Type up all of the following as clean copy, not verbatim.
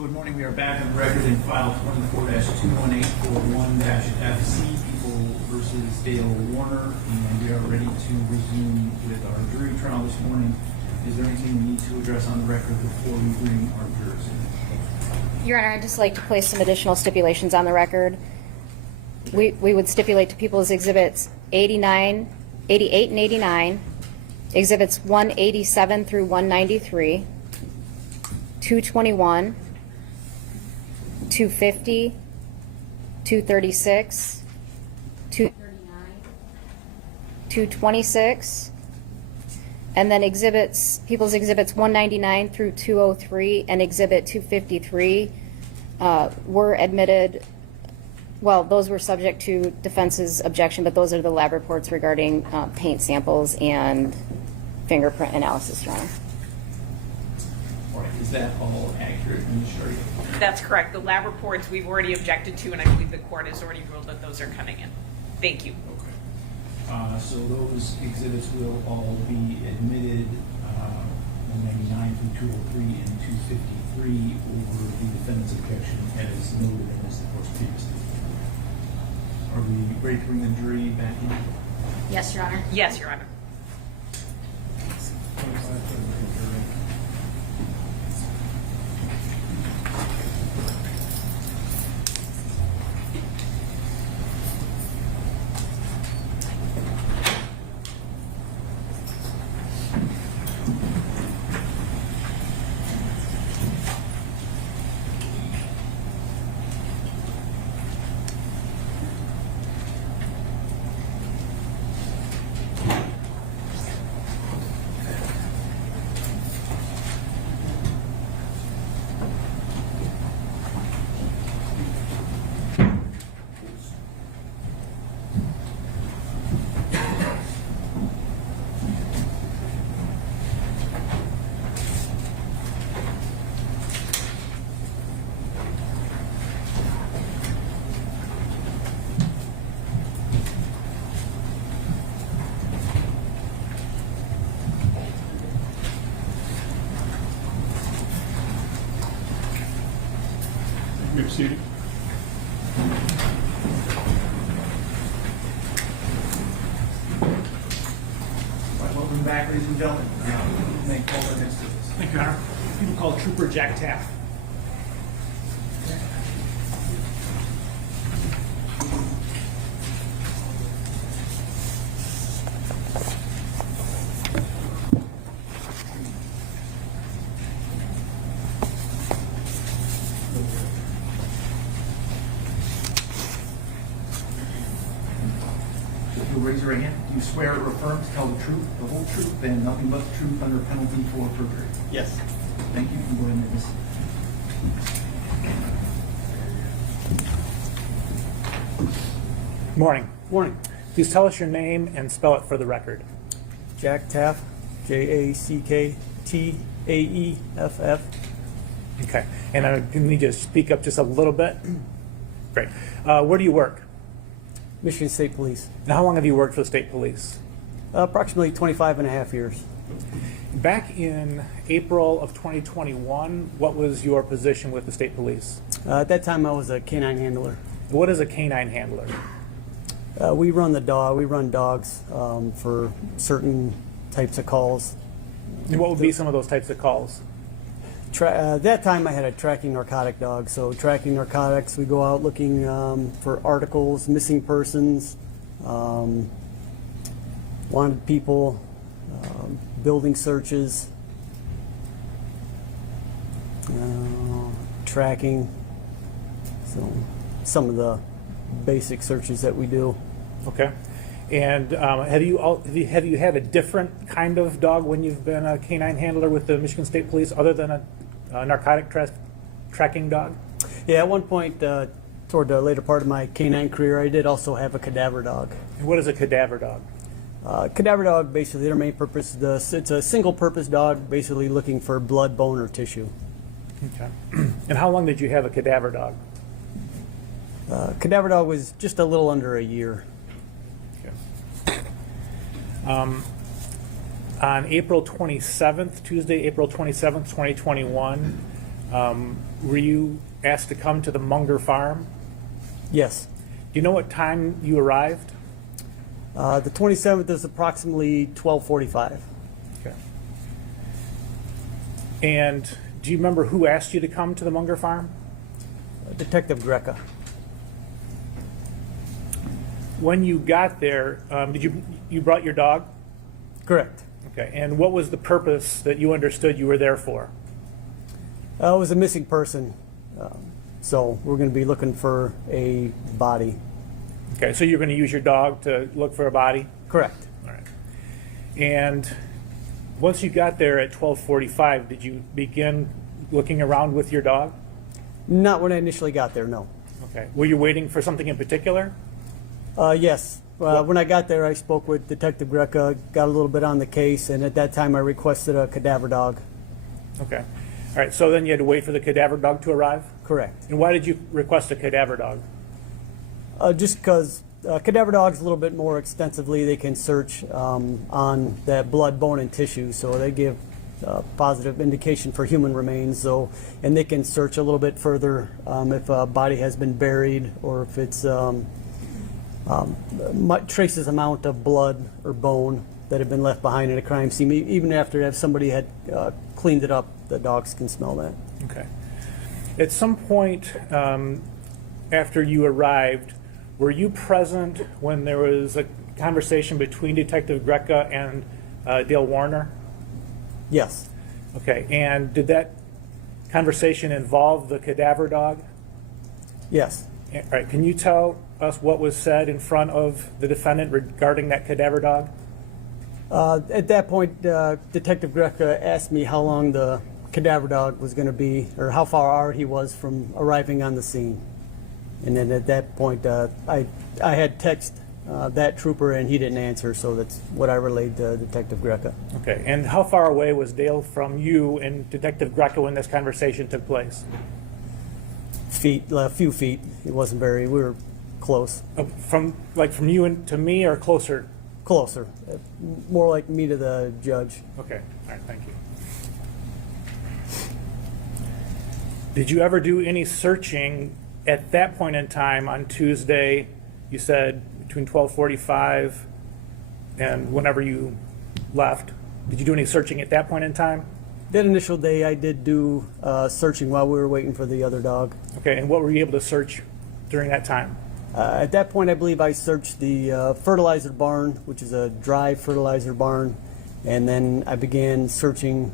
Good morning. We are back on the record in file 24-21841-FC, People versus Dale Warner, and we are ready to resume with our jury trial this morning. Is there anything we need to address on the record before we bring our jurors in? Your Honor, I'd just like to place some additional stipulations on the record. We would stipulate to People's Exhibits 88 and 89, Exhibits 187 through 193, 221, 250, 236, 239, 226, and then People's Exhibits 199 through 203 and Exhibit 253 were admitted. Well, those were subject to defense's objection, but those are the lab reports regarding paint samples and fingerprint analysis, Your Honor. All right. Is that all accurate, Ms. Sherry? That's correct. The lab reports we've already objected to, and I believe the court has already ruled that those are coming in. Thank you. Okay. So those exhibits will all be admitted, 199 through 203 and 253 over the defendant's objection as noted in this course previously. Are we ready to bring the jury back in? Yes, Your Honor. Yes, Your Honor. You're seated. Welcome back, ladies and gentlemen. Thank you all for this. Thank you, Your Honor. People call Trooper Jack Taft. You'll raise your right hand. Do you swear or affirm to tell the truth, the whole truth, and nothing but the truth under penalty for perjury? Yes. Thank you. You can go ahead and witness. Morning. Morning. Please tell us your name and spell it for the record. Jack Taft, Jacktaeff. Okay. And I need you to speak up just a little bit. Great. Where do you work? Michigan State Police. And how long have you worked for the state police? Approximately 25 and a half years. Back in April of 2021, what was your position with the state police? At that time, I was a canine handler. What is a canine handler? We run dogs for certain types of calls. And what would be some of those types of calls? That time, I had a tracking narcotic dog. So tracking narcotics, we go out looking for articles, missing persons, wanted people, building searches, tracking. So some of the basic searches that we do. Okay. And have you had a different kind of dog when you've been a canine handler with the Michigan State Police other than a narcotic tracking dog? Yeah, at one point toward the later part of my canine career, I did also have a cadaver dog. And what is a cadaver dog? Cadaver dog, basically, their main purpose, it's a single-purpose dog, basically looking for blood, bone, or tissue. Okay. And how long did you have a cadaver dog? Cadaver dog was just a little under a year. Okay. On April 27th, Tuesday, April 27th, 2021, Were you asked to come to the Munger farm? Yes. Do you know what time you arrived? The 27th is approximately 12:45. Okay. And do you remember who asked you to come to the Munger farm? Detective Greca. When you got there, did you brought your dog? Correct. Okay. And what was the purpose that you understood you were there for? It was a missing person, so we're going to be looking for a body. Okay. So you're going to use your dog to look for a body? Correct. All right. And once you got there at 12:45, did you begin looking around with your dog? Not when I initially got there, no. Okay. Were you waiting for something in particular? Yes. When I got there, I spoke with Detective Greca, got a little bit on the case, and at that time I requested a cadaver dog. Okay. All right. So then you had to wait for the cadaver dog to arrive? Correct. And why did you request a cadaver dog? Just because cadaver dogs a little bit more extensively, they can search on that blood, bone, and tissue, so they give positive indication for human remains. So, and they can search a little bit further if a body has been buried or if it's traces amount of blood or bone that have been left behind in a crime scene. Even after if somebody had cleaned it up, the dogs can smell that. Okay. At some point after you arrived, were you present when there was a conversation between Detective Greca and Dale Warner? Yes. Okay. And did that conversation involve the cadaver dog? Yes. All right. Can you tell us what was said in front of the defendant regarding that cadaver dog? At that point, Detective Greca asked me how long the cadaver dog was going to be, or how far out he was from arriving on the scene. And then at that point, I had text that trooper, and he didn't answer, so that's what I relayed to Detective Greca. Okay. And how far away was Dale from you and Detective Greca when this conversation took place? A few feet. It wasn't very. We were close. From you and to me, or closer? Closer. More like me to the judge. Okay. All right. Thank you. Did you ever do any searching at that point in time on Tuesday? You said between 12:45 and whenever you left. Did you do any searching at that point in time? That initial day, I did do searching while we were waiting for the other dog. Okay. And what were you able to search during that time? At that point, I believe I searched the fertilizer barn, which is a dry fertilizer barn, and then I began searching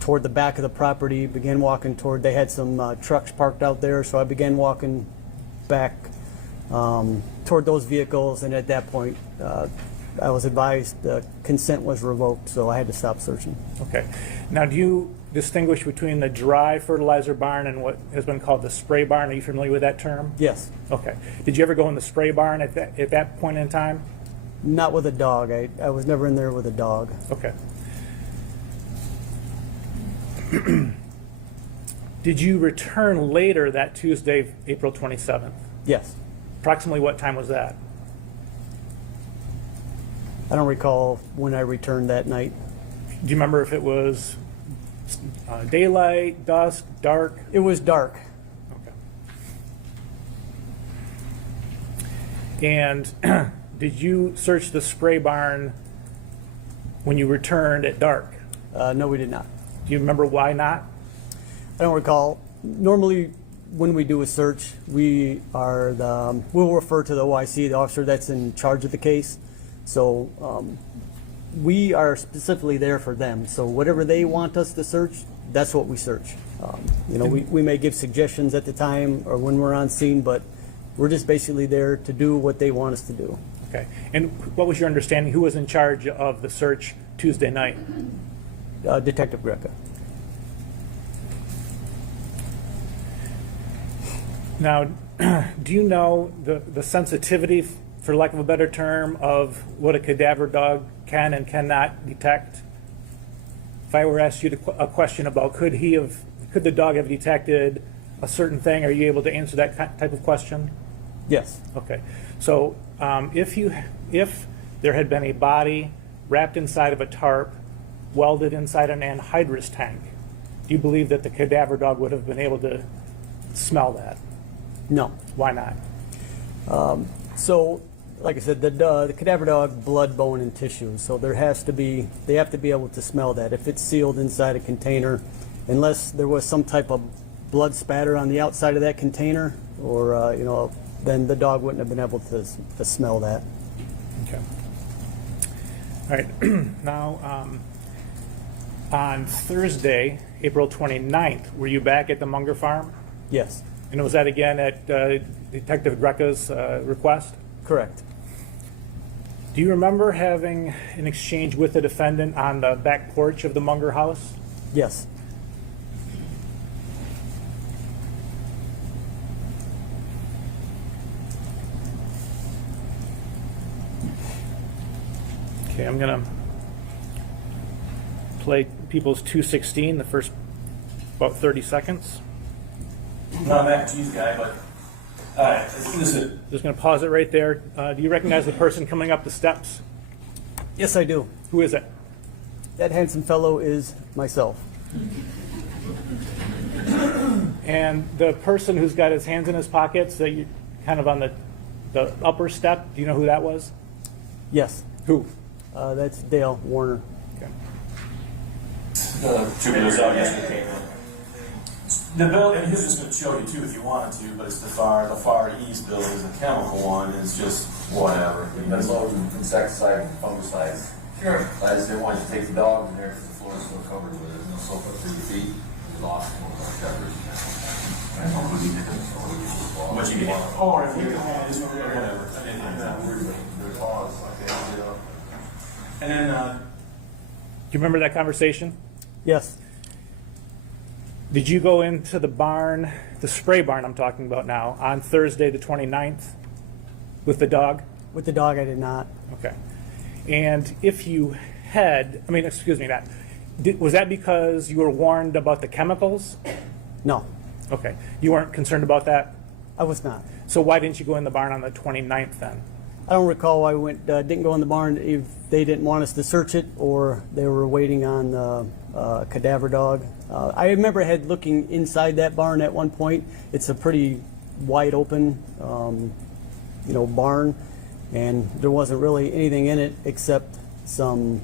toward the back of the property, began walking toward, they had some trucks parked out there, so I began walking back toward those vehicles, and at that point, I was advised the consent was revoked, so I had to stop searching. Okay. Now, do you distinguish between the dry fertilizer barn and what has been called the spray barn? Are you familiar with that term? Yes. Okay. Did you ever go in the spray barn at that point in time? Not with a dog. I was never in there with a dog. Okay. Did you return later that Tuesday, April 27th? Yes. Approximately what time was that? I don't recall when I returned that night. Do you remember if it was daylight, dusk, dark? It was dark. Okay. And did you search the spray barn when you returned at dark? No, we did not. Do you remember why not? I don't recall. Normally, when we do a search, we'll refer to the OIC, the officer that's in charge of the case. So we are specifically there for them. So whatever they want us to search, that's what we search. We may give suggestions at the time or when we're on scene, but we're just basically there to do what they want us to do. Okay. And what was your understanding? Who was in charge of the search Tuesday night? Detective Greca. Now, do you know the sensitivity, for lack of a better term, of what a cadaver dog can and cannot detect? If I were to ask you a question about could the dog have detected a certain thing, are you able to answer that type of question? Yes. Okay. So if there had been a body wrapped inside of a tarp, welded inside an anhydrous tank, do you believe that the cadaver dog would have been able to smell that? No. Why not? So, like I said, the cadaver dog, blood, bone, and tissue. So they have to be able to smell that. If it's sealed inside a container, unless there was some type of blood spatter on the outside of that container, or then the dog wouldn't have been able to smell that. Okay. All right. Now, on Thursday, April 29th, were you back at the Munger farm? Yes, And was that again at Detective Greca's request? correct. Do you remember having an exchange with the defendant on the back porch of the Munger house? Yes. Okay, I'm gonna play People's 216, the first about 30 seconds. I'm not a mac and cheese guy, but listen. Just gonna pause it right there. Do you recognize the person coming up the steps? Yes, I do. Who is it? That handsome fellow is myself. And the person who's got his hands in his pockets, that you kind of on the upper step, do you know who that was? Yes. Who? That's Dale Warner. Okay. Two minutes out yesterday. The bill, and he's just going to show you too if you wanted to, but it's the far east bill is a chemical one. It's just whatever. That's loaded with insecticide and fungicides. Sure. I just didn't want you to take the dog in there because the floor is still covered with it. There's no soap up 3 feet. We lost one of our shepherds. I don't know who you did it. What you get? Or if you just whatever. There's pause. Okay, And then Do you remember that conversation? Yes. Did you go into the barn, the spray barn I'm talking about now, on Thursday the 29th with the dog? With the dog, I did not. Okay. And if you had, was that because you were warned about the chemicals? No, Okay. You weren't concerned about that? I was not. So why didn't you go in the barn on the 29th then? I don't recall why we didn't go in the barn, if they didn't want us to search it or they were waiting on the cadaver dog. I remember looking inside that barn at one point. It's a pretty wide open, barn, and there wasn't really anything in it except some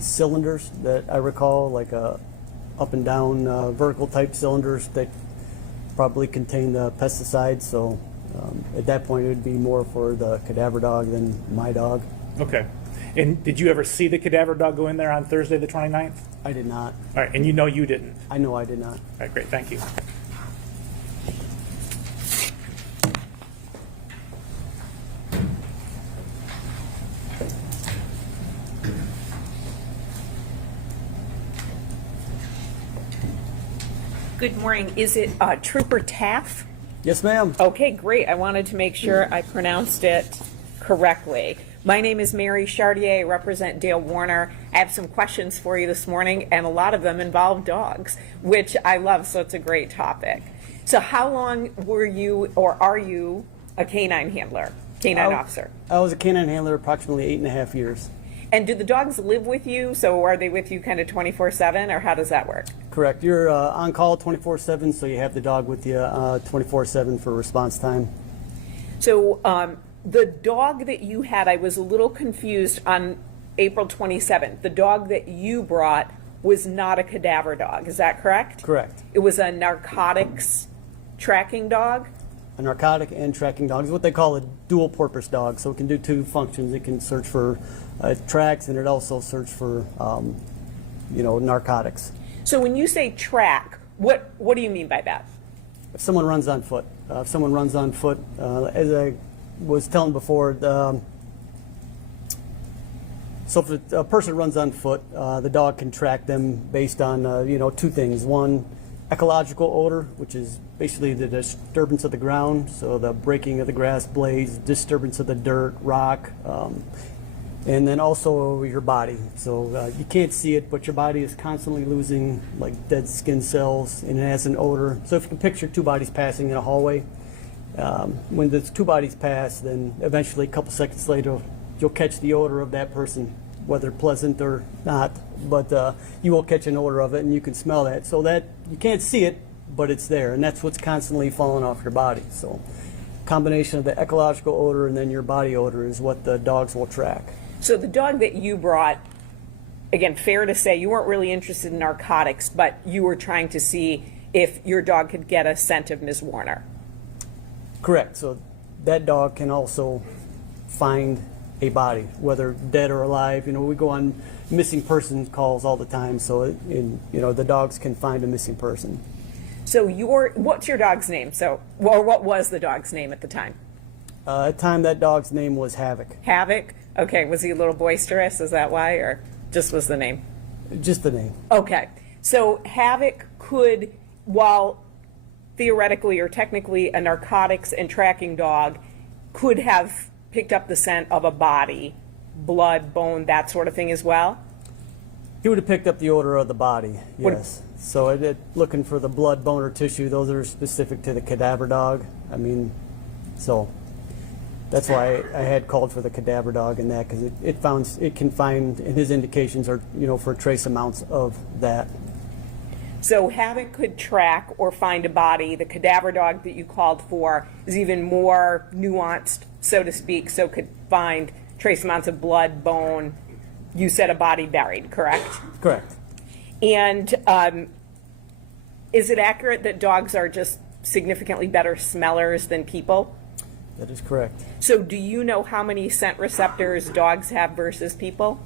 cylinders that I recall, like up and down vertical type cylinders that probably contain the pesticides. So at that point, it would be more for the cadaver dog than my dog. Okay. And did you ever see the cadaver dog go in there on Thursday the 29th? I did not. All right. And you know you didn't? I know I did not. All right, great. Thank you. Good morning. Is it Trooper Taff? Yes, ma'am. Okay, great. I wanted to make sure I pronounced it correctly. My name is Mary Chartier. I represent Dale Warner. I have some questions for you this morning, and a lot of them involve dogs, which I love, so it's a great topic. So how long were you, or are you, a canine handler, canine officer? I was a canine handler approximately 8.5 years. And do the dogs live with you? So are they with you kind of 24/7, or how does that work? Correct. You're on call 24/7, so you have the dog with you 24/7 for response time. So the dog that you had, I was a little confused on April 27th. The dog that you brought was not a cadaver dog. Is that correct? Correct. It was a narcotics tracking dog? A narcotic and tracking dog is what they call a dual purpose dog. So it can do two functions. It can search for tracks, and it also search for narcotics. So when you say track, what do you mean by that? If someone runs on foot, as I was telling before, so if a person runs on foot, the dog can track them based on two things. One, ecological odor, which is basically the disturbance of the ground, so the breaking of the grass blades, disturbance of the dirt, rock, and then also your body. So you can't see it, but your body is constantly losing like dead skin cells, and it has an odor. So if you can picture two bodies passing in a hallway, when the two bodies pass, then eventually a couple seconds later, you'll catch the odor of that person whether pleasant or not, but you will catch an odor of it and you can smell that. So that you can't see it, but it's there, and that's what's constantly falling off your body. So combination of the ecological odor and then your body odor is what the dogs will track. So the dog that you brought, again, fair to say you weren't really interested in narcotics, but you were trying to see if your dog could get a scent of Ms. Warner. Correct. So that dog can also find a body, whether dead or alive. You know, we go on missing person calls all the time, so the dogs can find a missing person. So what's your dog's name? Or what was the dog's name at the time? At the time, that dog's name was Havoc. Havoc? Okay, was he a little boisterous? Is that why, or just was the name? Just the name. Okay, so Havoc could, while theoretically or technically a narcotics and tracking dog, could have picked up the scent of a body, blood, bone, that sort of thing as well? He would have picked up the odor of the body, yes. So looking for the blood, bone, or tissue, those are specific to the cadaver dog. I mean, so that's why I had called for the cadaver dog in that, because it can find, and his indications are, for trace amounts of that. So Havoc could track or find a body. The cadaver dog that you called for is even more nuanced, so to speak, so could find trace amounts of blood, bone. You said a body buried, correct? Correct. And is it accurate that dogs are just significantly better smellers than people? That is correct. So do you know how many scent receptors dogs have versus people?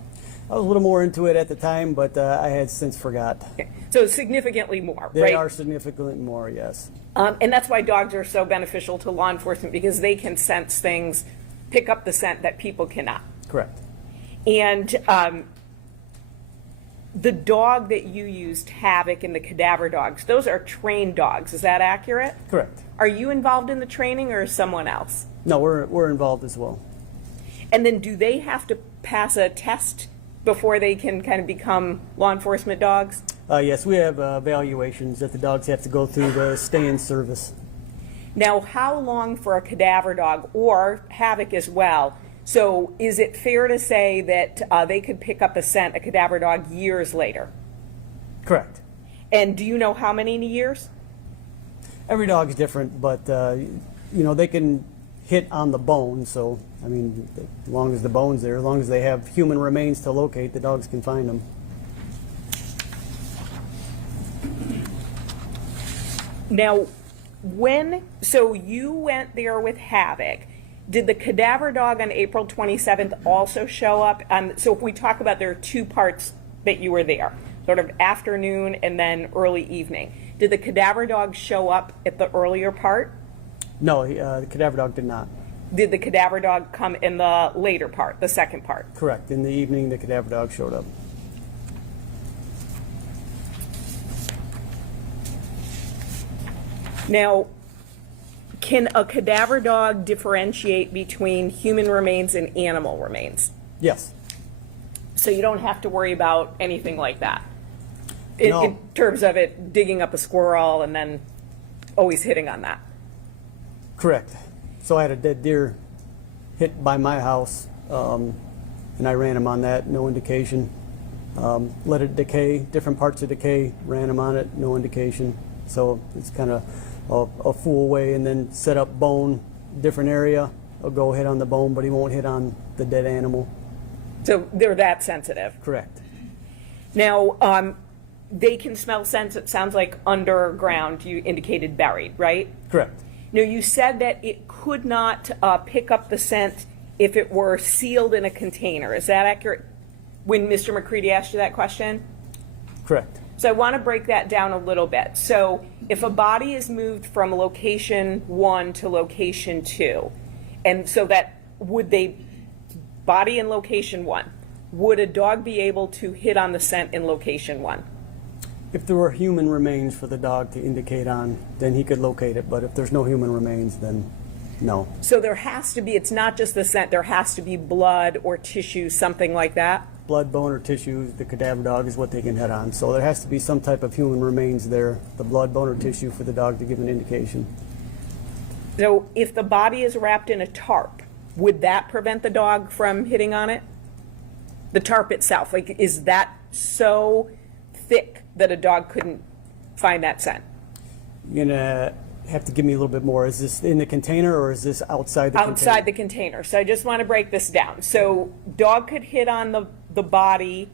I was a little more into it at the time, but I had since forgot. Okay. So significantly more, They right? are significantly more, yes. And that's why dogs are so beneficial to law enforcement, because they can sense things, pick up the scent that people cannot. Correct. And the dog that you used, Havoc, and the cadaver dogs, those are trained dogs. Is that accurate? Correct. Are you involved in the training or someone else? No, we're involved as well. And then do they have to pass a test before they can kind of become law enforcement dogs? Yes, we have evaluations that the dogs have to go through to stay in service. Now, how long for a cadaver dog, or Havoc as well? So is it fair to say that they could pick up a scent, a cadaver dog, years later? Correct. And do you know how many years? Every dog's different, but they can hit on the bone. So, I mean, as long as the bone's there, as long as they have human remains to locate, the dogs can find them. Now, so you went there with Havoc. Did the cadaver dog on April 27th also show up? So if we talk about, there are two parts that you were there, sort of afternoon and then early evening. Did the cadaver dog show up at the earlier part? No, the cadaver dog did not. Did the cadaver dog come in the later part, the second part? Correct. In the evening, the cadaver dog showed up. Now, can a cadaver dog differentiate between human remains and animal remains? Yes. So you don't have to worry about anything like that No. in terms of it digging up a squirrel and then always hitting on that. Correct. So I had a dead deer hit by my house, and I ran him on that, no indication. Let it decay, different parts of decay, ran him on it, no indication. So it's kind of a fool way, and then set up bone, different area. I'll go hit on the bone, but he won't hit on the dead animal. So they're that sensitive. Correct. Now, they can smell scents, it sounds like underground, you indicated buried, right? Correct. Now, you said that it could not pick up the scent if it were sealed in a container. Is that accurate? When Mr. McCready asked you that question? Correct. So I want to break that down a little bit. So if a body is moved from location 1 to location 2, and so that body in location 1, would a dog be able to hit on the scent in location 1? If there were human remains for the dog to indicate on, then he could locate it. But if there's no human remains, then no. So there has to be, it's not just the scent, there has to be blood or tissue, something like that? Blood, bone, or tissue, the cadaver dog is what they can hit on. So there has to be some type of human remains there, the blood, bone, or tissue for the dog to give an indication. So if the body is wrapped in a tarp, would that prevent the dog from hitting on it? The tarp itself, like, is that so thick that a dog couldn't find that scent? You're gonna have to give me a little bit more. Is this in the container or is this outside the container? Outside the container. So I just want to break this down. So dog could hit on the body.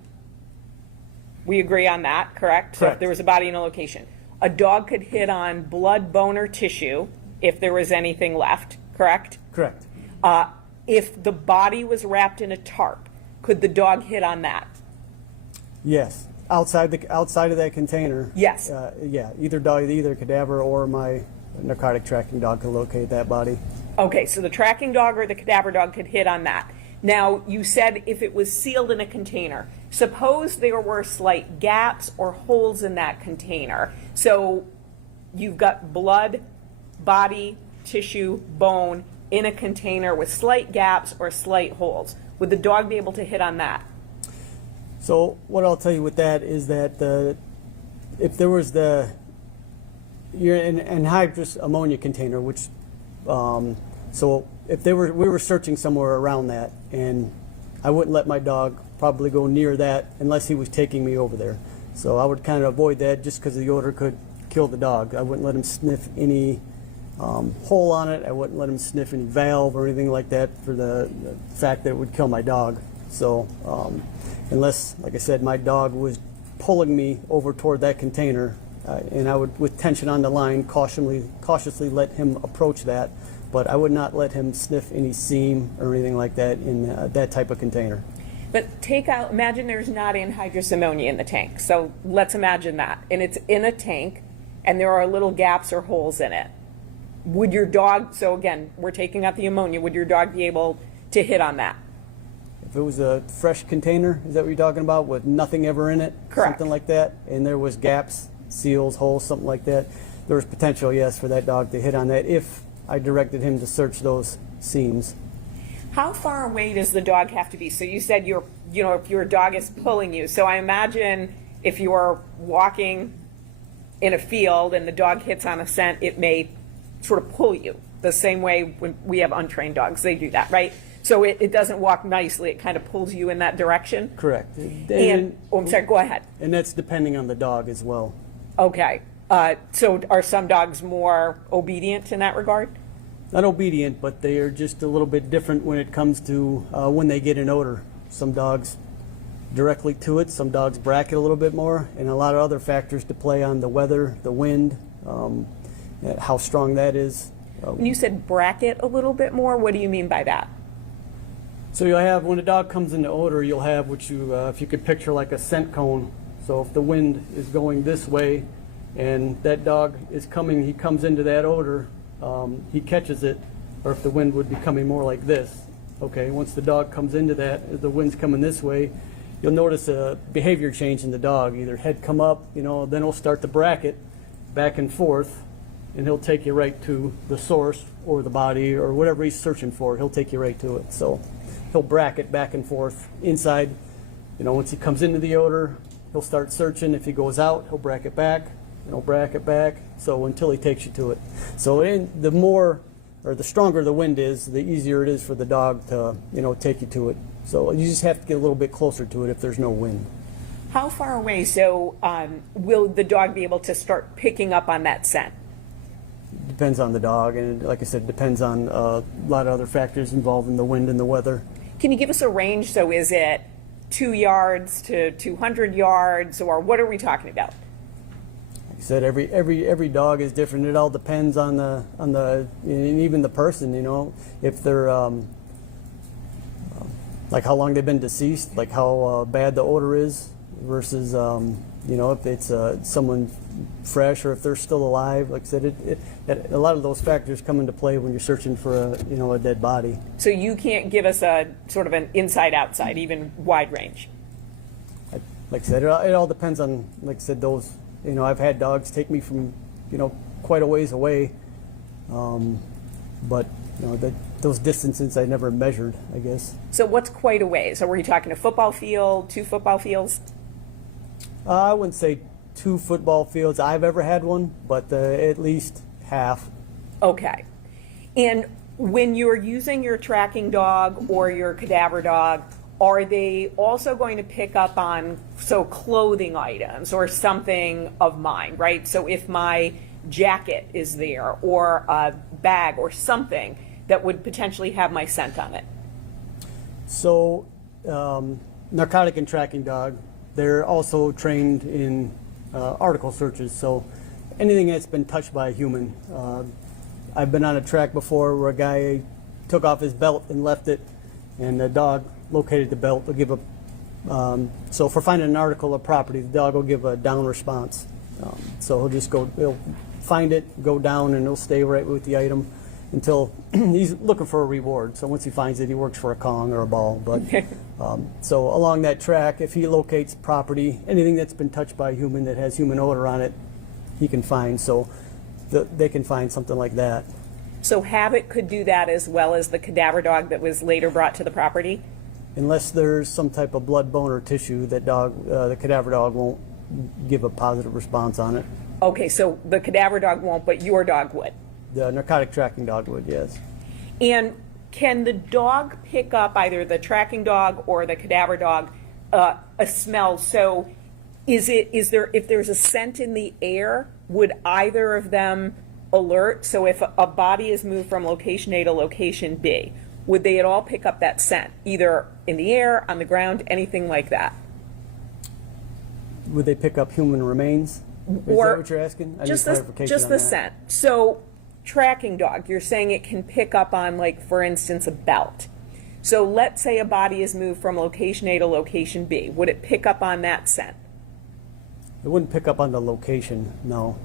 We agree on that, correct? So if Correct. there was a body in a location. A dog could hit on blood, bone, or tissue if there was anything left, correct? Correct. If the body was wrapped in a tarp, could the dog hit on that? Yes. Outside of that container. Yes. Yeah. Either cadaver or my narcotic tracking dog can locate that body. Okay, so the tracking dog or the cadaver dog could hit on that. Now, you said if it was sealed in a container. Suppose there were slight gaps or holes in that container. So you've got blood, body, tissue, bone in a container with slight gaps or slight holes. Would the dog be able to hit on that? So what I'll tell you with that is that if there was you're in anhydrous ammonia container, which so if we were searching somewhere around that, and I wouldn't let my dog probably go near that unless he was taking me over there. So I would kind of avoid that just because the odor could kill the dog. I wouldn't let him sniff any hole on it. I wouldn't let him sniff any valve or anything like that for the fact that it would kill my dog. So unless, like I said, my dog was pulling me over toward that container, and I would, with tension on the line, cautiously let him approach that, but I would not let him sniff any seam or anything like that in that type of container. But imagine there's not anhydrous ammonia in the tank. So let's imagine that. And it's in a tank, and there are little gaps or holes in it. Would your dog, so again, we're taking out the ammonia, would your dog be able to hit on that? If it was a fresh container, is that what you're talking about, with nothing ever in it? Correct. Something like that, and there was gaps, seals, holes, something like that, there was potential, yes, for that dog to hit on that if I directed him to search those seams. How far away does the dog have to be? So you said if your dog is pulling you. So I imagine if you are walking in a field and the dog hits on a scent, it may sort of pull you the same way when we have untrained dogs. They do that, right? So it doesn't walk nicely. It kind of pulls you in that direction. Correct. I'm sorry, go ahead. And that's depending on the dog as well. Okay. So are some dogs more obedient in that regard? Not obedient, but they are just a little bit different when it comes to when they get an odor. Some dogs directly to it, some dogs bracket a little bit more, and a lot of other factors to play on the weather, the wind, how strong that is. When you said bracket a little bit more, what do you mean by that? So you'll have, when a dog comes into odor, you'll have what you, if you could picture like a scent cone. So if the wind is going this way and that dog is coming, he comes into that odor, he catches it, or if the wind would be coming more like this. Okay, once the dog comes into that, if the wind's coming this way, you'll notice a behavior change in the dog. Either head come up, then he'll start to bracket back and forth, and he'll take you right to the source or the body or whatever he's searching for. He'll take you right to it. So he'll bracket back and forth inside. Once he comes into the odor, he'll start searching. If he goes out, he'll bracket back, and he'll bracket back. So until he takes you to it. So the more, or the stronger the wind is, the easier it is for the dog to, take you to it. So you just have to get a little bit closer to it if there's no wind. How far away? So will the dog be able to start picking up on that scent? Depends on the dog, and like I said, depends on a lot of other factors involved in the wind and the weather. Can you give us a range? So is it 2 yards to 200 yards, or what are we talking about? Like I said, every dog is different. It all depends on the and even the person. If they're like how long they've been deceased, like how bad the odor is, versus if it's someone fresh or if they're still alive. Like I said, a lot of those factors come into play when you're searching for a dead body. So you can't give us a sort of an inside-outside, even wide range. Like I said, it all depends on, like I said, those. I've had dogs take me from quite a ways away, but those distances I never measured, I guess. So what's quite a ways? So were you talking a football field, 2 football fields? I wouldn't say 2 football fields. I've ever had one, but at least half. Okay. And when you're using your tracking dog or your cadaver dog are they also going to pick up on, so clothing items or something of mine, right? So if my jacket is there or a bag or something that would potentially have my scent on it. So, narcotic and tracking dog, they're also trained in article searches. So anything that's been touched by a human. I've been on a track before where a guy took off his belt and left it, and the dog located the belt. Will give a so for finding an article of property, the dog will give a down response. So he'll find it, go down, and he'll stay right with the item until he's looking for a reward. So once he finds it, he works for a Kong or a ball. But so along that track, if he locates property, anything that's been touched by a human that has human odor on it, he can find. So they can find something like that. So Habit could do that as well as the cadaver dog that was later brought to the property? Unless there's some type of blood, bone, or tissue, that the cadaver dog won't give a positive response on it. Okay, so the cadaver dog won't, but your dog would. The narcotic tracking dog would, yes. And can the dog pick up, either the tracking dog or the cadaver dog, a smell? So if there's a scent in the air, would either of them alert? So if a body is moved from location A to location B, would they at all pick up that scent, either in the air, on the ground, anything like that? Would they pick up human remains? Is that what you're asking? Just need clarification just on the that. scent. So tracking dog, you're saying it can pick up on, like, for instance, a belt. So let's say a body is moved from location A to location B. Would it pick up on that scent? It wouldn't pick up on the location, no.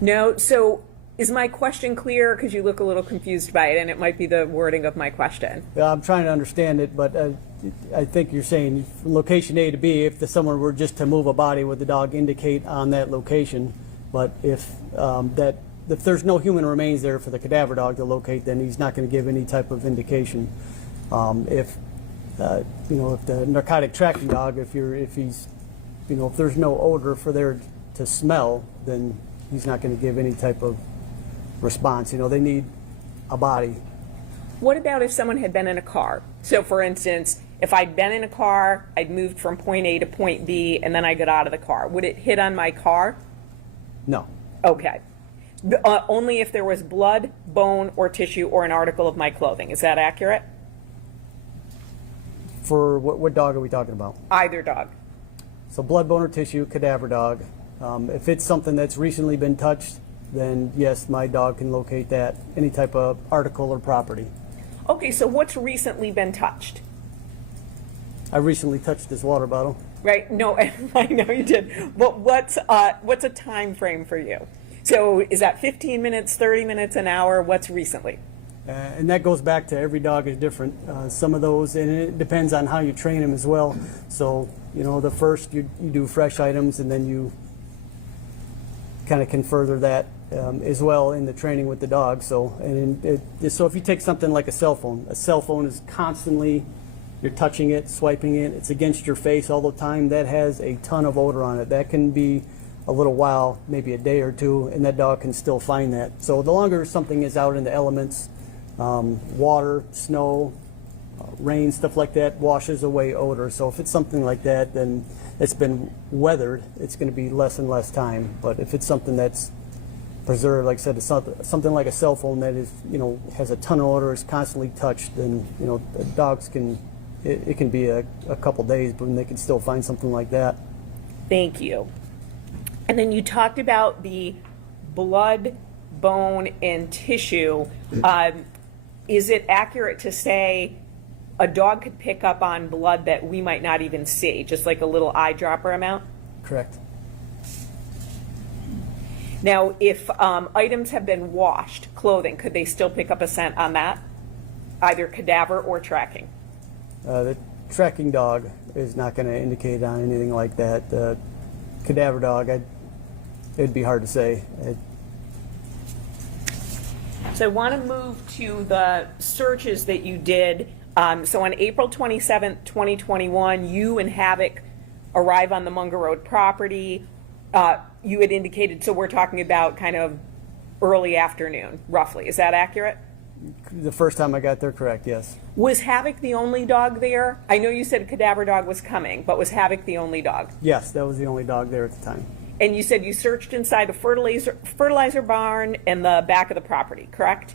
No? So is my question clear? Because you look a little confused by it, and it might be the wording of my question. I'm trying to understand it, but I think you're saying from location A to B, if someone were just to move a body, would the dog indicate on that location? But if there's no human remains there for the cadaver dog to locate, then he's not going to give any type of indication. If the narcotic tracking dog, if there's no odor for there to smell, then he's not going to give any type of response. They need a body. What about if someone had been in a car? So for instance, if I'd been in a car, I'd moved from point A to point B, and then I got out of the car. Would it hit on my car? No. Okay. Only if there was blood, bone, or tissue, or an article of my clothing. Is that accurate? For what dog are we talking about? Either dog. So blood, bone, or tissue, cadaver dog. If it's something that's recently been touched, then yes, my dog can locate that, any type of article or property. Okay, so what's recently been touched? I recently touched this water bottle. Right? No, I know you did. But what's a time frame for you? So is that 15 minutes, 30 minutes, an hour? What's recently? And that goes back to every dog is different. Some of those, and it depends on how you train them as well. So, the first you do fresh items, and then you kind of can further that as well in the training with the dog. So, so if you take something like a cell phone is constantly, you're touching it, swiping it, it's against your face all the time. That has a ton of odor on it. That can be a little while, maybe a day or two, and that dog can still find that. So the longer something is out in the elements, water, snow, rain, stuff like that, washes away odor. So if it's something like that, then it's been weathered, it's going to be less and less time. But if it's something that's preserved, like I said, it's something like a cell phone that is, has a ton of odor, is constantly touched, then, the dogs can, it can be a couple days, but they can still find something like that. Thank you. And then you talked about the blood, bone, and tissue. Is it accurate to say a dog could pick up on blood that we might not even see, just like a little eyedropper amount? Correct. Now, if items have been washed, clothing, could they still pick up a scent on that? Either cadaver or tracking? The tracking dog is not going to indicate on anything like that. The cadaver dog, it'd be hard to say. So I want to move to the searches that you did. So on April 27th, 2021, you and Havoc arrive on the Munger Road property. You had indicated, so we're talking about kind of early afternoon, roughly. Is that accurate? The first time I got there, correct, yes. Was Havoc the only dog there? I know you said cadaver dog was coming, but was Havoc the only dog? Yes, that was the only dog there at the time. And you said you searched inside the fertilizer barn and the back of the property, correct?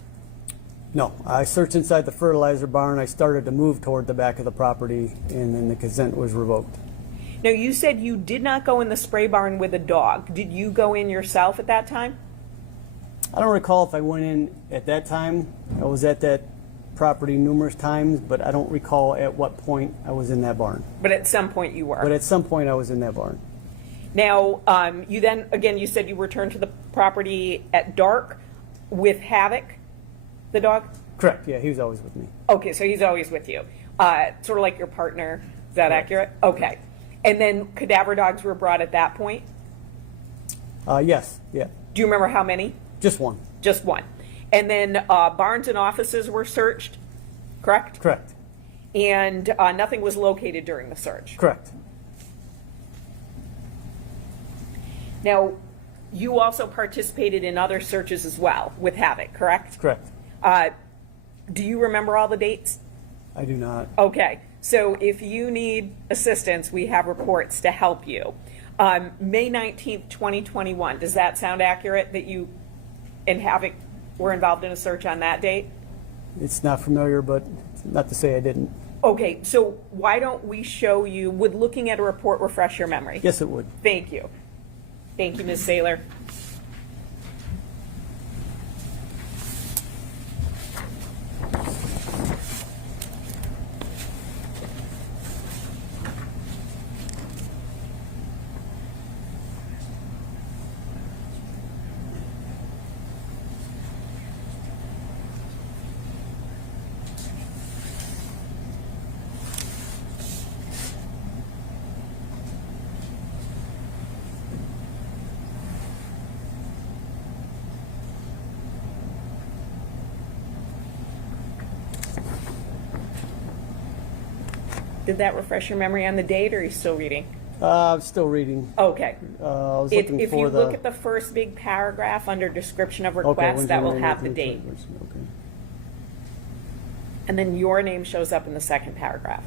No, I searched inside the fertilizer barn. I started to move toward the back of the property, and then the consent was revoked. Now, you said you did not go in the spray barn with a dog. Did you go in yourself at that time? I don't recall if I went in at that time. I was at that property numerous times, but I don't recall at what point I was in that barn. But at some point you were. But at some point I was in that barn. Now, you then, again, you said you returned to the property at dark with Havoc, the dog? Correct, yeah, he was always with me. Okay, so he's always with you. Sort of like your partner. Is that accurate? Okay. And then cadaver dogs were brought at that point? Yes, yeah, Do you remember how many? just one. Just one. And then barns and offices were searched, correct? Correct, And nothing was located during the search. correct. Now, you also participated in other searches as well with Havoc, correct? Correct. Do you remember all the dates? I do not. Okay, so if you need assistance, we have reports to help you. May 19th, 2021, does that sound accurate that you and Havoc were involved in a search on that date? It's not familiar, but not to say I didn't. Okay, so why don't we show you, would looking at a report refresh your memory? Yes, it would. Thank you. Thank you, Ms. Saylor. Did that refresh your memory on the date, or are you still reading? I'm still reading. Okay. I was If looking you for look at the first big paragraph under description of request, when's that will your have the name? date. Okay. And then your name shows up in the second paragraph.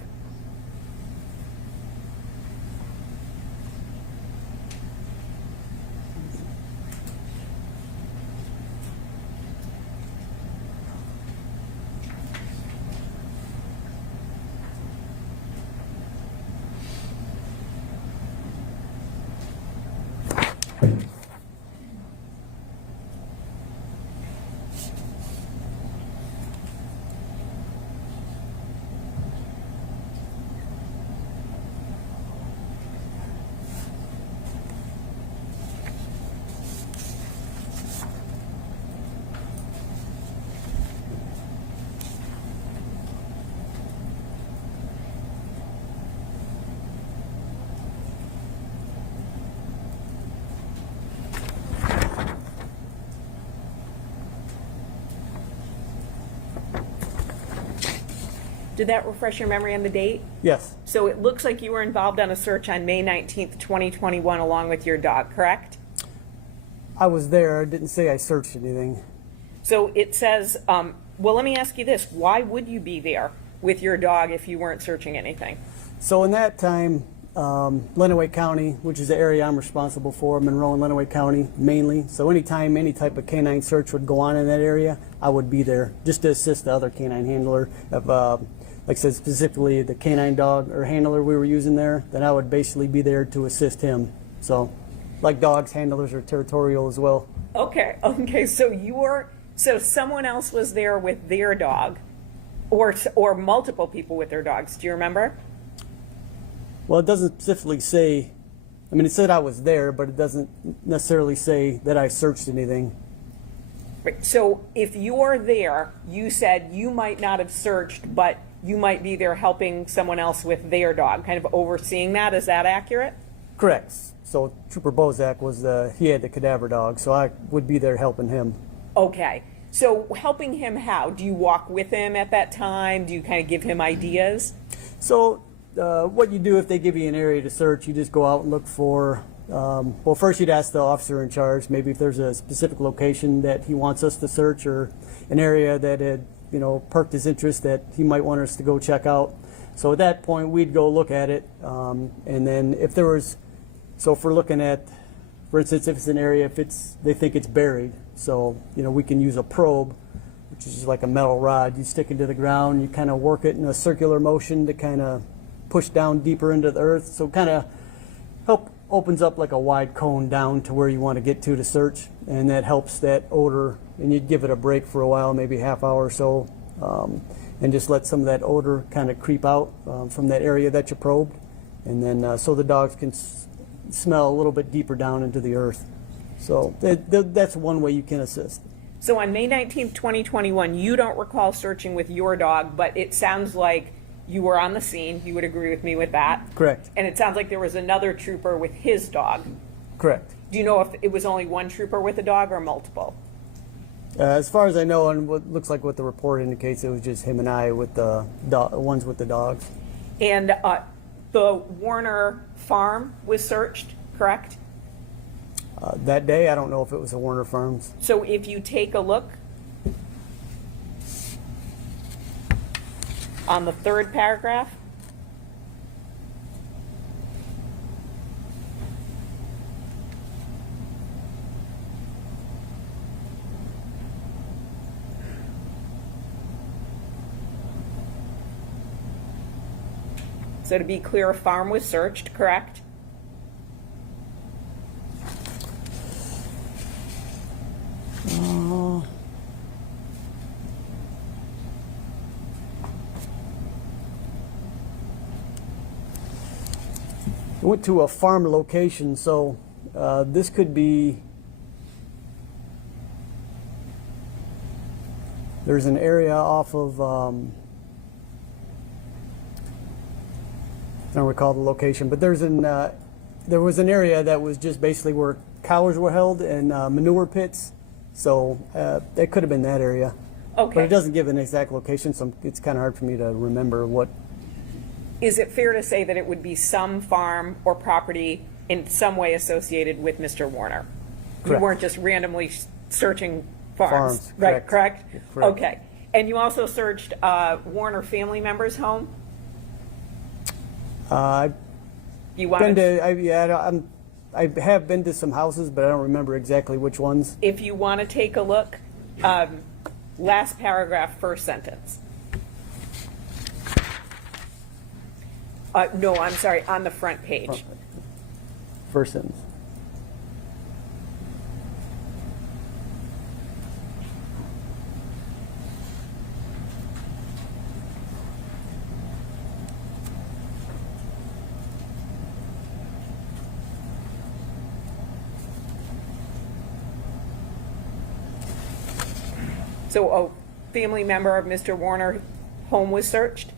Did that refresh your memory on the date? Yes, So it looks like you were involved on a search on May 19th, 2021, along with your dog, correct? I was there. I didn't say I searched anything. So it says, well, let me ask you this. Why would you be there with your dog if you weren't searching anything? So in that time, Lenawee County, which is the area I'm responsible for, Monroe and Lenawee County mainly. So anytime any type of canine search would go on in that area, I would be there just to assist the other canine handler. If, like I said, specifically the canine dog or handler we were using there, then I would basically be there to assist him. So like dogs, handlers are territorial as well. Okay, so someone else was there with their dog, or multiple people with their dogs. Do you remember? Well, it doesn't specifically say, I mean, it said I was there, but it doesn't necessarily say that I searched anything. Right. So if you're there, you said you might not have searched, but you might be there helping someone else with their dog, kind of overseeing that. Is that accurate? Correct. So Trooper Bozak was he had the cadaver dog, so I would be there helping him. Okay. So helping him how? Do you walk with him at that time? Do you kind of give him ideas? So what you do if they give you an area to search, you just go out and look for Well, first you'd ask the officer in charge, maybe if there's a specific location that he wants us to search or an area that had, perked his interest that he might want us to go check out. So at that point, we'd go look at it. And then if there was, so if we're looking at, for instance, if it's an area, they think it's buried. So, we can use a probe, which is like a metal rod. You stick it to the ground, you kind of work it in a circular motion to kind of push down deeper into the earth. So kind of opens up like a wide cone down to where you want to get to search. And that helps that odor. And you'd give it a break for a while, maybe half hour or so, and just let some of that odor kind of creep out from that area that you probed. And then so the dogs can smell a little bit deeper down into the earth. So that's one way you can assist. So on May 19th, 2021, you don't recall searching with your dog, but it sounds like you were on the scene. You would agree with me with that? Correct. And it sounds like there was another trooper with his dog. Correct. Do you know if it was only one trooper with a dog or multiple? As far as I know, and what looks like what the report indicates, it was just him and I with the ones with the dogs. And the Warner farm was searched, correct? That day, I don't know if it was the Warner Farms. So if you take a look on the third paragraph, so to be clear, a farm was searched, correct? I went to a farm location, so this could be, there's an area off of, I don't recall the location, but there was an area that was just basically where cows were held and manure pits, so it could have been that area. Okay. But it doesn't give an exact location, so it's kind of hard for me to remember what. Is it fair to say that it would be some farm or property in some way associated with Mr. Warner? Correct. You weren't just randomly searching farms, Farms, right? correct. Correct. Okay. And you also searched Warner family members' home? I've You been wanted, to, I have been to some houses, but I don't remember exactly which ones. if you want to take a look, last paragraph, first sentence. No, I'm sorry, on the front page. First sentence. So a family member of Mr. Warner's home was searched?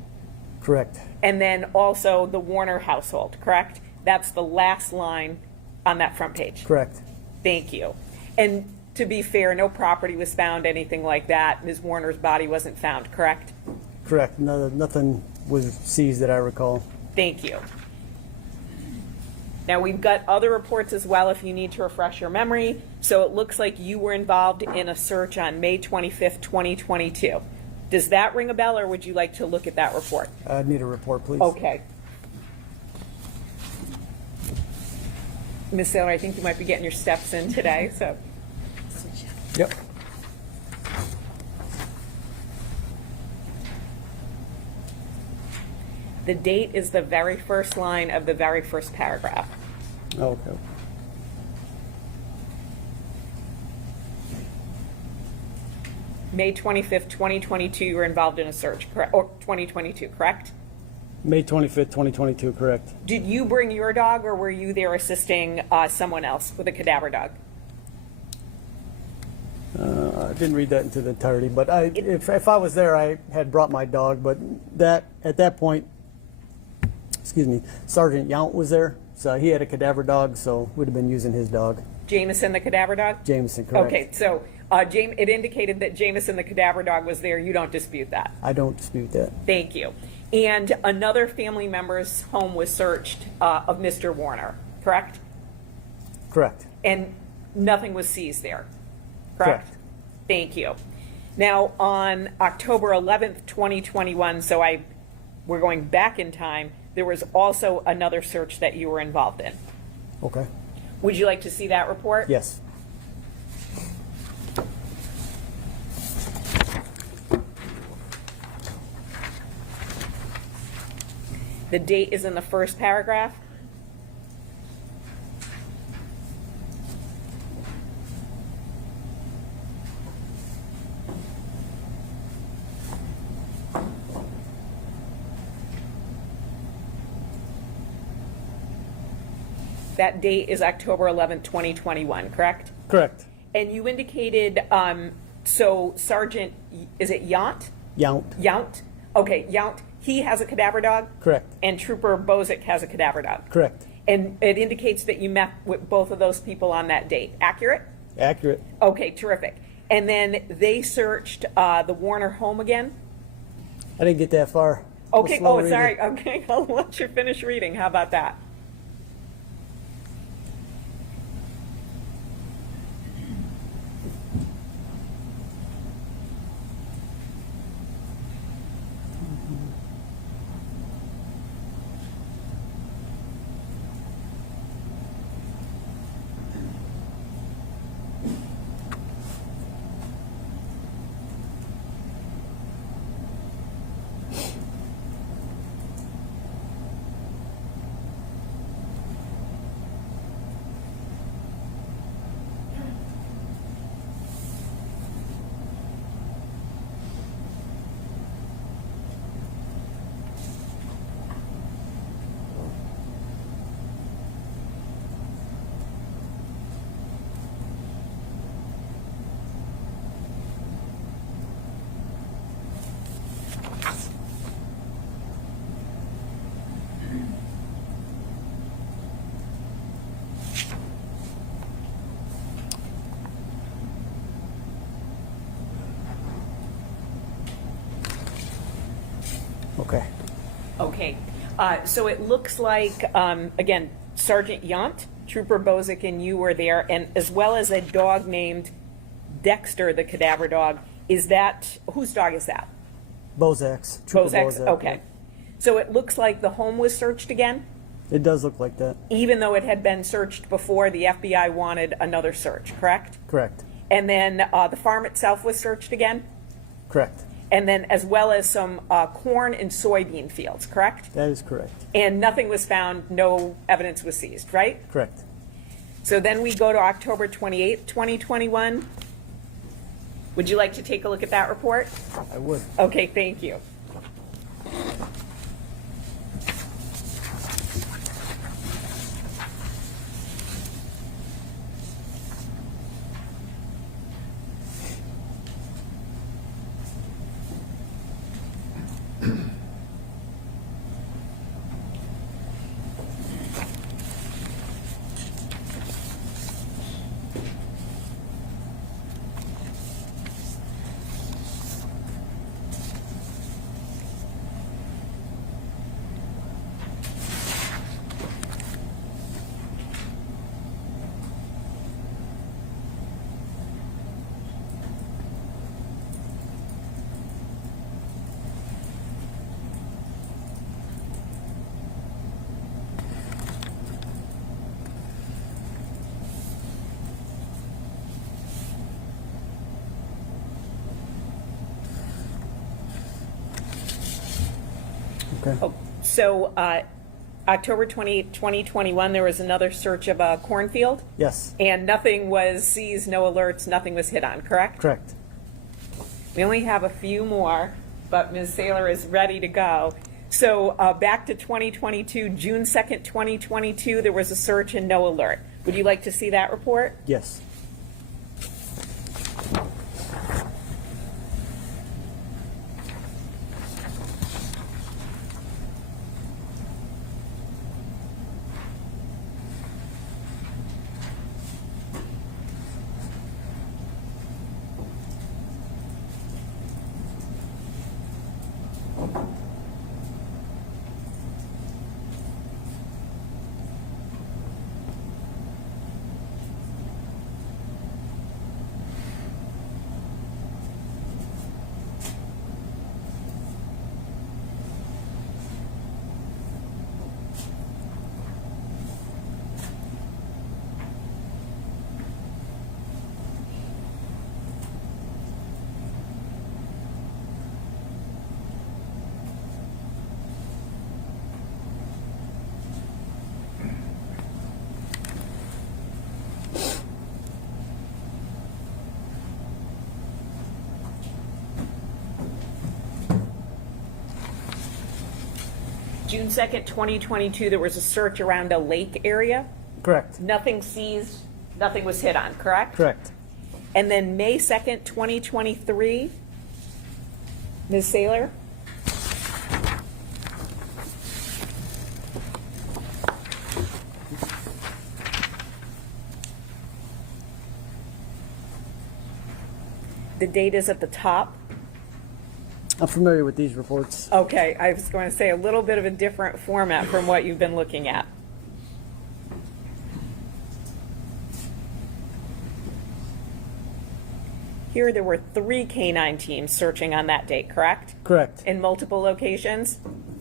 Correct. And then also the Warner household, correct? That's the last line on that front page. Correct. Thank you. And to be fair, no property was found, anything like that. Ms. Warner's body wasn't found, correct? Correct. Nothing was seized that I recall. Thank you. Now, we've got other reports as well if you need to refresh your memory. So it looks like you were involved in a search on May 25th, 2022. Does that ring a bell, or would you like to look at that report? I need a report, please. Okay. Ms. Saylor, I think you might be getting your steps in today, so. Yep. The date is the very first line of the very first paragraph. Okay. May 25th, 2022, you were involved in a search, correct? Or 2022, correct? May 25th, 2022, correct. Did you bring your dog, or were you there assisting someone else with a cadaver dog? I didn't read that into the entirety, but if I was there, I had brought my dog, but at that point, excuse me, Sergeant Yount was there, so he had a cadaver dog, so we'd have been using his dog. Jameson, the cadaver dog? Jameson, correct. Okay, so it indicated that Jameson, the cadaver dog, was there. You don't dispute that? I don't dispute that. Thank you. And another family member's home was searched of Mr. Warner, correct? Correct. And nothing was seized there, correct? Correct. Thank you. Now, on October 11th, 2021, we're going back in time, there was also another search that you were involved in. Okay. Would you like to see that report? Yes. The date is in the first paragraph. That date is October 11th, 2021, correct? Correct. And you indicated, so Sergeant, is it Yount? Yount. Yount? Okay, Yount, he has a cadaver dog? Correct. And Trooper Bozick has a cadaver dog? Correct. And it indicates that you met with both of those people on that date, accurate? Accurate. Okay, terrific. And then they searched the Warner home again? I didn't get that far. Okay, Slow oh, reading. sorry, okay, I'll let you finish reading, how about that? Okay. Okay, so it looks like, again, Sergeant Yount, Trooper Bozick, and you were there, and as well as a dog named Dexter, the cadaver dog. Is that, whose dog is that? Bozak's. Trooper Bozak's, Bozak, okay. So it looks like the home was searched again? yeah. It does look like that. Even though it had been searched before, the FBI wanted another search, correct? Correct. And then the farm itself was searched again? Correct. And then as well as some corn and soybean fields, correct? That is correct. And nothing was found, no evidence was seized, right? Correct. So then we go to October 28th, 2021. Would you like to take a look at that report? I would. Okay, thank you. Okay. Oh, so October 28th, 2021, there was another search of a cornfield? Yes. And nothing was seized, no alerts, nothing was hit on, correct? Correct. We only have a few more, but Ms. Saylor is ready to go. So back to 2022, June 2nd, 2022, there was a search and no alert. Would you like to see that report? Yes. June 2nd, 2022, there was a search around a lake area. Correct. Nothing seized, nothing was hit on, correct? Correct. And then May 2nd, 2023, Ms. Saylor? The date is at the top. I'm familiar with these reports. Okay, I was going to say a little bit of a different format from what you've been looking at. Here, there were 3 canine teams searching on that date, correct? Correct. In multiple locations?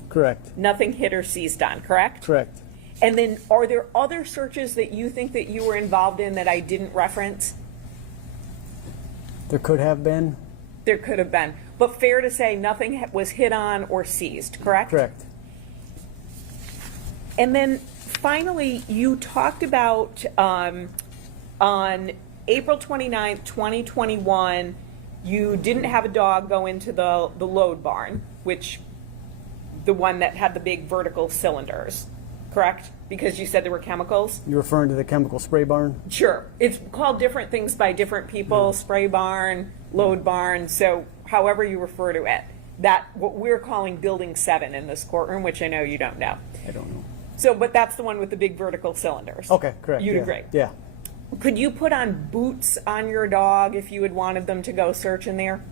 Correct. Nothing hit or seized on, correct? Correct. And then, are there other searches that you think that you were involved in that I didn't reference? There could have been. There could have been. But fair to say, nothing was hit on or seized, correct? Correct. And then finally, you talked about on April 29th, 2021, you didn't have a dog go into the load barn, which the one that had the big vertical cylinders, correct? Because you said there were chemicals? You're referring to the chemical spray barn? Sure. It's called different things by different people, spray barn, load barn, so however you refer to it. That, what we're calling Building 7 in this courtroom, which I know you don't know. I don't know. So, but that's the one with the big vertical cylinders. Okay, correct. You'd yeah. agree? Yeah. Could you put on boots on your dog if you had wanted them to go search in there?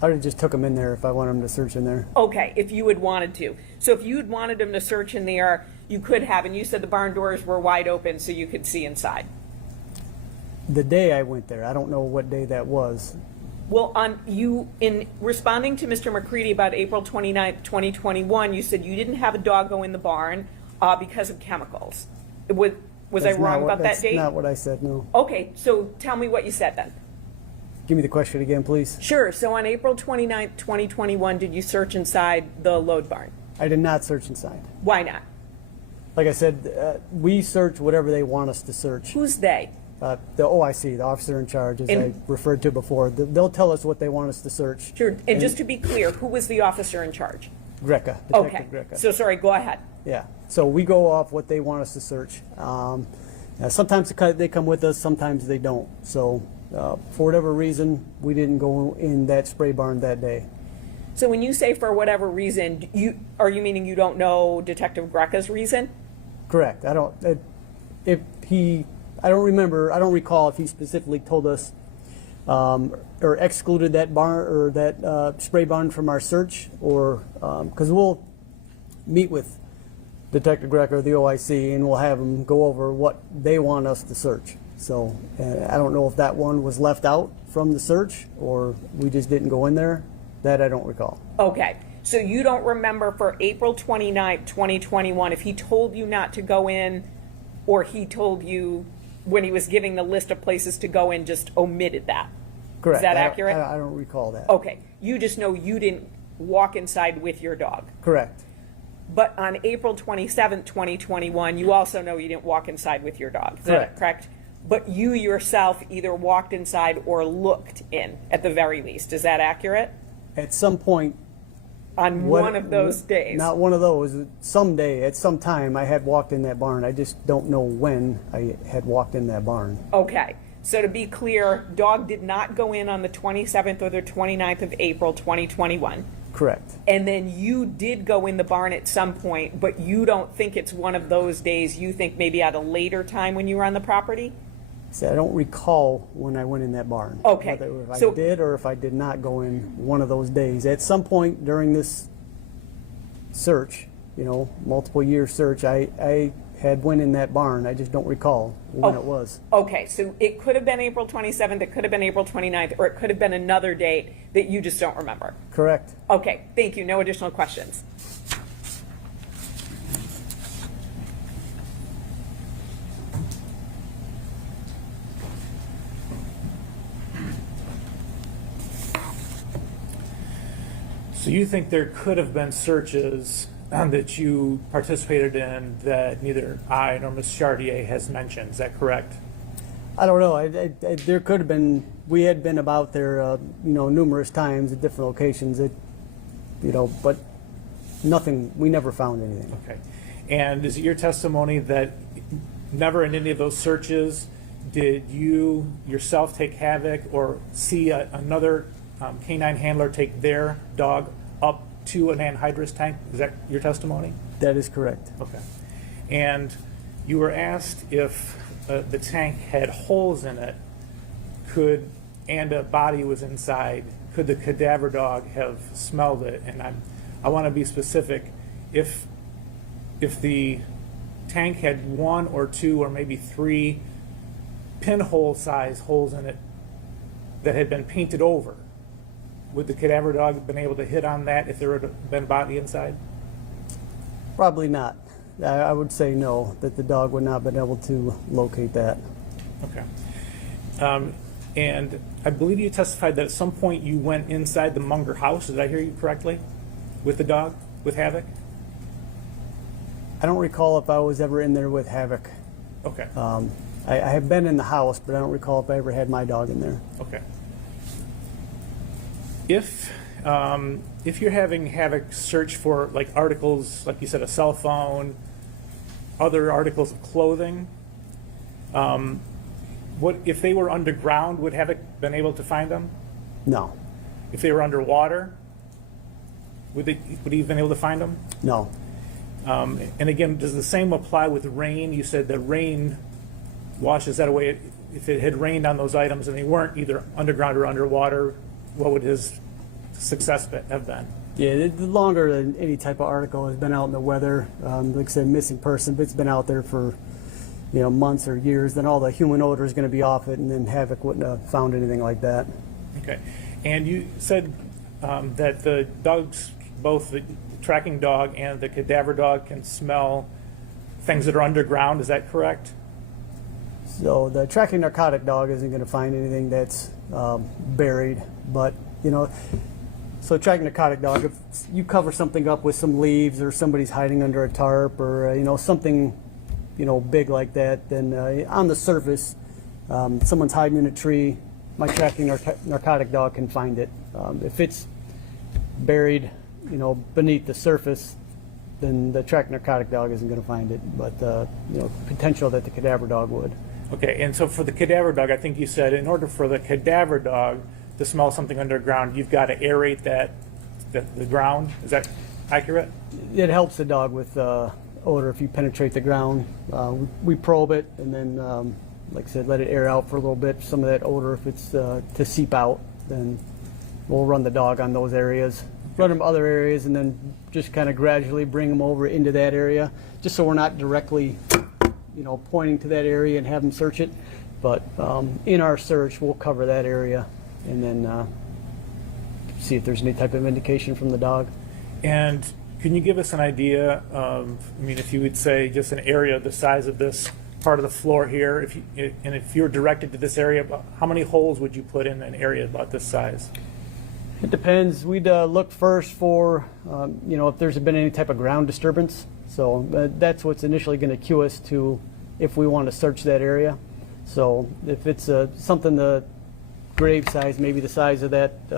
I would have just took them in there if I wanted them to search in there. Okay, if you had wanted to. So if you had wanted them to search in there, you could have, and you said the barn doors were wide open so you could see inside. The day I went there, I don't know what day that was. Well, in responding to Mr. McCready about April 29th, 2021, you said you didn't have a dog go in the barn because of chemicals. Was I That's wrong not what- about that date? That's not what I said, no. Okay, so tell me what you said then. Give me the question again, please. Sure, so on April 29th, 2021, did you search inside the load barn? I did not search inside. Why not? Like I said, we search whatever they want us to search. Who's they? The OIC, the officer in charge, as And- I referred to before, they'll tell us what they want us to search. Sure, and just to be clear, who was the officer in charge? Greca, Okay, Detective Greca. so sorry, go ahead. Yeah, so we go off what they want us to search. Sometimes they come with us, sometimes they don't. So for whatever reason, we didn't go in that spray barn that day. So when you say for whatever reason, are you meaning you don't know Detective Greca's reason? Correct. I don't remember, I don't recall if he specifically told us or excluded that barn or that spray barn from our search, or because we'll meet with Detective Greca or the OIC and we'll have them go over what they want us to search. So I don't know if that one was left out from the search or we just didn't go in there. That I don't recall. Okay, so you don't remember for April 29th, 2021, if he told you not to go in, or he told you when he was giving the list of places to go in, just omitted that? Correct. Is that accurate? I don't recall that. Okay, you just know you didn't walk inside with your dog. Correct. But on April 27th, 2021, you also know you didn't walk inside with your dog. Is that correct? But you yourself either walked inside or looked in, at the very least. Is that accurate? At some point. On one of those days? Not one of those. Someday, at some time, I had walked in that barn. I just don't know when I had walked in that barn. Okay. So to be clear, dog did not go in on the 27th or the 29th of April, 2021. Correct. And then you did go in the barn at some point, but you don't think it's one of those days. You think maybe at a later time when you were on the property? See, I don't recall when I went in that barn. Okay. Whether if So- I did or if I did not go in one of those days. At some point during this search, multiple year search, I had went in that barn. I just don't recall when it was. Okay, so it could have been April 27th, it could have been April 29th, or it could have been another date that you just don't remember. Correct. Okay, thank you. No additional questions. So you think there could have been searches that you participated in that neither I nor Ms. Chartier has mentioned, is that correct? I don't know. There could have been. We had been about there, numerous times at different locations. But Nothing, we never found anything. Okay. And is it your testimony that never in any of those searches did you yourself take Havoc or see another canine handler take their dog up to an anhydrous tank? Is that your testimony? That is correct. Okay. And you were asked if the tank had holes in it, and a body was inside, could the cadaver dog have smelled it? And I want to be specific. If the tank had 1 or 2 or maybe 3 pinhole size holes in it that had been painted over, would the cadaver dog have been able to hit on that if there had been body inside? Probably not. I would say no, that the dog would not have been able to locate that. Okay. And I believe you testified that at some point you went inside the Munger house. Did I hear you correctly? With the dog, with Havoc? I don't recall if I was ever in there with Havoc. Okay. I have been in the house, but I don't recall if I ever had my dog in there. Okay. If you're having Havoc search for like articles, like you said, a cell phone, other articles of clothing, what if they were underground? Would Havoc been able to find them? No, If they were underwater, would he have been able to find them? no. And again, does the same apply with rain? You said the rain washes that away. If it had rained on those items and they weren't either underground or underwater, what would his success have been? Yeah, the longer than any type of article has been out in the weather, like I said, missing person, if it's been out there for months or years, then all the human odor is going to be off it, and then Havoc wouldn't have found anything like that. Okay. And you said that the dogs, both the tracking dog and the cadaver dog, can smell things that are underground. Is that correct? So the tracking narcotic dog isn't going to find anything that's buried, but so tracking narcotic dog, if you cover something up with some leaves or somebody's hiding under a tarp or something big like that, then on the surface, someone's hiding in a tree, my tracking narcotic dog can find it. If it's buried beneath the surface, then the tracking narcotic dog isn't going to find it, but potential that the cadaver dog would. Okay. And so for the cadaver dog, I think you said in order for the cadaver dog to smell something underground, you've got to aerate the ground. Is that accurate? It helps the dog with odor if you penetrate the ground. We probe it and then, like I said, let it air out for a little bit. Some of that odor, if it's to seep out, then we'll run the dog on those areas. Run them other areas and then just kind of gradually bring them over into that area, just so we're not directly, pointing to that area and have them search it. But in our search, we'll cover that area and then see if there's any type of indication from the dog. And can you give us an idea of, if you would say just an area the size of this part of the floor here, if you're directed to this area, how many holes would you put in an area about this size? It depends. We'd look first for, if there's been any type of ground disturbance. So that's what's initially going to cue us to if we want to search that area. So if it's something the grave size, maybe the size of that,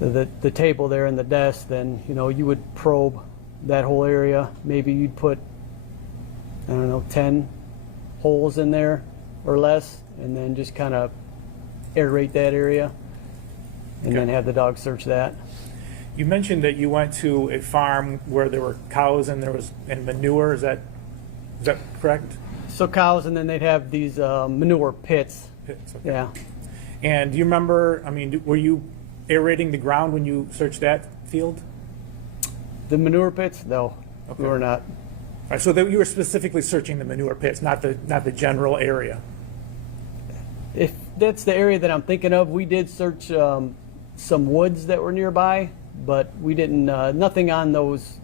the table there and the desk, then you would probe that whole area. Maybe you'd put 10 holes in there or less, and then just kind of aerate that area, and then have the dog search that. You mentioned that you went to a farm where there were cows and and manure. Is that correct? So cows, and then they'd have these manure pits. Pits, okay. Yeah. And do you remember? Were you aerating the ground when you searched that field? The manure pits? No, Okay. we were not. All right, so you were specifically searching the manure pits, not the general area. If that's the area that I'm thinking of, we did search some woods that were nearby, but we didn't. Nothing on those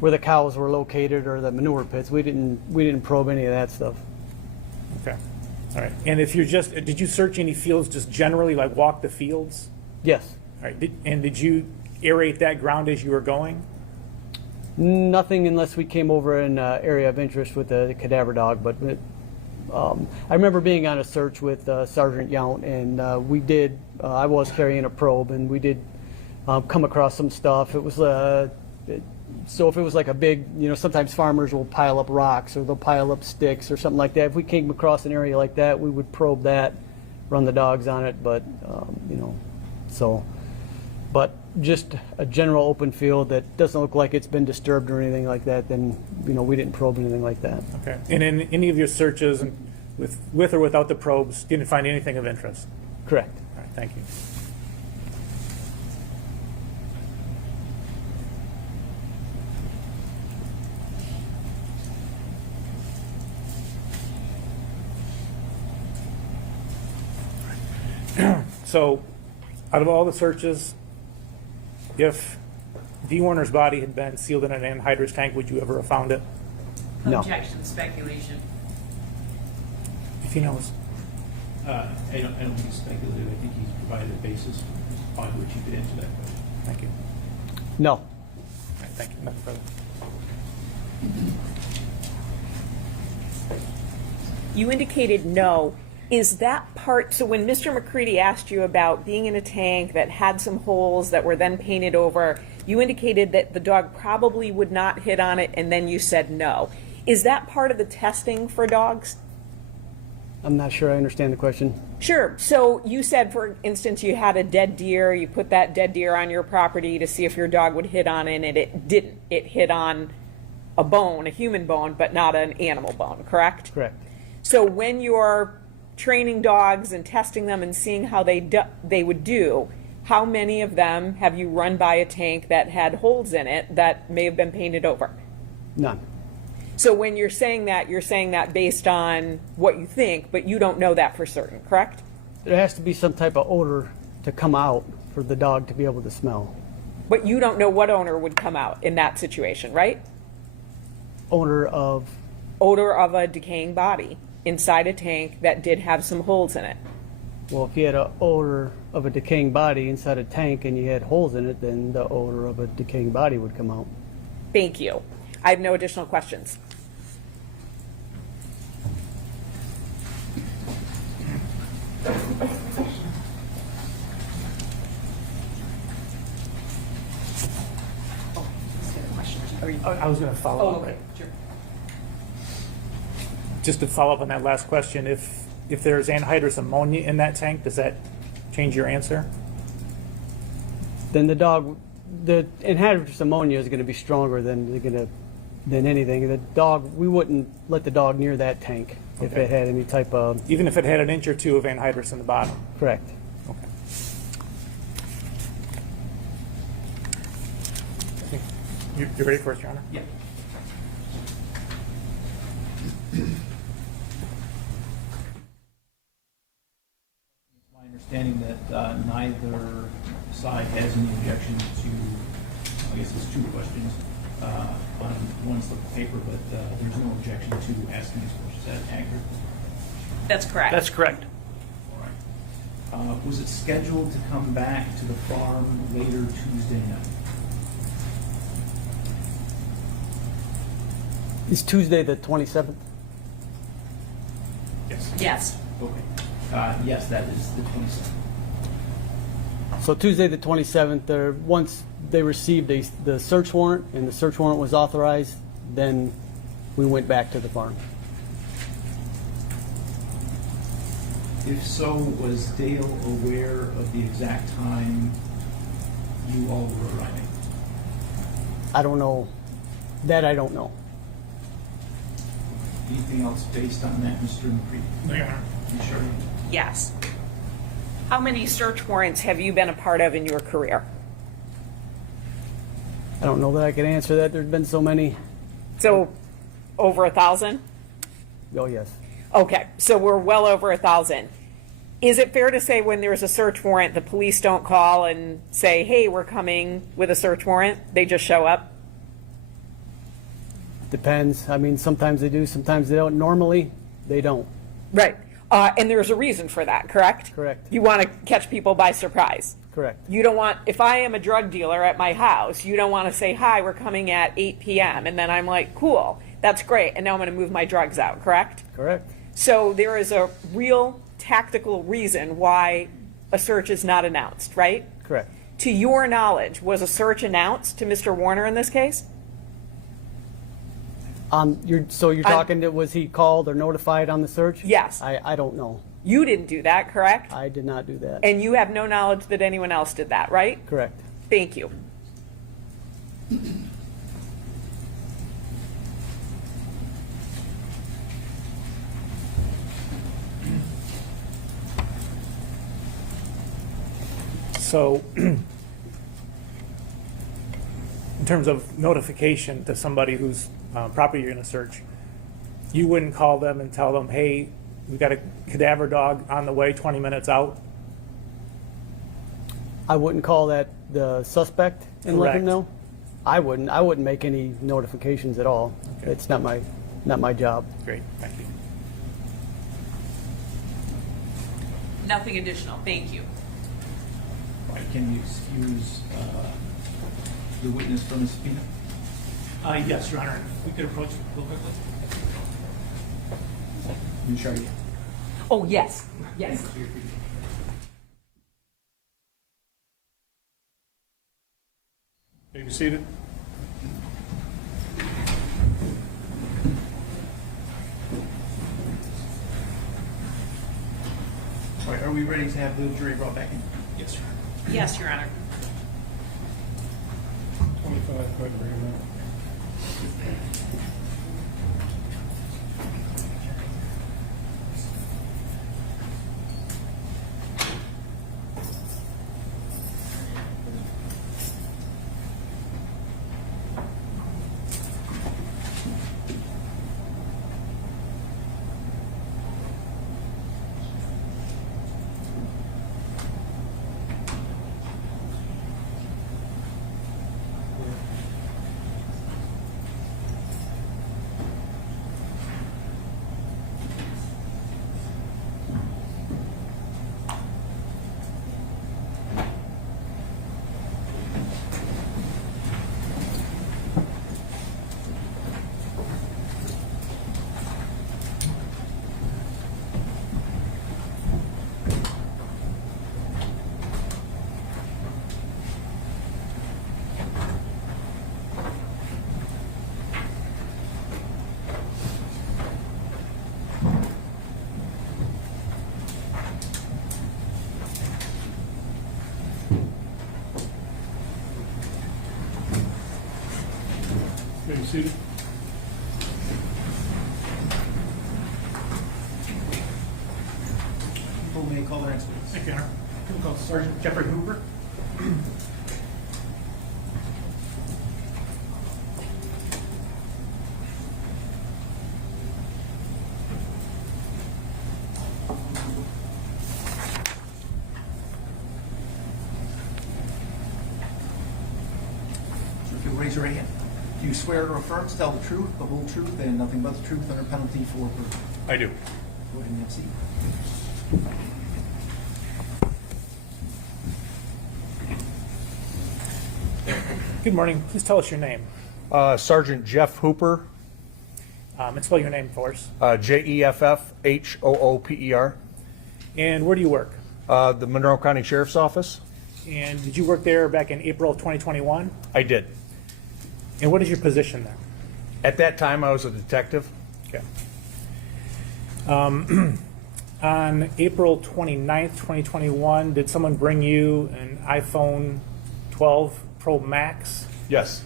where the cows were located or the manure pits. We didn't probe any of that stuff. Okay. All right. And if did you search any fields just generally, like walk the fields? Yes. All right. Did you aerate that ground as you were going? Nothing unless we came over an area of interest with the cadaver dog. But I remember being on a search with Sergeant Yount, and we did. I was carrying a probe, and we did come across some stuff. It was so if it was like a big, sometimes farmers will pile up rocks or they'll pile up sticks or something like that. If we came across an area like that, we would probe that, run the dogs on it. But but just a general open field that doesn't look like it's been disturbed or anything like that, then we didn't probe anything like that. Okay. And in any of your searches, with or without the probes, you didn't find anything of interest? Correct. All right, thank you. So, out of all the searches, if Dee Warner's body had been sealed in an anhydrous tank, would you ever have found it? No. Objection, speculation. If he knows. I don't think it's speculative. I think he's provided a basis upon which you could answer that question. Thank you. No. All right, thank you. Nothing further. You indicated no. Is that part, so when Mr. McCready asked you about being in a tank that had some holes that were then painted over, you indicated that the dog probably would not hit on it, and then you said no. Is that part of the testing for dogs? I'm not sure I understand the question. Sure. So you said, for instance, you had a dead deer, you put that dead deer on your property to see if your dog would hit on it, and it didn't. It hit on a bone, a human bone, but not an animal bone, correct? Correct. So when you're training dogs and testing them and seeing how they would do, how many of them have you run by a tank that had holes in it that may have been painted over? None. So when you're saying that based on what you think, but you don't know that for certain, correct? There has to be some type of odor to come out for the dog to be able to smell. But you don't know what odor would come out in that situation, right? Odor of, Odor of a decaying body inside a tank that did have some holes in it. well, if you had an odor of a decaying body inside a tank and you had holes in it, then the odor of a decaying body would come out. Thank you. I have no additional questions. I was going to follow up. Sure. Just to follow up on that last question, if there's anhydrous ammonia in that tank, does that change your answer? Then the anhydrous ammonia is going to be stronger than anything. The dog, we wouldn't let the dog near that tank if Okay. it had any type of. Even if it had an inch or two of anhydrous in the bottom? Correct. Okay. I think you're ready for us, Your Honor? Yeah. It's my understanding that neither side has any objection to, I guess it's two questions on one slip of paper, but there's no objection to asking these questions. Is that accurate? That's correct. That's correct. All right. Was it scheduled to come back to the farm later Tuesday night? It's Tuesday the 27th. Yes. Yes. Okay. Yes, that is the 27th. So Tuesday the 27th, once they received the search warrant and the search warrant was authorized, then we went back to the farm. If so, was Dale aware of the exact time you all were arriving? I don't know. That I don't know. Anything else based on that, Mr. McCready? No, Your Honor. You sure? Yes. How many search warrants have you been a part of in your career? I don't know that I can answer that. There's been so many. So, over 1,000? Oh, yes. Okay, so we're well over 1,000. Is it fair to say when there's a search warrant, the police don't call and say, hey, we're coming with a search warrant? They just show up? Depends. I mean, sometimes they do, sometimes they don't. Normally, they don't. Right. And there's a reason for that, correct? Correct. You want to catch people by surprise. Correct. You don't want, if I am a drug dealer at my house, you don't want to say, hi, we're coming at 8 p.m. And then I'm like, cool, that's great. And now I'm going to move my drugs out, correct? Correct. So there is a real tactical reason why a search is not announced, right? Correct. To your knowledge, was a search announced to Mr. Warner in this case? You're talking that was he called or notified on the search? Yes. I don't know. You didn't do that, correct? I did not do that. And you have no knowledge that anyone else did that, right? Correct. Thank you. So, in terms of notification to somebody whose property you're going to search, you wouldn't call them and tell them, hey, we've got a cadaver dog on the way 20 minutes out? I wouldn't call that the suspect and let him Correct. know. I wouldn't make any notifications at all. Okay. It's not my job. Great, thank you. Nothing additional, thank you. All right, can you excuse the witness from the subpoena? Yes, Your Honor. We could approach it real quickly. Ms. Chartier. Oh, yes, yes. May be seated. All right, are we ready to have the jury brought back in? Yes, Your Honor. Yes, Your Honor. 25-foot agreement. May be seated. People may call their answers. Thank you, Your Honor. We'll call Sergeant Jeffrey Hoover. So if you'll raise your right hand. Do you swear or affirm to tell the truth, the whole truth, and nothing but the truth under penalty for perjury? I do. Go ahead and have a seat. Good morning, please tell us your name. Sergeant Jeff Hooper, And spell your name for us. Jeffhooper. And where do you work? The Monroe County Sheriff's Office. And did you work there back in April of 2021? I did. And what is your position there? At that time, I was a detective. Okay. On April 29th, 2021, did someone bring you an iPhone 12 Pro Max? Yes.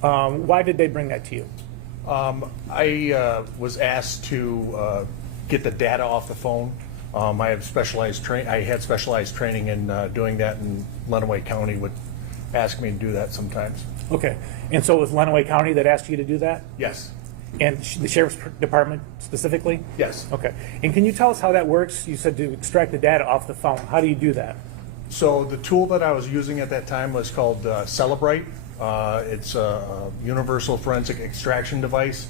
Why did they bring that to you? I was asked to get the data off the phone. I had specialized training in doing that, and Lenawee County would ask me to do that sometimes. Okay. And so it was Lenawee County that asked you to do that? Yes. And the Sheriff's Department specifically? Yes. Okay. And can you tell us how that works? You said to extract the data off the phone. How do you do that? So the tool that I was using at that time was called Celebrate. It's a universal forensic extraction device.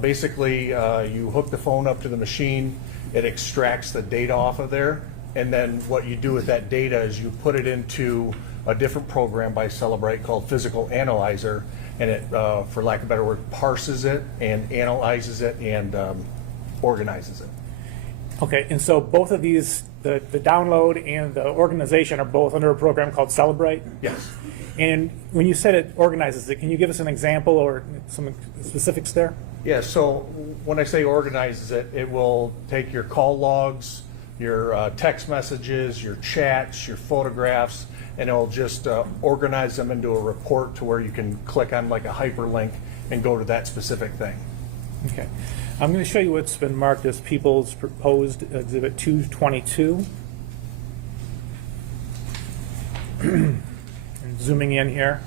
Basically, you hook the phone up to the machine, it extracts the data off of there, and then what you do with that data is you put it into a different program by Celebrate called Physical Analyzer, and it, for lack of a better word, parses it and analyzes it and organizes it. Okay, and so both of these, the download and the organization are both under a program called Celebrate? Yes. And when you said it organizes it, can you give us an example or some specifics there? Yeah, so when I say organizes it, it will take your call logs, your text messages, your chats, your photographs, and it'll just organize them into a report to where you can click on like a hyperlink and go to that specific thing. Okay. I'm going to show you what's been marked as People's Proposed Exhibit 222. And zooming in here.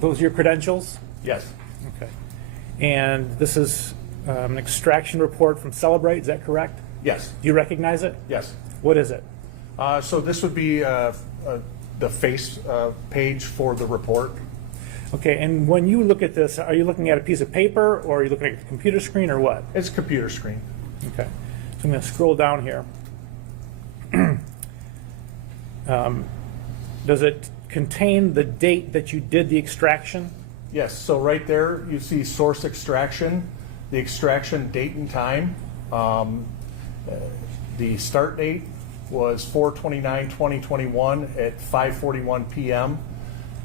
Those are your credentials? Yes. Okay. And this is an extraction report from Celebrate, is that correct? Yes. Do you recognize it? Yes. What is it? So this would be the face page for the report. Okay, and when you look at this, are you looking at a piece of paper or are you looking at the computer screen or what? It's a computer screen. Okay, so I'm going to scroll down here. Does it contain the date that you did the extraction? Yes, so right there you see source extraction, the extraction date and time. The start date was 4/29/2021 at 5:41 p.m.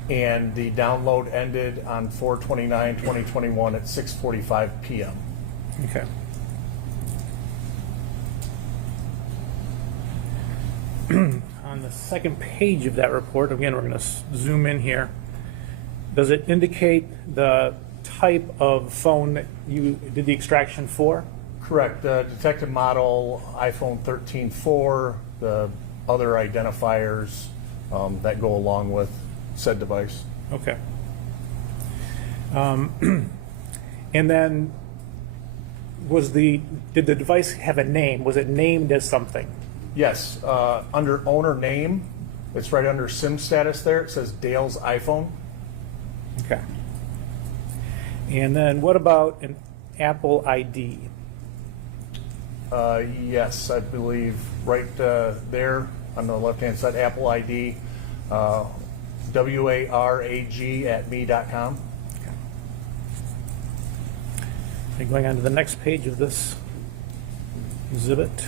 and the download ended on 4/29/2021 at 6:45 p.m. Okay. On the second page of that report, again, we're going to zoom in here. Does it indicate the type of phone that you did the extraction for? Correct. Detected model iPhone 13.4, the other identifiers that go along with said device. Okay. And then did the device have a name? Was it named as something? Yes. Under owner name, it's right under SIM status there. It says Dale's iPhone. Okay. And then what about an Apple ID? Yes, I believe right there on the left-hand side, Apple ID, warag@me.com. Okay. And going on to the next page of this exhibit.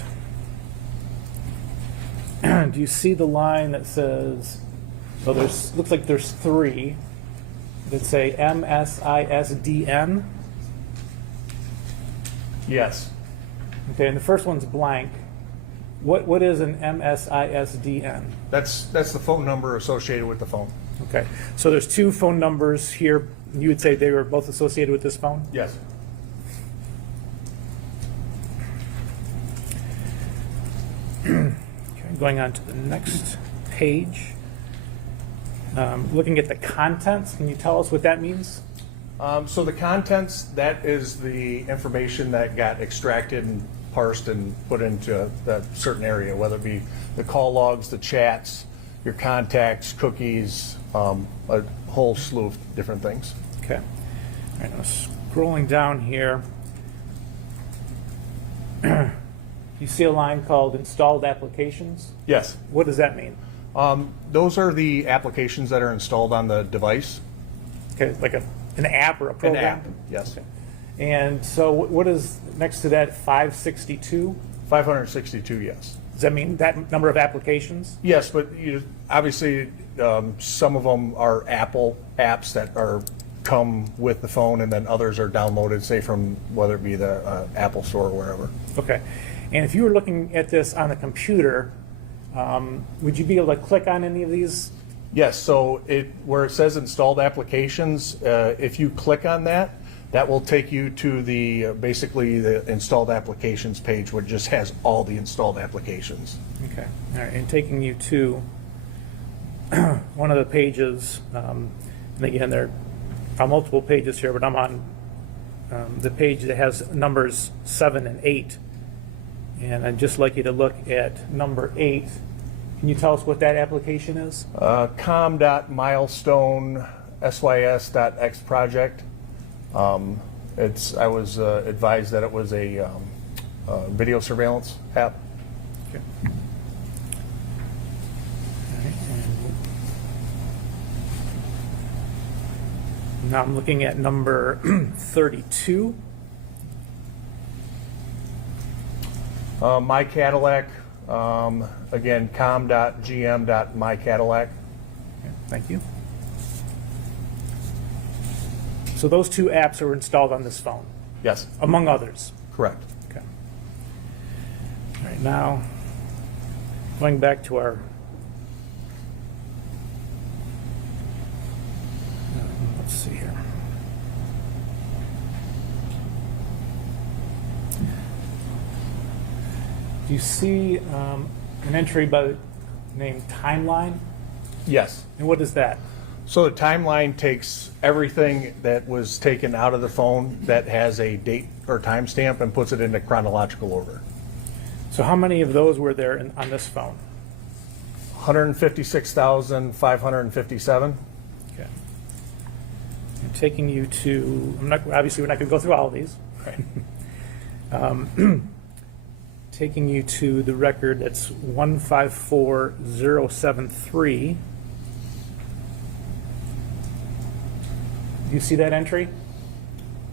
Do you see the line that says, well, looks like there's three that say MSISDN? Yes. Okay, and the first one's blank. What is an MSISDN? That's the phone number associated with the phone. Okay, so there's two phone numbers here. You would say they were both associated with this phone? Yes. Okay, going on to the next page. Looking at the contents, can you tell us what that means? So the contents, that is the information that got extracted and parsed and put into that certain area, whether it be the call logs, the chats, your contacts, cookies, a whole slew of different things. Okay. All right, now scrolling down here. You see a line called installed applications? Yes. What does that mean? Those are the applications that are installed on the device. Okay, like an app or a program? An app, yes. Okay. And so what is next to that, 562? 562, yes. Does that mean that number of applications? Yes, but obviously some of them are Apple apps that come with the phone, and then others are downloaded, say from whether it be the Apple Store or wherever. Okay. And if you were looking at this on the computer, would you be able to click on any of these? Yes, so where it says installed applications, if you click on that, that will take you to the basically the installed applications page, which just has all the installed applications. Okay. All right. And taking you to one of the pages, and again, there are multiple pages here, but I'm on the page that has numbers 7 and 8. And I'd just like you to look at number 8. Can you tell us what that application is? com.milestone.sys.x project. I was advised that it was a video surveillance app. Okay. All right, and now I'm looking at number 32. My Cadillac, again, com.gm.mycadillac. Okay, thank you. So those two apps are installed on this phone, Yes, among others. correct. Okay. All right, now, going back to our, let's see here. Do you see an entry by the name timeline? Yes. And what is that? So the timeline takes everything that was taken out of the phone that has a date or timestamp and puts it into chronological order. So how many of those were there on this phone? 156,557. Okay. I'm taking you to, obviously we're not going to go through all of these. Right. Taking you to the record that's 154073. Do you see that entry?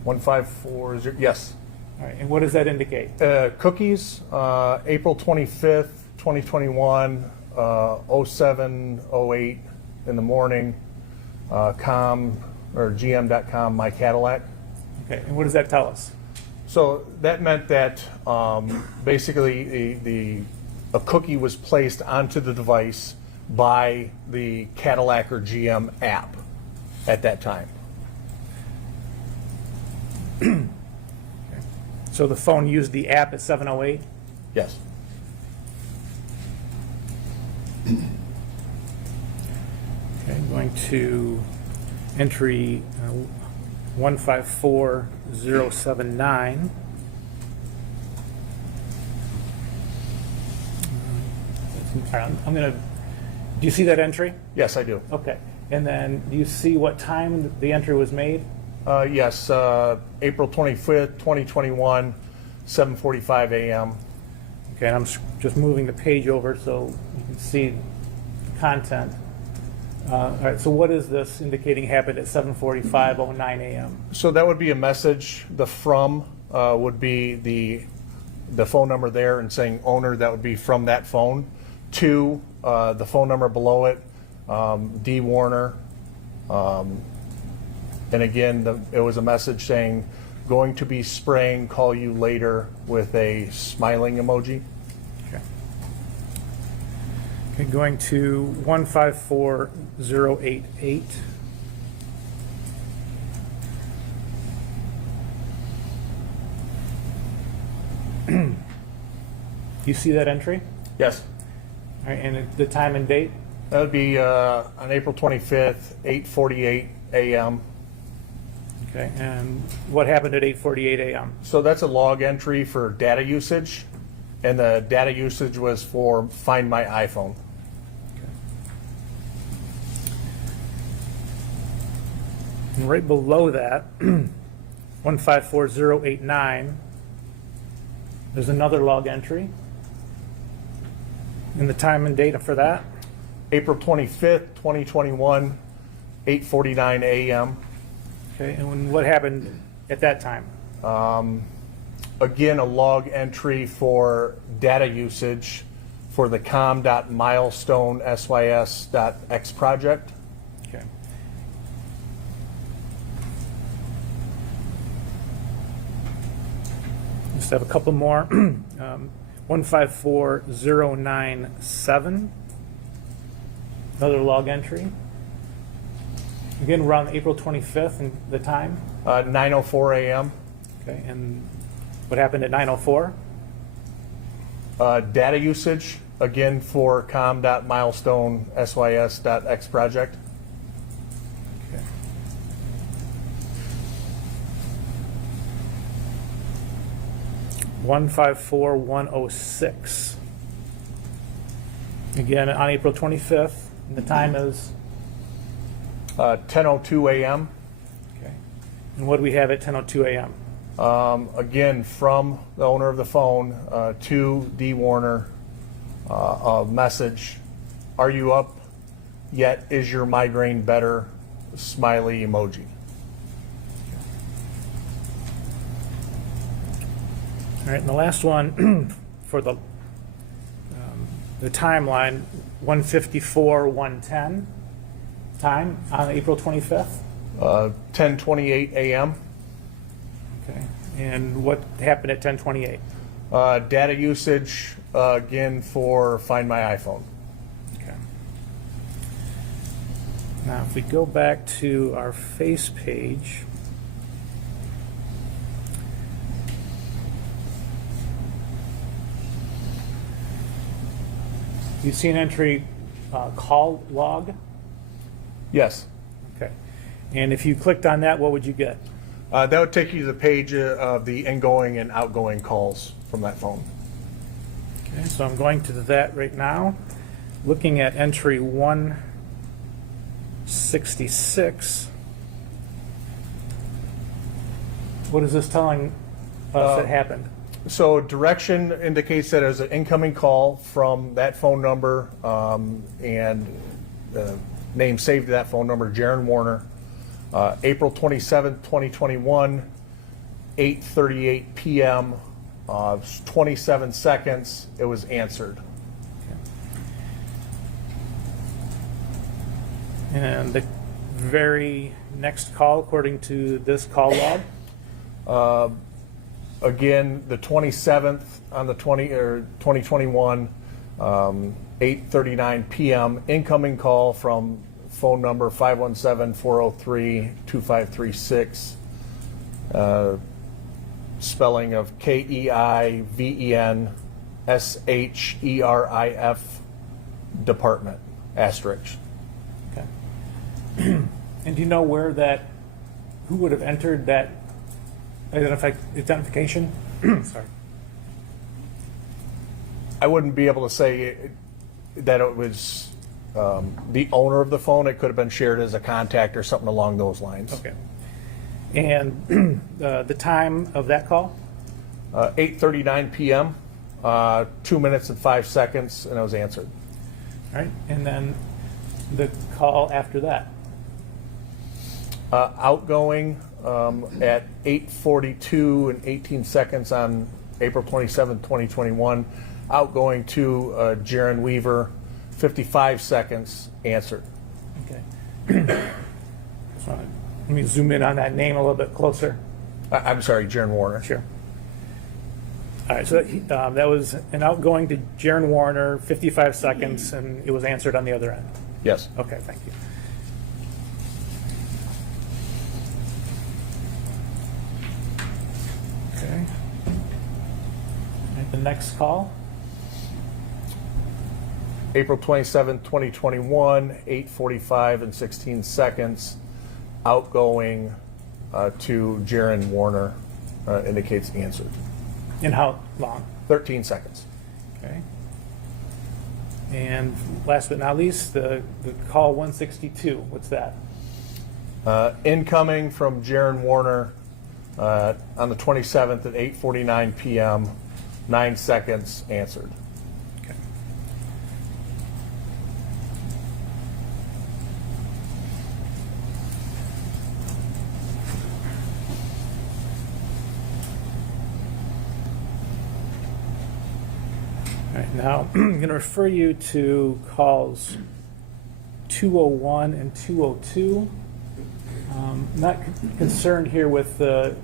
1540, yes. All right, and what does that indicate? Cookies, April 25th, 2021, 0708 in the morning, gm.com, my Cadillac. Okay, and what does that tell us? So that meant that basically a cookie was placed onto the device by the Cadillac or GM app at that time. So the phone used the app at 7:08? Yes. Okay, going to entry 154079. I'm going to, do you see that entry? Yes, I do. Okay. And then do you see what time the entry was made? Yes, April 25th, 2021, 7:45 a.m. Okay, and I'm just moving the page over so you can see the content. All right, so what is this indicating happened at 7:45:09 a.m.? So that would be a message. The from would be the phone number there and saying owner, that would be from that phone, to the phone number below it, Dee Warner. And again, it was a message saying, going to be spraying, call you later, with a smiling emoji. Okay. Okay, going to 154088. You see that entry? Yes. All right, and the time and date? That would be on April 25th, 8:48 a.m. Okay, and what happened at 8:48 a.m.? So that's a log entry for data usage, and the data usage was for Find My iPhone. And right below that, 154089, there's another log entry. And the time and date for that? April 25th, 2021, 8:49 a.m. Okay, and what happened at that time? Again, a log entry for data usage for the com.milestonessys.x project. Okay. Just have a couple more. 154097. Another log entry. Again, we're on April 25th, and the time? 9:04 a.m. Okay, and what happened at 9:04? Data usage, again for com.milestonessys.x project. Okay. One 154106. Again, on April 25th, and the time is? 10:02 a.m. Okay. And what do we have at 10:02 a.m.? Again, from the owner of the phone to Dee Warner, a message, are you up yet? Is your migraine better? Smiley emoji. All right, and the last one, for the timeline, 1:54, 1:10 time on April 25th. 10:28 a.m. Okay. And what happened at 10:28? Data usage, again, for Find My iPhone. Okay. Now, if we go back to our face page, you see an entry call log? Yes. Okay. And if you clicked on that, what would you get? That would take you to the page of the ingoing and outgoing calls from that phone. Okay, so I'm going to that right now. Looking at entry 166. What is this telling us that happened? So direction indicates that as an incoming call from that phone number, and name saved to that phone number, Jaron Warner, April 27th, 2021, 8:38 p.m., 27 seconds, it was answered. And the very next call, according to this call log? Again, the 27th on the 2021, 8:39 p.m. incoming call from phone number 517-403-2536. Spelling of KEIVENSHERIF department, asterisk. Okay. And do you know where who would have entered that identification? Sorry. I wouldn't be able to say that it was the owner of the phone. It could have been shared as a contact or something along those lines. Okay. And the time of that call? 8:39 p.m., 2 minutes and 5 seconds, and it was answered. All right. And then the call after that? Outgoing at 8:42 and 18 seconds on April 27, 2021. Outgoing to Jaron Weaver, 55 seconds, answered. Okay. Let me zoom in on that name a little bit closer. I'm sorry, Jaron Warner. Sure. All right, so that was an outgoing to Jaron Warner, 55 seconds, and it was answered on the other end. Yes. Okay, thank you. Okay. And the next call? April 27, 2021, 8:45 and 16 seconds. Outgoing to Jaron Warner, indicates answered. And how long? 13 seconds. Okay. And last but not least, the call 162. What's that? Incoming from Jaron Warner on the 27th at 8:49 p.m., 9 seconds, answered. Okay. All right, now I'm going to refer you to calls 201 and 202. Not concerned here with the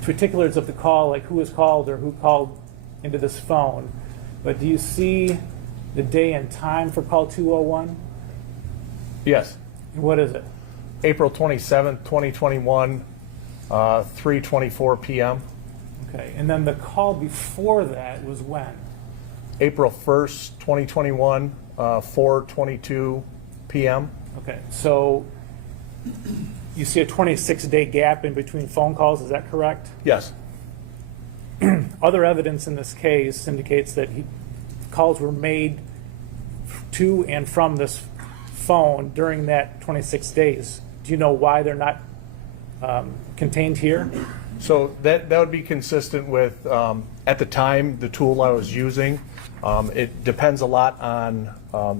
particulars of the call, like who was called or who called into this phone, but do you see the day and time for call 201? Yes. What is it? April 27th, 2021, 3:24 p.m. Okay, and then the call before that was when? April 1st, 2021, 4:22 p.m. Okay, so you see a 26-day gap in between phone calls, is that correct? Yes. Other evidence in this case indicates that calls were made to and from this phone during that 26 days. Do you know why they're not contained here? So that would be consistent with, at the time, the tool I was using. It depends a lot on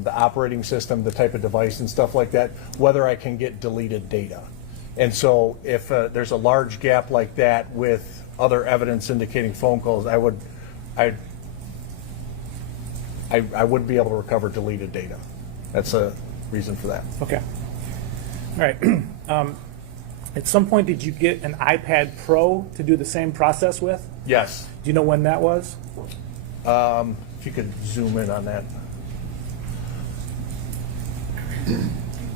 the operating system, the type of device and stuff like that, whether I can get deleted data. And so if there's a large gap like that with other evidence indicating phone calls, I wouldn't be able to recover deleted data. That's a reason for that. Okay. All right. At some point, did you get an iPad Pro to do the same process with? Yes. Do you know when that was? If you could zoom in on that.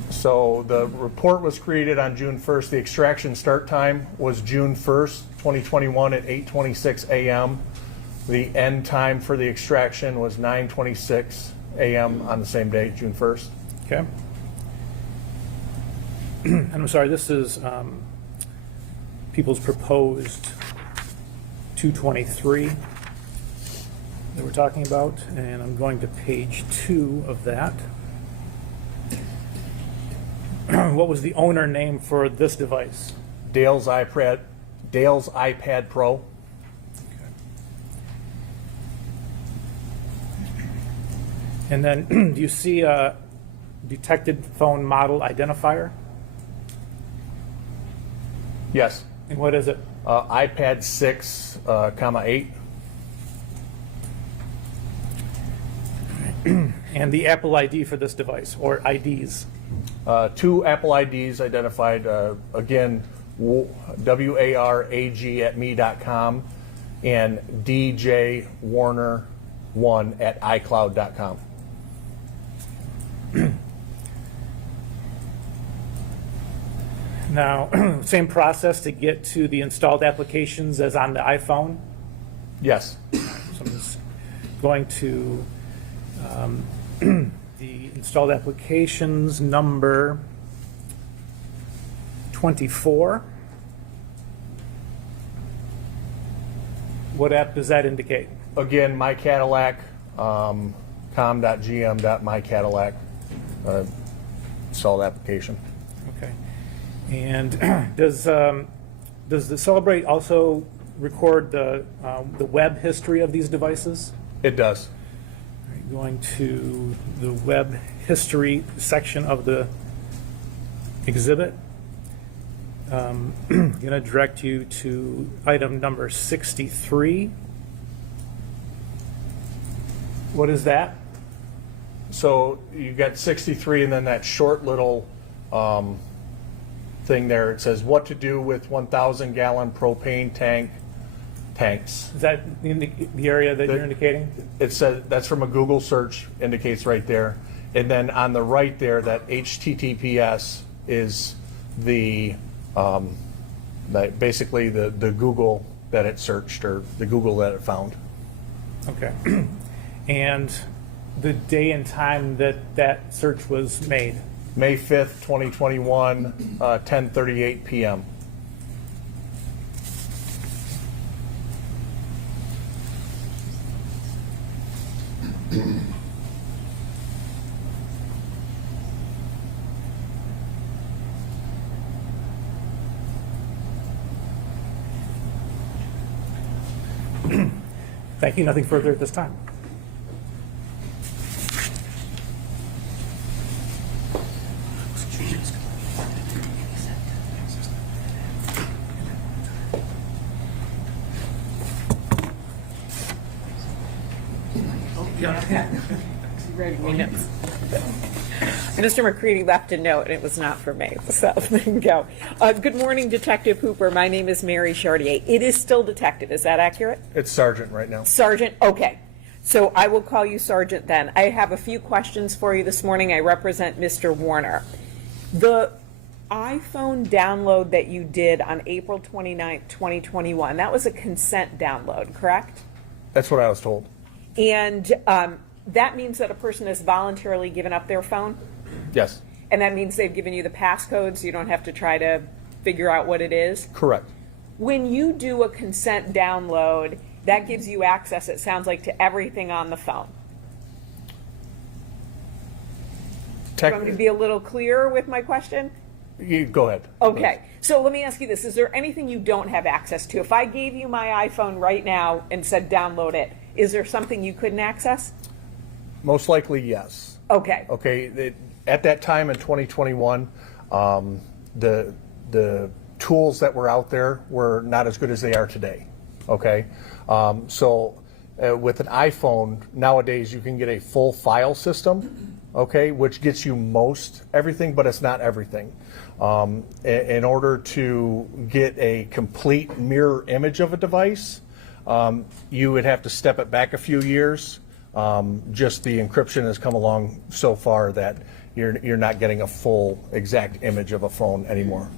So the report was created on June 1st. The extraction start time was June 1st, 2021 at 8:26 a.m. The end time for the extraction was 9:26 a.m. on the same day, June 1st. Okay. And I'm sorry, this is people's proposed 223 that we're talking about, and I'm going to page 2 of that. What was the owner name for this device? Dale's iPad Pro. And then, do you see a detected phone model identifier? Yes. And what is it? iPad 6, 8. And the Apple ID for this device, or IDs? 2 Apple IDs identified, again, warag@me.com and DJ Warner 1 at iCloud.com. Now, same process to get to the installed applications as on the iPhone? Yes. So I'm just going to the installed applications number 24. What app does that indicate? Again, My Cadillac, com.gm.mycadillac, installed application. Okay. And does the Celebrate also record the web history of these devices? It does. All right, going to the web history section of the exhibit. I'm going to direct you to item number 63. What is that? So you got 63 and then that short little thing there. It says what to do with 1,000-gallon propane tanks. Is that the area that you're indicating? It says that's from a Google search, indicates right there. And then on the right there, that HTTPS is the basically the Google that it searched, or the Google that it found. Okay. And the day and time that that search was made? May 5th, 2021, 10:38 p.m. Thank you. Nothing further at this time. Mr. McCready left a note, and it was not for me, so there you go. Good morning, Detective Hooper. My name is Mary Chartier. It is still detective. Is that accurate? It's Sergeant right now. Sergeant? Okay. So I will call you Sergeant then. I have a few questions for you this morning. I represent Mr. Warner. The iPhone download that you did on April 29th, 2021, that was a consent download, correct? That's what I was told. And that means that a person has voluntarily given up their phone? Yes. And that means they've given you the passcode so you don't have to try to figure out what it is? Correct. When you do a consent download, that gives you access, it sounds like, to everything on the phone. Do you want me to be a little clearer with my question? You go ahead. Okay. So let me ask you this. Is there anything you don't have access to? If I gave you my iPhone right now and said download it, is there something you couldn't access? Most likely, yes. Okay. Okay. At that time in 2021, the tools that were out there were not as good as they are today. Okay, with an iPhone nowadays, you can get a full file system, okay, which gets you most everything, but it's not everything. In order to get a complete mirror image of a device, you would have to step it back a few years. Just the encryption has come along so far that you're not getting a full exact image of a phone anymore.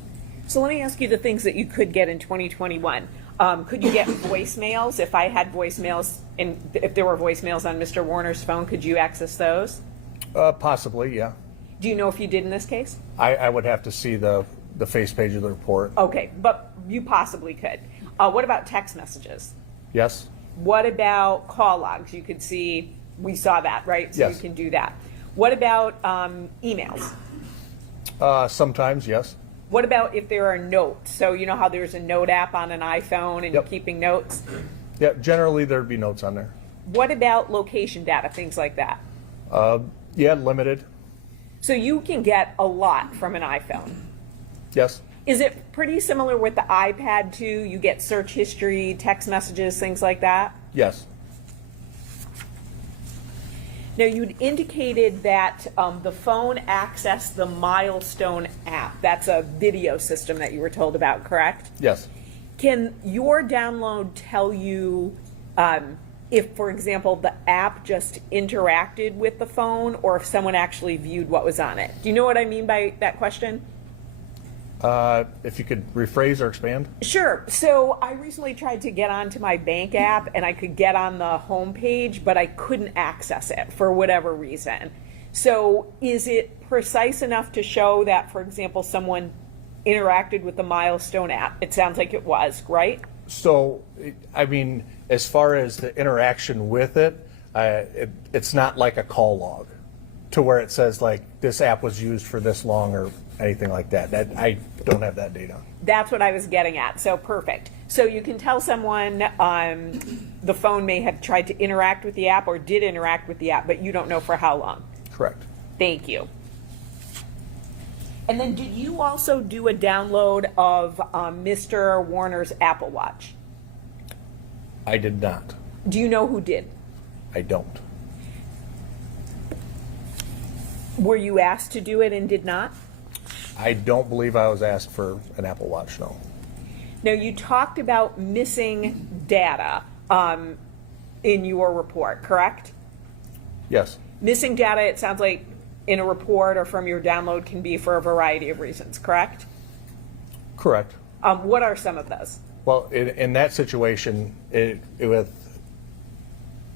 So let me ask you the things that you could get in 2021. Could you get voicemails? If I had voicemails, and if there were voicemails on Mr. Warner's phone, could you access those? Possibly, yeah. Do you know if you did in this case? I would have to see the face page of the report. Okay, but you possibly could. What about text messages? Yes? What about call logs? You could see, we saw that, right? So Yes. you can do that. What about emails? Sometimes, yes. What about if there are notes? So you know how there's a note app on an iPhone and you're Yep. keeping notes? Yeah, generally there'd be notes on there. What about location data, things like that? Yeah, limited. So you can get a lot from an iPhone. Yes. Is it pretty similar with the iPad too? You get search history, text messages, things like that? Yes. Now, you'd indicated that the phone accessed the Milestone app. That's a video system that you were told about, correct? Yes. Can your download tell you if, for example, the app just interacted with the phone or if someone actually viewed what was on it? Do you know what I mean by that question? If you could rephrase or expand. Sure. So I recently tried to get onto my bank app and I could get on the home page, but I couldn't access it for whatever reason. So is it precise enough to show that, for example, someone interacted with the Milestone app? It sounds like it was, right? So, I mean, as far as the interaction with it, it's not like a call log to where it says like this app was used for this long or anything like that. I don't have that data. That's what I was getting at. So perfect. So you can tell someone the phone may have tried to interact with the app or did interact with the app, but you don't know for how long. Correct. Thank you. And then did you also do a download of Mr. Warner's Apple Watch? I did not. Do you know who did? I don't. Were you asked to do it and did not? I don't believe I was asked for an Apple Watch, no. Now, you talked about missing data in your report, correct? Yes. Missing data, it sounds like, in a report or from your download can be for a variety of reasons, correct? Correct. What are some of those? Well, in that situation, with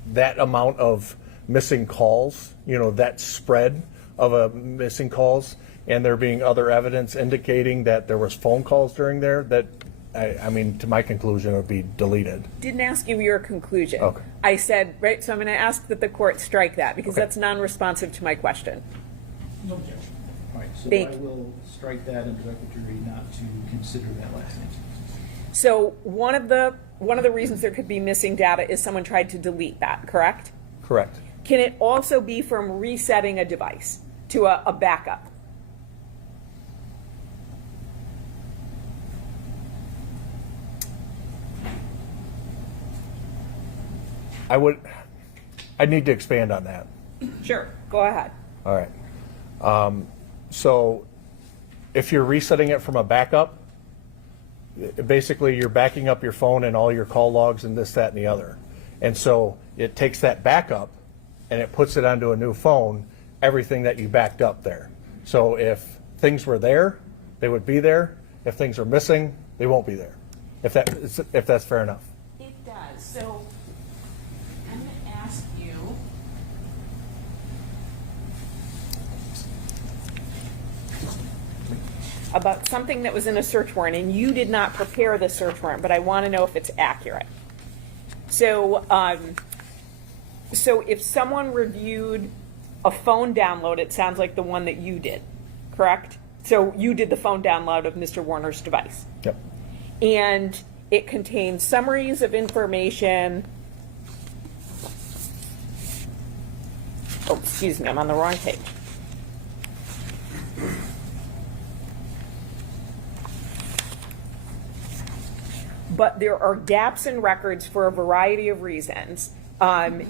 that amount of missing calls, that spread of missing calls, and there being other evidence indicating that there was phone calls during there, that, I mean, to my conclusion, it would be deleted. Didn't ask you your conclusion. Okay. I said, right, so I'm going to ask that the court strike that because Okay. that's non-responsive to my question. No objection. All right, so Thank I will strike that and direct the jury not to consider that last name. So one of the reasons there could be missing data is someone tried to delete that, correct? Correct. Can it also be from resetting a device to a backup? I'd need to expand on that. Sure, go ahead. All right. So if you're resetting it from a backup, basically you're backing up your phone and all your call logs and this, that, and the other. And so it takes that backup and it puts it onto a new phone, everything that you backed up there. So if things were there, they would be there. If things are missing, they won't be there. If that's fair enough. It does. So I'm going to ask you. About something that was in a search warrant, and you did not prepare the search warrant, but I want to know if it's accurate. So, so if someone reviewed a phone download, it sounds like the one that you did, correct? So you did the phone download of Mr. Warner's device. Yep. And it contains summaries of information. Oh, excuse me, I'm on the wrong page. but there are gaps in records for a variety of reasons,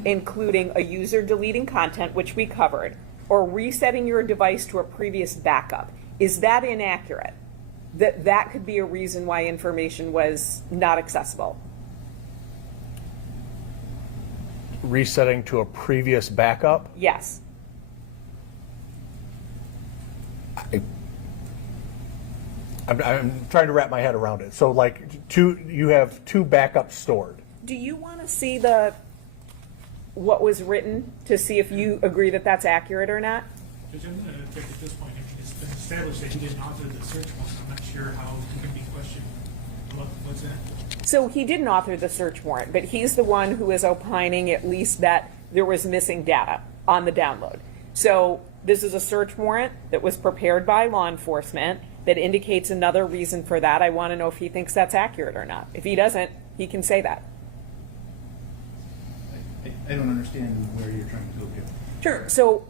including a user deleting content, which we covered, or resetting your device to a previous backup. Is that inaccurate? That could be a reason why information was not accessible. Resetting to a previous backup? Yes. I'm trying to wrap my head around it. So like you have two backups stored. Do you want to see what was written to see if you agree that that's accurate or not? Judge, I'm going to take at this point, if it's been established that he didn't author the search warrant, I'm not sure how he can be questioned. What's that? So he didn't author the search warrant, but he's the one who is opining at least that there was missing data on the download. So this is a search warrant that was prepared by law enforcement that indicates another reason for that. I want to know if he thinks that's accurate or not. If he doesn't, he can say that. I don't understand where you're trying to go here. Sure. So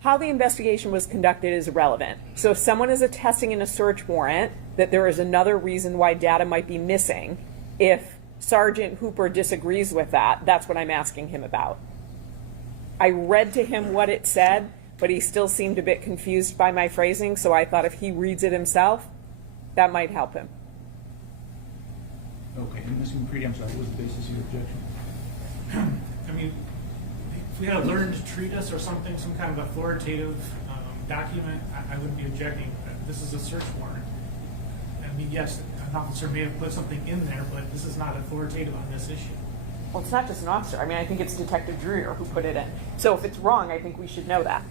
how the investigation was conducted is relevant. So if someone is attesting in a search warrant that there is another reason why data might be missing, if Sergeant Hooper disagrees with that, that's what I'm asking him about. I read to him what it said, but he still seemed a bit confused by my phrasing, so I thought if he reads it himself, that might help him. Okay, and Ms. McCready, I'm sorry, what was the basis of your objection? I mean, if we had a learn to treat us or something, some kind of authoritative document, I wouldn't be objecting. This is a search warrant. I mean, yes, an officer may have put something in there, but this is not authoritative on this issue. Well, it's not just an officer. I mean, I think it's Detective Drewyor who put it in. So if it's wrong, I think we should know that.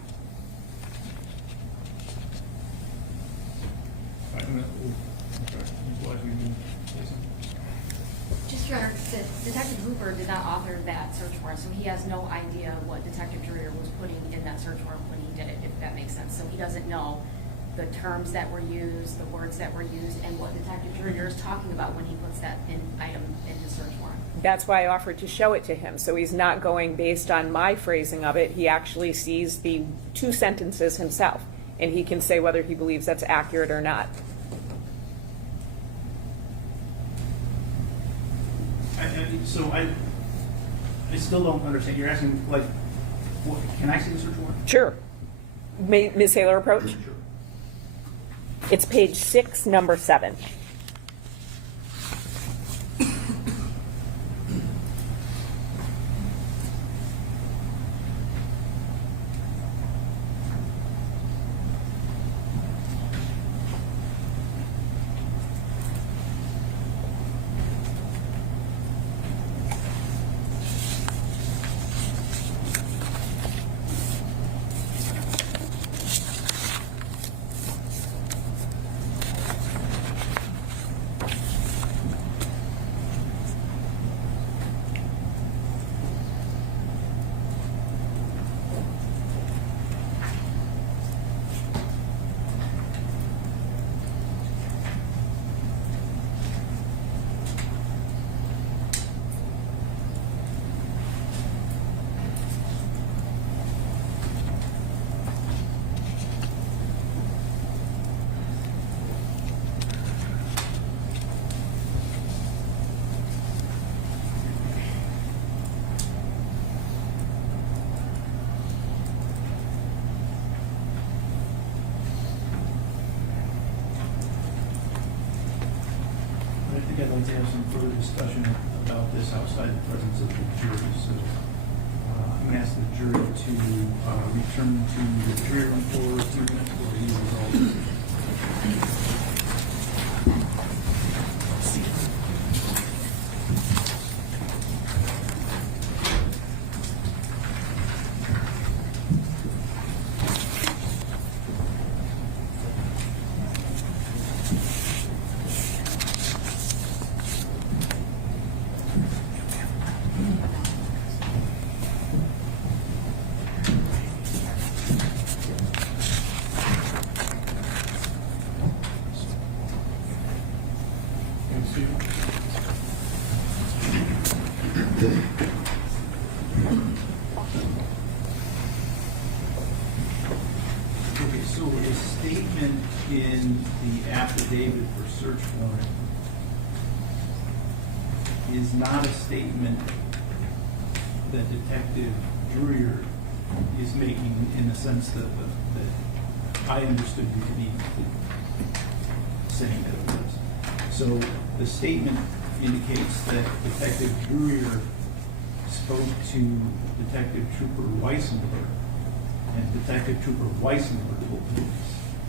Just your Honor, Detective Hooper did not author that search warrant, so he has no idea what Detective Drewyor was putting in that search warrant when he did it, if that makes sense. So he doesn't know the terms that were used, the words that were used, and what Detective Drewyor is talking about when he puts that item in his search warrant. That's why I offered to show it to him. So he's not going based on my phrasing of it. He actually sees the two sentences himself, and he can say whether he believes that's accurate or not. So I still don't understand. You're asking, like, can I see the search warrant? Sure. May Ms. Haler approach? Sure. It's page 6, number 7. I think I'd like to have some further discussion about this outside the presence of the jury. So I'm going to ask the jury to return to the jury room for a few minutes for the results. Okay, so a statement in the affidavit for search warrant is not a statement that Detective Drewyor is making in the sense that I understood you to be saying that it was. So the statement indicates that Detective Drewyor spoke to Detective Trooper Weissenberg, and Detective Trooper Weissenberg told police.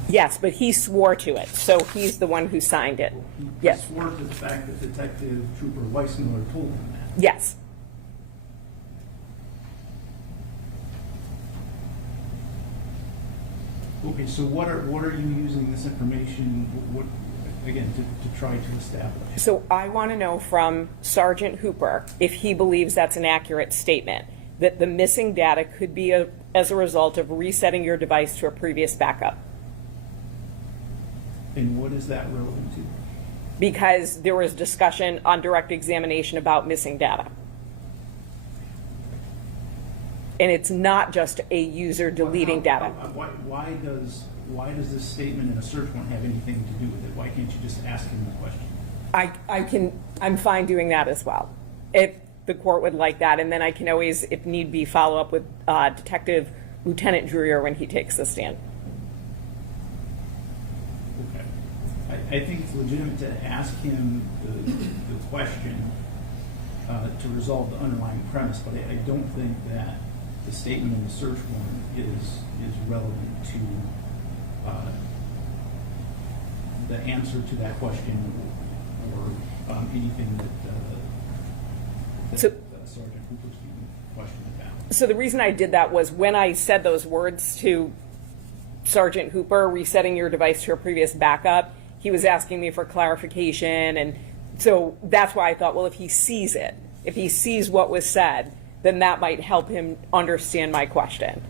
Yes, but he swore to it, so he's the one who signed it. He Yes. swore to the fact that Detective Trooper Weissenberg told him that. Yes. Okay, so what are you using this information, what, again, to try to establish? So I want to know from Sergeant Hooper if he believes that's an accurate statement, that the missing data could be as a result of resetting your device to a previous backup. And what is that relevant to? Because there was discussion on direct examination about missing data. And it's not just a user deleting data. Why does this statement in a search warrant have anything to do with it? Why can't you just ask him the question? I'm fine doing that as well, if the court would like that. And then I can always, if need be, follow up with Detective Lieutenant Drewyor when he takes the stand. Okay. I think it's legitimate to ask him the question to resolve the underlying premise, but I don't think that the statement in the search warrant is relevant to the answer to that question or anything that So- Sergeant Hooper's being questioned about. So the reason I did that was when I said those words to Sergeant Hooper, resetting your device to a previous backup, he was asking me for clarification. And so that's why I thought, well, if he sees it, if he sees what was said, then that might help him understand my question.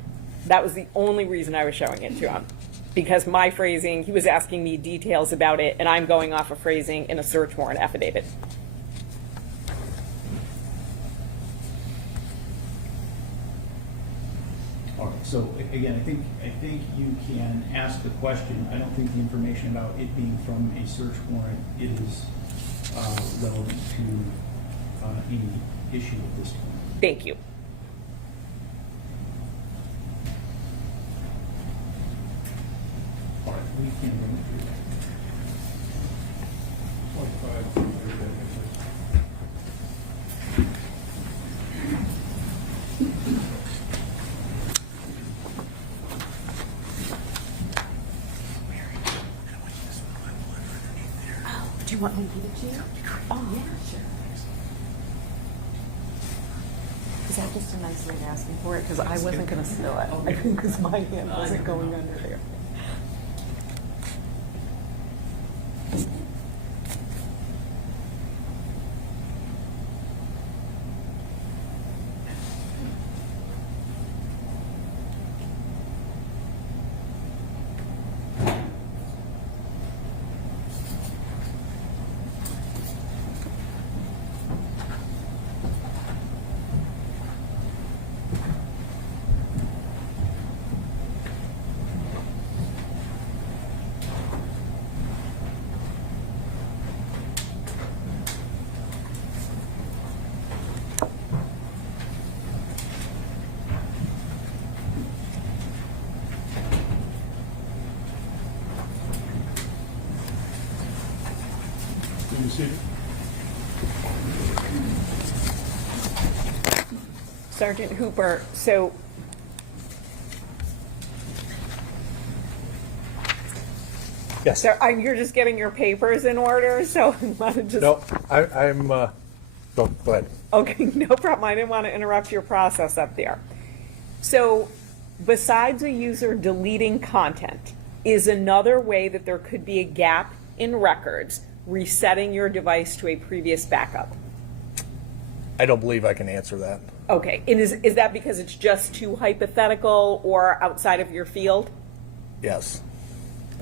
That was the only reason I was showing it to him. Because my phrasing, he was asking me details about it, and I'm going off of phrasing in a search warrant affidavit. All right, so again, I think you can ask the question. I don't think the information about it being from a search warrant is relevant to any issue at this point. Thank you. All right, we can run through that. Do you want me to give it to you? Oh, yeah, sure. Is that just a nice way to ask me for it? Because I wasn't going to steal it. Because my hand wasn't going under there. Sergeant Hooper, so Yes. so you're just getting your papers in order, so I want to just... No, I'm, go ahead. Okay, no problem. I didn't want to interrupt your process up there. So besides a user deleting content, is another way that there could be a gap in records resetting your device to a previous backup? I don't believe I can answer that. Okay, and is that because it's just too hypothetical or outside of your field? Yes.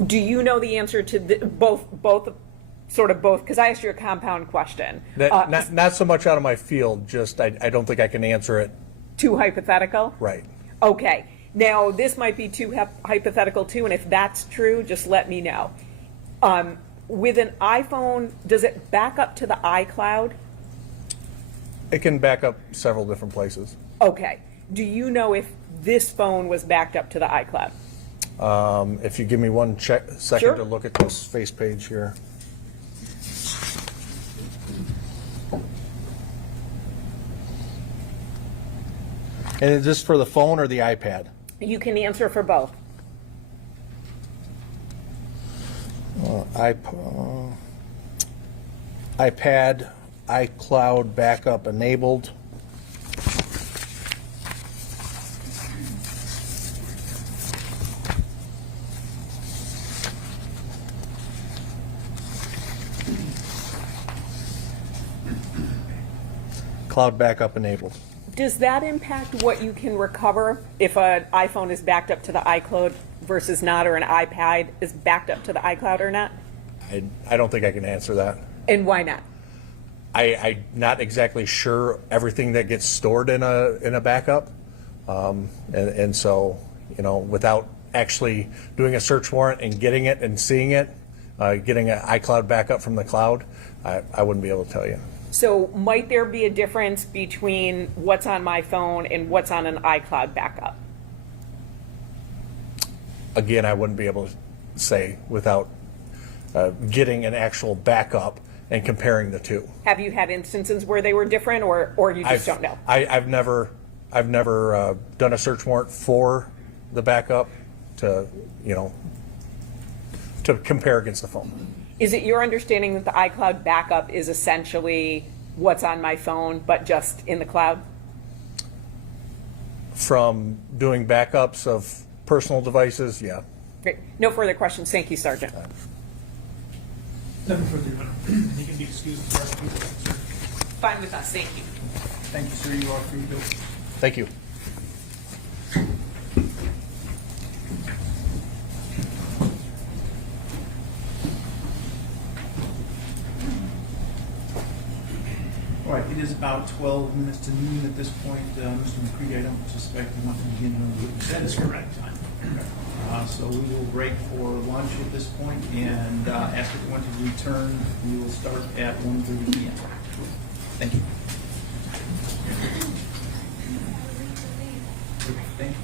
Do you know the answer to both, because I asked you a compound question. Not so much out of my field, just I don't think I can answer it. Too hypothetical? Right. Okay. Now, this might be too hypothetical too, and if that's true, just let me know. With an iPhone, does it back up to the iCloud? It can back up several different places. Okay. Do you know if this phone was backed up to the iCloud? If you give me one second Sure. to look at this face page here. And is this for the phone or the iPad? You can answer for both. iPad, iCloud backup enabled. Cloud backup enabled. Does that impact what you can recover if an iPhone is backed up to the iCloud versus not, or an iPad is backed up to the iCloud or not? I don't think I can answer that. And why not? I'm not exactly sure everything that gets stored in a backup, and so, you know, without actually doing a search warrant and getting it and seeing it, getting an iCloud backup from the cloud, I wouldn't be able to tell you. So might there be a difference between what's on my phone and what's on an iCloud backup? Again, I wouldn't be able to say without getting an actual backup and comparing the two. Have you had instances where they were different, or you just don't know? I've never done a search warrant for the backup to, you know, to compare against the phone. Is it your understanding that the iCloud backup is essentially what's on my phone, but just in the cloud? From doing backups of personal devices, yeah. Great. No further questions. Thank you, Sergeant. Nothing further, Your Honor. You can be excused for the rest of the meeting, sir. Fine with us. Thank you. Thank you, sir. You are free to go. Thank you. All right, it is about 12 minutes to noon at this point. Mr. McCready, I don't suspect enough to begin on the witness. That is correct. So we will break for lunch at this point, and ask everyone to return. We will start at 1:30 p.m. Thank you. Thank you.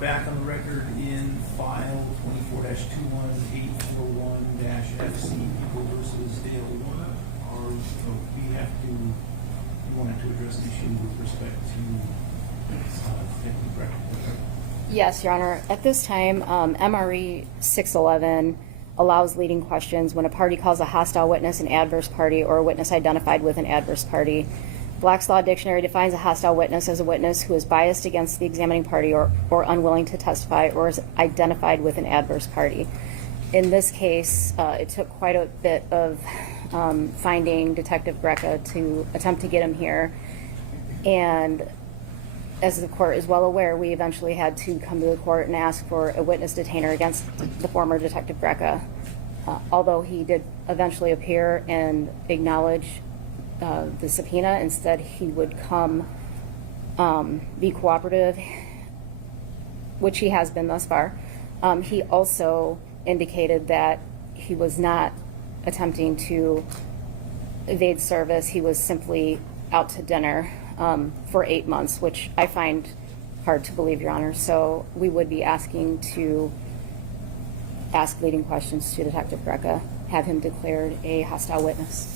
back on the record in file 24-21841-FC, People versus Dale Warner. We wanted to address an issue with respect to Deputy Brecker. Yes, Your Honor. At this time, MRE 611 allows leading questions when a party calls a hostile witness an adverse party or a witness identified with an adverse party. Black's Law Dictionary defines a hostile witness as a witness who is biased against the examining party or unwilling to testify or is identified with an adverse party. In this case, it took quite a bit of finding Detective Greca to attempt to get him here. And as the court is well aware, we eventually had to come to the court and ask for a witness detainer against the former Detective Greca. Although he did eventually appear and acknowledge the subpoena and said he would come be cooperative, which he has been thus far. He also indicated that he was not attempting to evade service. He was simply out to dinner for 8 months, which I find hard to believe, Your Honor. So we would be asking to ask leading questions to Detective Greca, have him declared a hostile witness.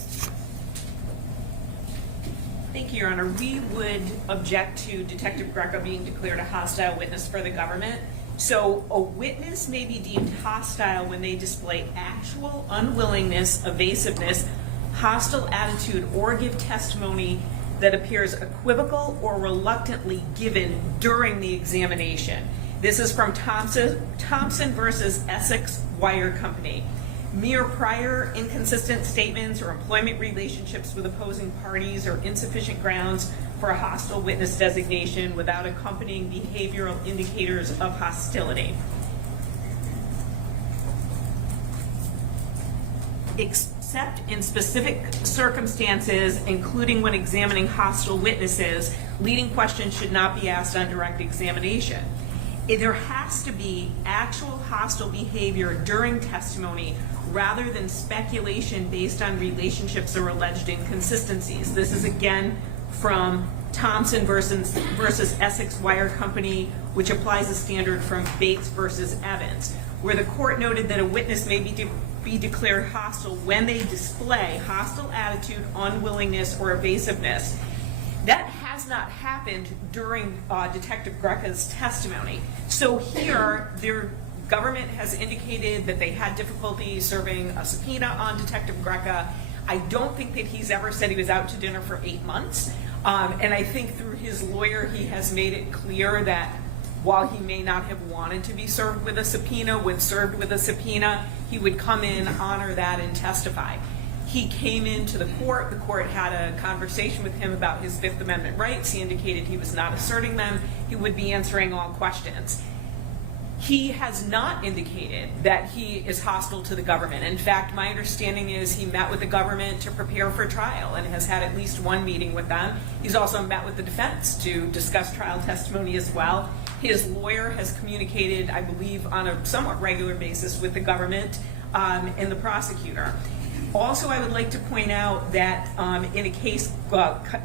Thank you, Your Honor. We would object to Detective Greca being declared a hostile witness for the government. So a witness may be deemed hostile when they display actual unwillingness, evasiveness, hostile attitude, or give testimony that appears equivocal or reluctantly given during the examination. This is from Thompson versus Essex Wire Company. Mere prior inconsistent statements or employment relationships with opposing parties are insufficient grounds for a hostile witness designation without accompanying behavioral indicators of hostility. Except in specific circumstances, including when examining hostile witnesses, leading questions should not be asked on direct examination. There has to be actual hostile behavior during testimony rather than speculation based on relationships or alleged inconsistencies. This is again from Thompson versus Essex Wire Company, which applies a standard from Bates versus Evans, where the court noted that a witness may be declared hostile when they display hostile attitude, unwillingness, or evasiveness. That has not happened during Detective Greca's testimony. So here, their government has indicated that they had difficulty serving a subpoena on Detective Greca. I don't think that he's ever said he was out to dinner for 8 months. And I think through his lawyer, he has made it clear that while he may not have wanted to be served with a subpoena, when served with a subpoena, he would come in, honor that, and testify. He came into the court had a conversation with him about his Fifth Amendment rights. He indicated he was not asserting them. He would be answering all questions. He has not indicated that he is hostile to the government. In fact, my understanding is he met with the government to prepare for trial and has had at least one meeting with them. He's also met with the defense to discuss trial testimony as well. His lawyer has communicated, I believe, on a somewhat regular basis with the government and the prosecutor. Also, I would like to point out that in a case,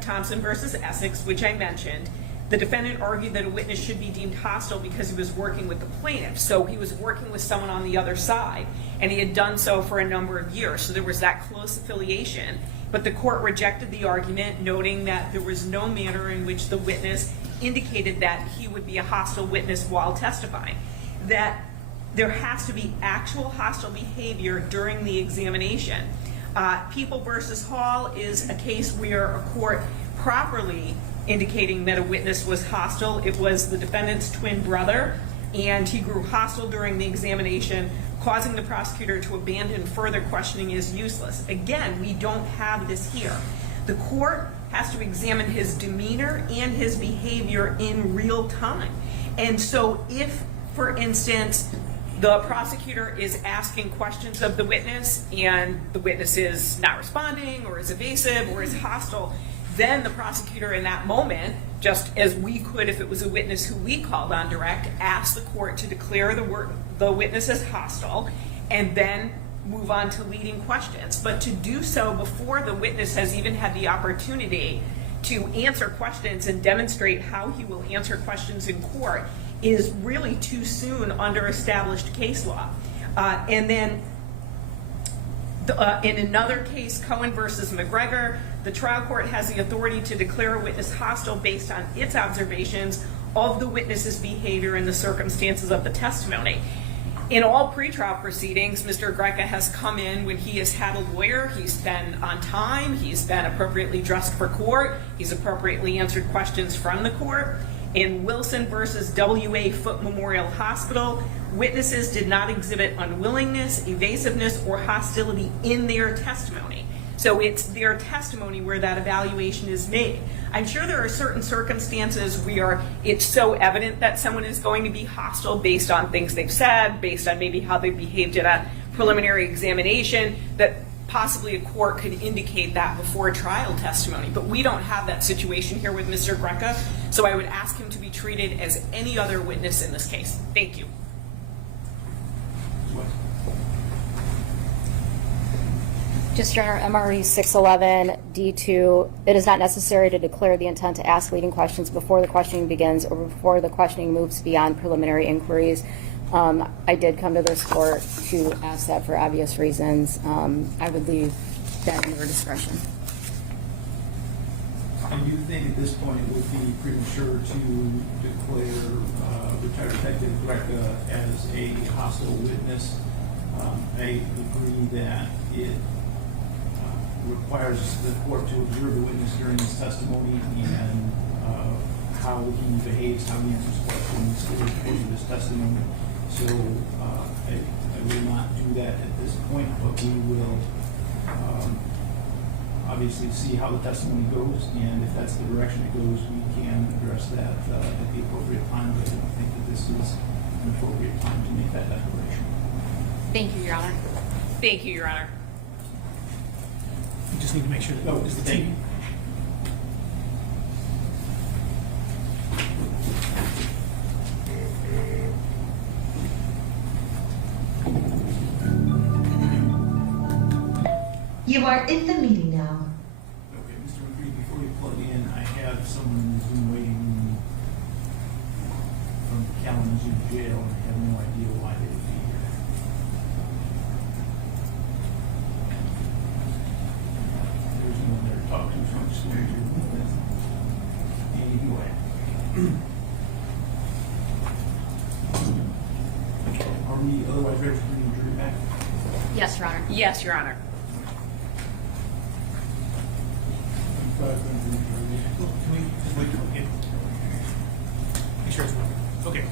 Thompson versus Essex, which I mentioned, the defendant argued that a witness should be deemed hostile because he was working with the plaintiff. So he was working with someone on the other side, and he had done so for a number of years. So there was that close affiliation. But the court rejected the argument, noting that there was no manner in which the witness indicated that he would be a hostile witness while testifying. That there has to be actual hostile behavior during the examination. People versus Hall is a case where a court properly indicating that a witness was hostile. It was the defendant's twin brother, and he grew hostile during the examination, causing the prosecutor to abandon further questioning as useless. Again, we don't have this here. The court has to examine his demeanor and his behavior in real time. And so if, for instance, the prosecutor is asking questions of the witness and the witness is not responding or is evasive or is hostile, then the prosecutor in that moment, just as we could if it was a witness who we called on direct, ask the court to declare the witness as hostile and then move on to leading questions. But to do so before the witness has even had the opportunity to answer questions and demonstrate how he will answer questions in court is really too soon under established case law. And then in another case, Cohen versus McGregor, the trial court has the authority to declare a witness hostile based on its observations of the witness's behavior and the circumstances of the testimony. In all pretrial proceedings, Mr. Greca has come in when he has had a lawyer, he's been on time, he's been appropriately dressed for court, he's appropriately answered questions from the court. In Wilson versus W.A. Foote Memorial Hospital, witnesses did not exhibit unwillingness, evasiveness, or hostility in their testimony. So it's their testimony where that evaluation is made. I'm sure there are certain circumstances where it's so evident that someone is going to be hostile based on things they've said, based on maybe how they behaved in a preliminary examination, that possibly a court could indicate that before trial testimony. But we don't have that situation here with Mr. Greca, so I would ask him to be treated as any other witness in this case. Thank you. Just Your Honor, MRE 611 D2, it is not necessary to declare the intent to ask leading questions before the questioning begins or before the questioning moves beyond preliminary inquiries. I did come to this court to ask that for obvious reasons. I would leave that in your discretion. And you think at this point it would be premature to declare retired Detective Greca as a hostile witness? I agree that it requires the court to observe the witness during his testimony and how he behaves, how he answers questions over the course of his testimony. So I will not do that at this point, but we will obviously see how the testimony goes, and if that's the direction it goes, we can address that at the appropriate time, but I don't think that this is an appropriate time to make that declaration. Thank you, Your Honor. Thank you, Your Honor. We just need to make sure that Oh, is the thank you. team. You are in the meeting now. Okay, Mr. McCready, before you plug in, I have someone in the Zoom waiting room from Kalamazoo Jail, and I have no idea why they would be here. There's no one there to talk to, so I'm just going to move this. Anyway. Are we otherwise ready to bring the jury back? Yes, Your Honor. Yes, Your Honor. Can we just wait till we get? Make sure it's working. Okay.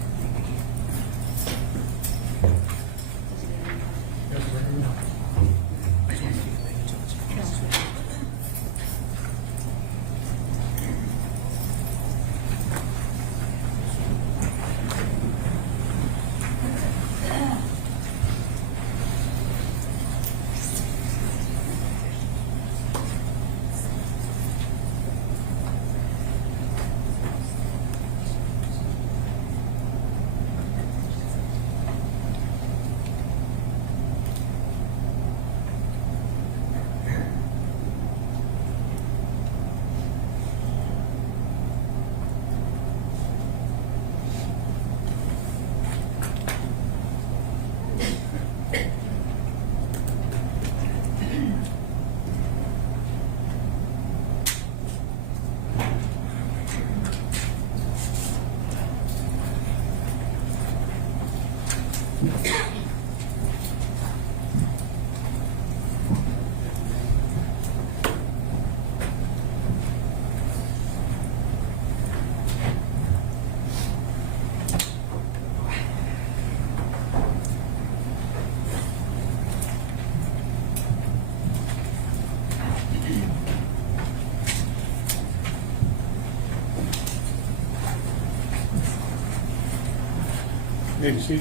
May you see?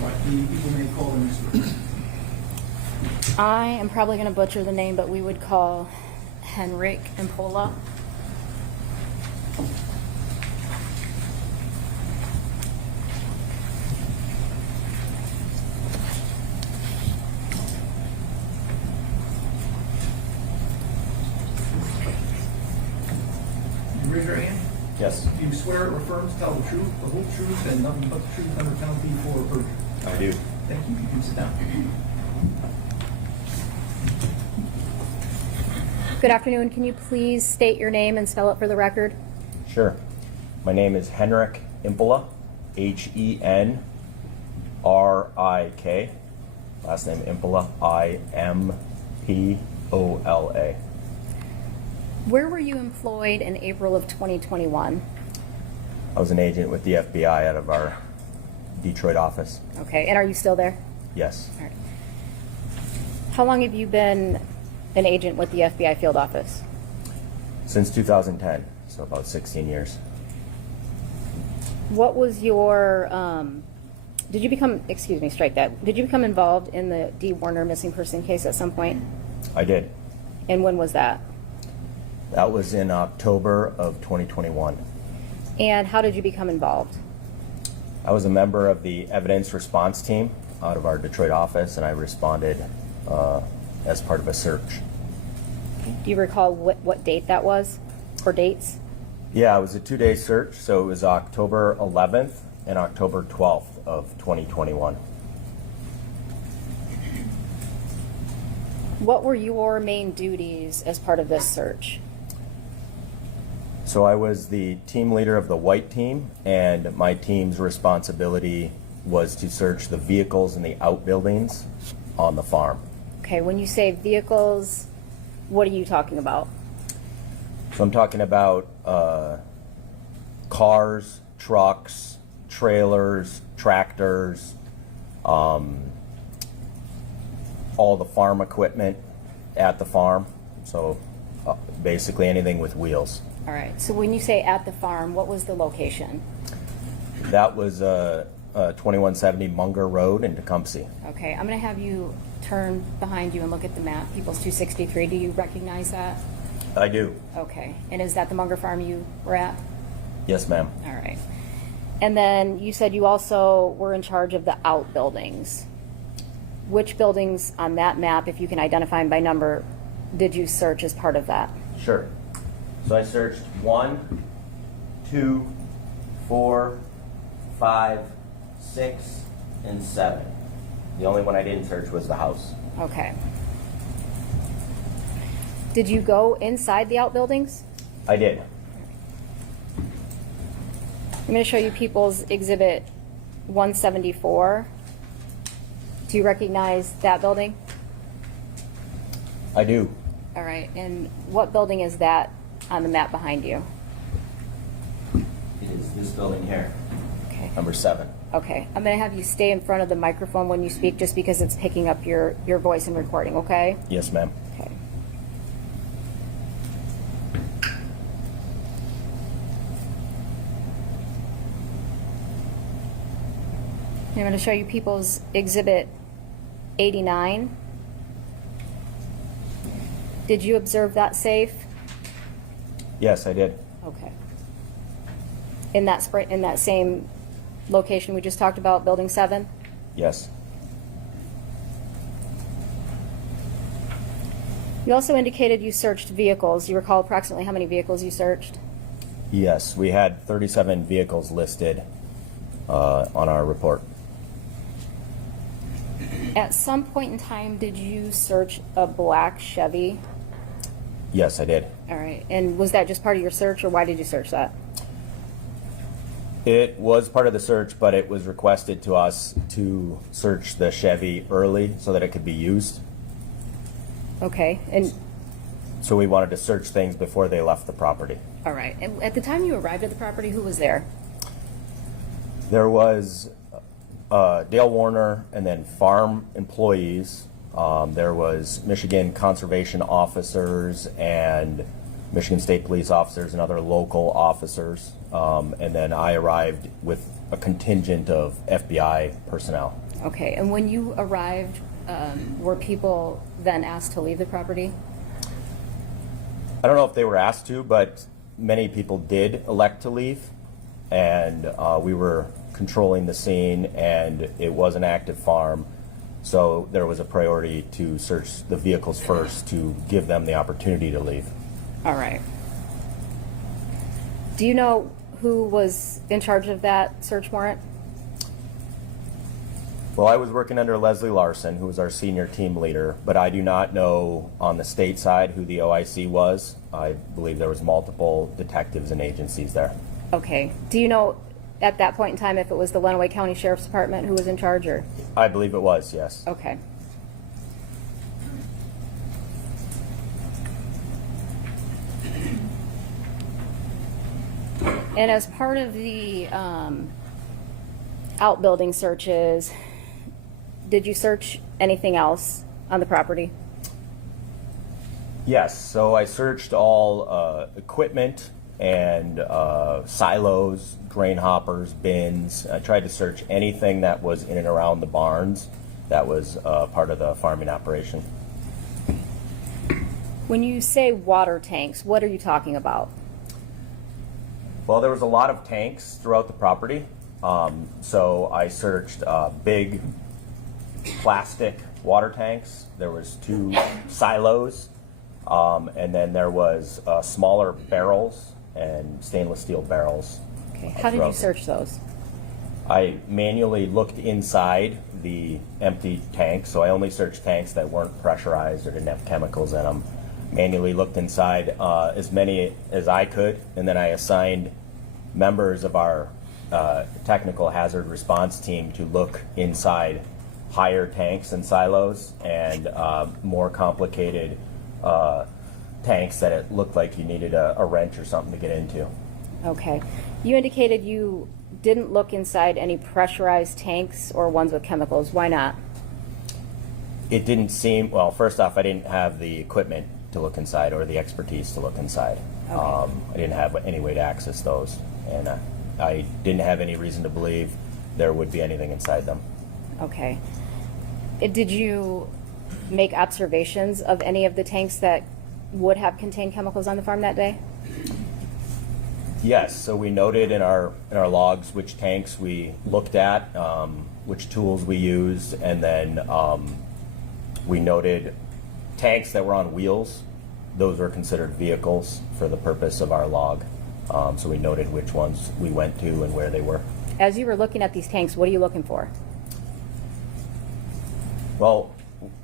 Right, the people may call them Mr. I am probably going to butcher the name, but we would call Henrik Impola. you swear or affirm to tell the truth, the whole truth, and nothing but the truth under penalty for perjury? I do. Thank you. You can sit down. Good afternoon. Can you please state your name and spell it for the record? Sure. My name is Henrik Impola, Henrik. Last name Impola, Impola. Where were you employed in April of 2021? I was an agent with the FBI out of our Detroit office. Okay, and are you still there? Yes. All right. How long have you been an agent with the FBI field office? Since 2010, so about 16 years. What was your, did you become involved in the Dee Warner missing person case at some point? I did. And when was that? That was in October of 2021. And how did you become involved? I was a member of the evidence response team out of our Detroit office, and I responded as part of a search. Do you recall what date that was, or dates? Yeah, it was a 2-day search, so it was October 11th and October 12th of 2021. What were your main duties as part of this search? So I was the team leader of the white team, and my team's responsibility was to search the vehicles in the outbuildings on the farm. Okay, when you say vehicles, what are you talking about? So I'm talking about cars, trucks, trailers, tractors, all the farm equipment at the farm. So basically anything with wheels. All right, so when you say at the farm, what was the location? That was 2170 Munger Road in Tecumseh. Okay, I'm going to have you turn behind you and look at the map, People's 263. Do you recognize that? I do. Okay, and is that the Munger farm you were at? Yes, ma'am. All right. And then you said you also were in charge of the outbuildings. Which buildings on that map, if you can identify them by number, did you search as part of that? Sure. So I searched 1, 2, 4, 5, 6, and 7. The only one I didn't search was the house. Okay. Did you go inside the outbuildings? I did. I'm going to show you People's Exhibit 174. Do you recognize that building? I do. All right, and what building is that on the map behind you? It is this building here. Okay. Number 7. Okay, I'm going to have you stay in front of the microphone when you speak just because it's picking up your voice and recording, okay? Yes, ma'am. Okay. I'm going to show you People's Exhibit 89. Did you observe that safe? Yes, I did. Okay. In that same location we just talked about, Building 7? Yes. You also indicated you searched vehicles. You recall approximately how many vehicles you searched? Yes, we had 37 vehicles listed on our report. At some point in time, did you search a black Chevy? Yes, I did. All right. And was that just part of your search, or why did you search that? It was part of the search, but it was requested to us to search the Chevy early so that it could be used. Okay. And So we wanted to search things before they left the property. all right. And at the time you arrived at the property, who was there? There was Dale Warner and then farm employees. There was Michigan conservation officers and Michigan State police officers and other local officers. And then I arrived with a contingent of FBI personnel. Okay. And when you arrived, were people then asked to leave the property? I don't know if they were asked to, but many people did elect to leave. And we were controlling the scene, and it was an active farm. So there was a priority to search the vehicles first to give them the opportunity to leave. All right. Do you know who was in charge of that search warrant? Well, I was working under Leslie Larson, who was our senior team leader, but I do not know on the state side who the OIC was. I believe there was multiple detectives and agencies there. Okay. Do you know at that point in time if it was the Lenawee County Sheriff's Department who was in charge, or? I believe it was, yes. Okay. And as part of the outbuilding searches, did you search anything else on the property? Yes, so I searched all equipment and silos, grain hoppers, bins. I tried to search anything that was in and around the barns that was part of the farming operation. When you say water tanks, what are you talking about? Well, there was a lot of tanks throughout the property. So I searched big plastic water tanks. There was 2 silos, and then there was smaller barrels and stainless steel barrels. Okay. How did you search those? I manually looked inside the empty tanks, so I only searched tanks that weren't pressurized or didn't have chemicals in them. Manually looked inside as many as I could, and then I assigned members of our technical hazard response team to look inside higher tanks and silos and more complicated tanks that it looked like you needed a wrench or something to get into. Okay. You indicated you didn't look inside any pressurized tanks or ones with chemicals. Why not? It didn't seem, well, first off, I didn't have the equipment to look inside or the expertise to look inside. Okay. I didn't have any way to access those, and I didn't have any reason to believe there would be anything inside them. Okay. Did you make observations of any of the tanks that would have contained chemicals on the farm that day? Yes, so we noted in our logs which tanks we looked at, which tools we used, and then we noted tanks that were on wheels. Those were considered vehicles for the purpose of our log. So we noted which ones we went to and where they were. As you were looking at these tanks, what are you looking for? Well,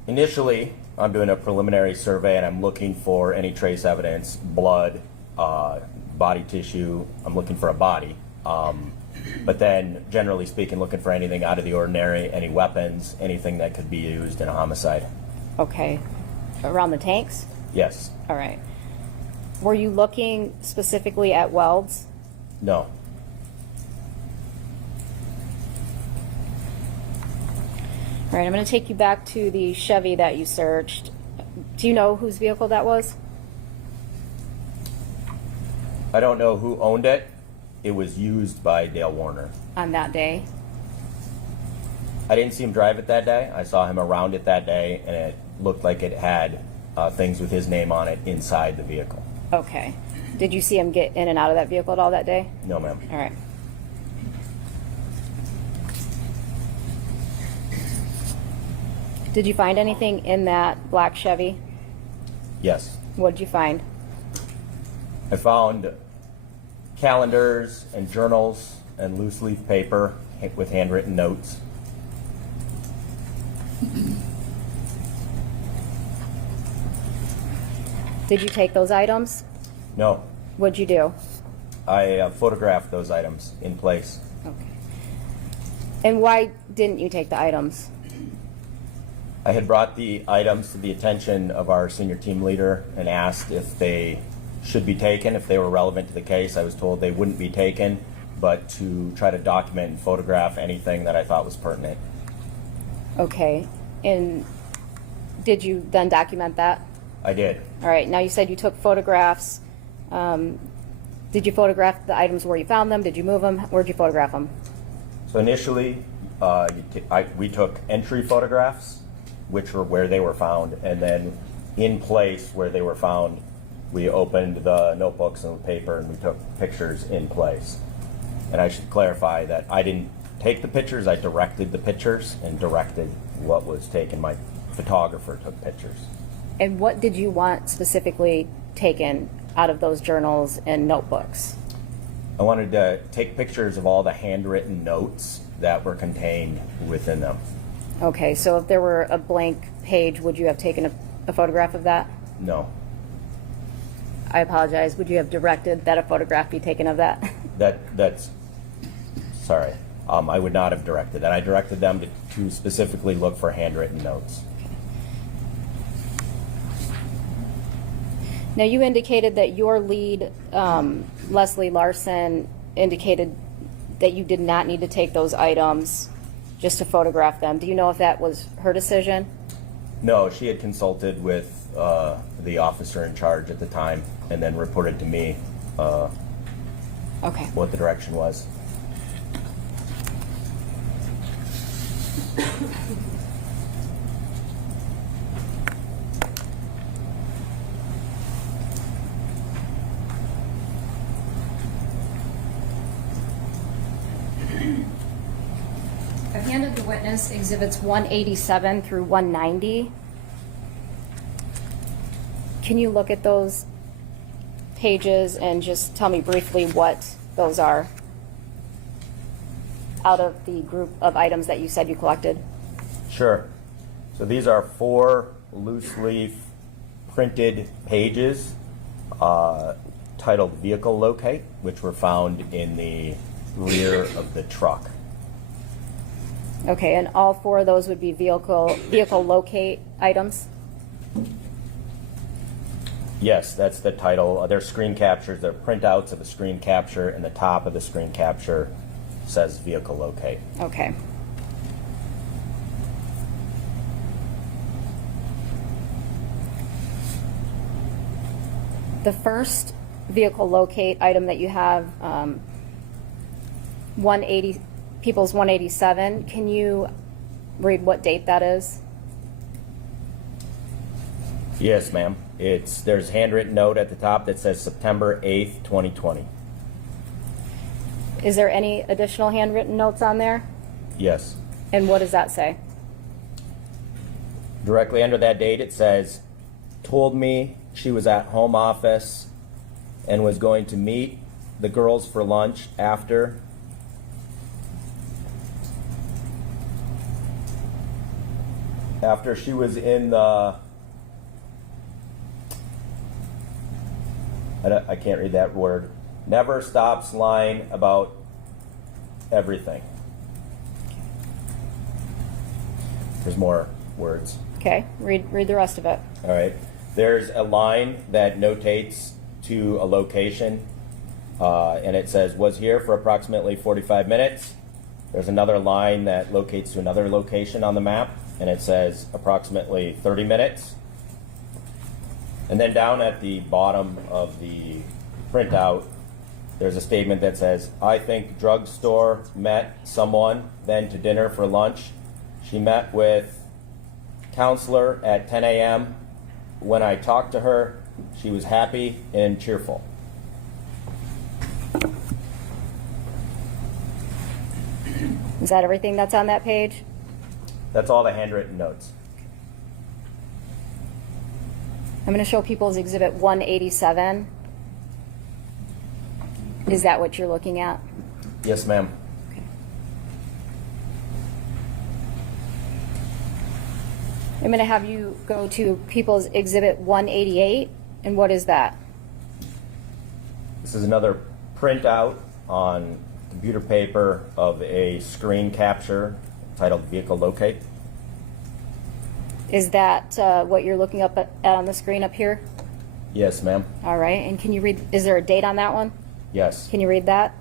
initially, I'm doing a preliminary survey and I'm looking for any trace evidence, blood, body tissue. I'm looking for a body. But then, generally speaking, looking for anything out of the ordinary, any weapons, anything that could be used in a homicide. Okay. Around the tanks? Yes. All right. Were you looking specifically at welds? No. All right, I'm going to take you back to the Chevy that you searched. Do you know whose vehicle that was? I don't know who owned it. It was used by Dale Warner. On that day? I didn't see him drive it that day. I saw him around it that day, and it looked like it had things with his name on it inside the vehicle. Okay. Did you see him get in and out of that vehicle at all that day? No, ma'am. All right. Did you find anything in that black Chevy? Yes. What did you find? I found calendars and journals and loose leaf paper with handwritten notes. Did you take those items? No. What'd you do? I photographed those items in place. Okay. And why didn't you take the items? I had brought the items to the attention of our senior team leader and asked if they should be taken, if they were relevant to the case. I was told they wouldn't be taken, but to try to document and photograph anything that I thought was pertinent. Okay. And did you then document that? I did. All right. Now you said you took photographs. Did you photograph the items where you found them? Did you move them? Where'd you photograph them? So initially, we took entry photographs, which were where they were found, and then in place where they were found, we opened the notebooks and the paper and we took pictures in place. And I should clarify that I didn't take the pictures, I directed the pictures and directed what was taken. My photographer took pictures. And what did you want specifically taken out of those journals and notebooks? I wanted to take pictures of all the handwritten notes that were contained within them. Okay, so if there were a blank page, would you have taken a photograph of that? No, I apologize. Would you have directed that a photograph be taken of that? that's, sorry. I would not have directed that. I directed them to specifically look for handwritten notes. Now, you indicated that your lead, Leslie Larson, indicated that you did not need to take those items just to photograph them. Do you know if that was her decision? No, she had consulted with the officer in charge at the time and then reported to me Okay. what the direction was. I've handed the witness exhibits 187 through 190. Can you look at those pages and just tell me briefly what those are out of the group of items that you said you collected? Sure. So these are 4 loose leaf printed pages titled Vehicle Locate, which were found in the rear of the truck. Okay, and all 4 of those would be vehicle locate items? Yes, that's the title. They're screen captures. They're printouts of a screen capture, and the top of the screen capture says Vehicle Locate. Okay. The first vehicle locate item that you have, 180, People's 187, can you read what date that is? Yes, ma'am. There's a handwritten note at the top that says September 8th, 2020. Is there any additional handwritten notes on there? Yes. And what does that say? Directly under that date, it says, told me she was at home office and was going to meet the girls for lunch after. After she was in the, I can't read that word, never stops line about everything. There's more words. Okay, read the rest of it. All right. There's a line that notates to a location, and it says, was here for approximately 45 minutes. There's another line that locates to another location on the map, and it says approximately 30 minutes. And then down at the bottom of the printout, there's a statement that says, I think drugstore met someone, then to dinner for lunch. She met with counselor at 10 a.m. When I talked to her, she was happy and cheerful. Is that everything that's on that page? That's all the handwritten notes. I'm going to show People's Exhibit 187. Is that what you're looking at? Yes, ma'am. Okay. I'm going to have you go to People's Exhibit 188. And what is that? This is another printout on computer paper of a screen capture titled Vehicle Locate. Is that what you're looking up at on the screen up here? Yes, ma'am. All right. And can you read, is there a date on that one? Yes. Can you read that?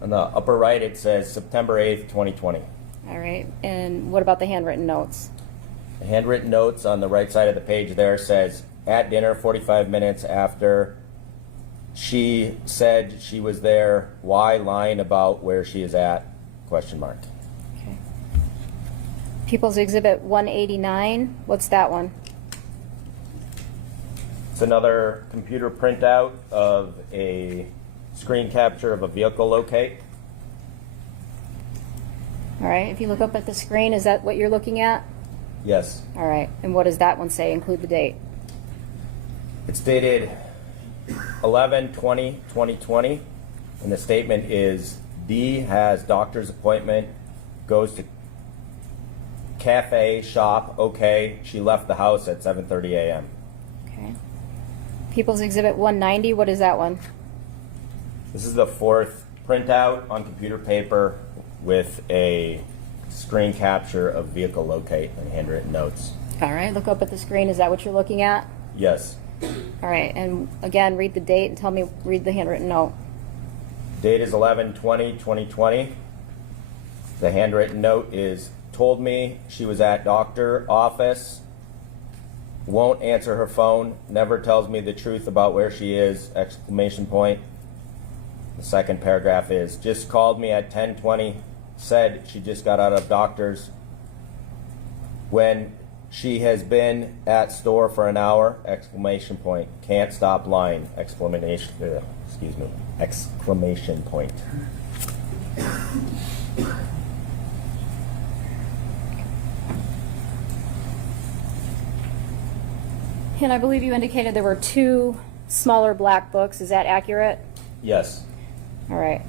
On the upper right, it says September 8th, 2020. All right. And what about the handwritten notes? The handwritten notes on the right side of the page there says, at dinner 45 minutes after she said she was there, why lying about where she is at, question mark. Okay. People's Exhibit 189, what's that one? It's another computer printout of a screen capture of a vehicle locate. All right. If you look up at the screen, is that what you're looking at? Yes. All right. And what does that one say? Include the date. It's dated 11/20/2020. And the statement is, Dee has doctor's appointment, goes to cafe, shop, okay. She left the house at 7:30 a.m. Okay. People's Exhibit 190, what is that one? This is the fourth printout on computer paper with a screen capture of vehicle locate and handwritten notes. All right, look up at the screen. Is that what you're looking at? Yes. All right, and again, read the date and read the handwritten note. Date is 11/20/2020. The handwritten note is, told me she was at doctor office, won't answer her phone, never tells me the truth about where she is, exclamation point. The second paragraph is, just called me at 10:20, said she just got out of doctor's. When she has been at store for an hour, exclamation point. Can't stop lying, exclamation point. And I believe you indicated there were 2 smaller black books. Is that accurate? Yes. All right.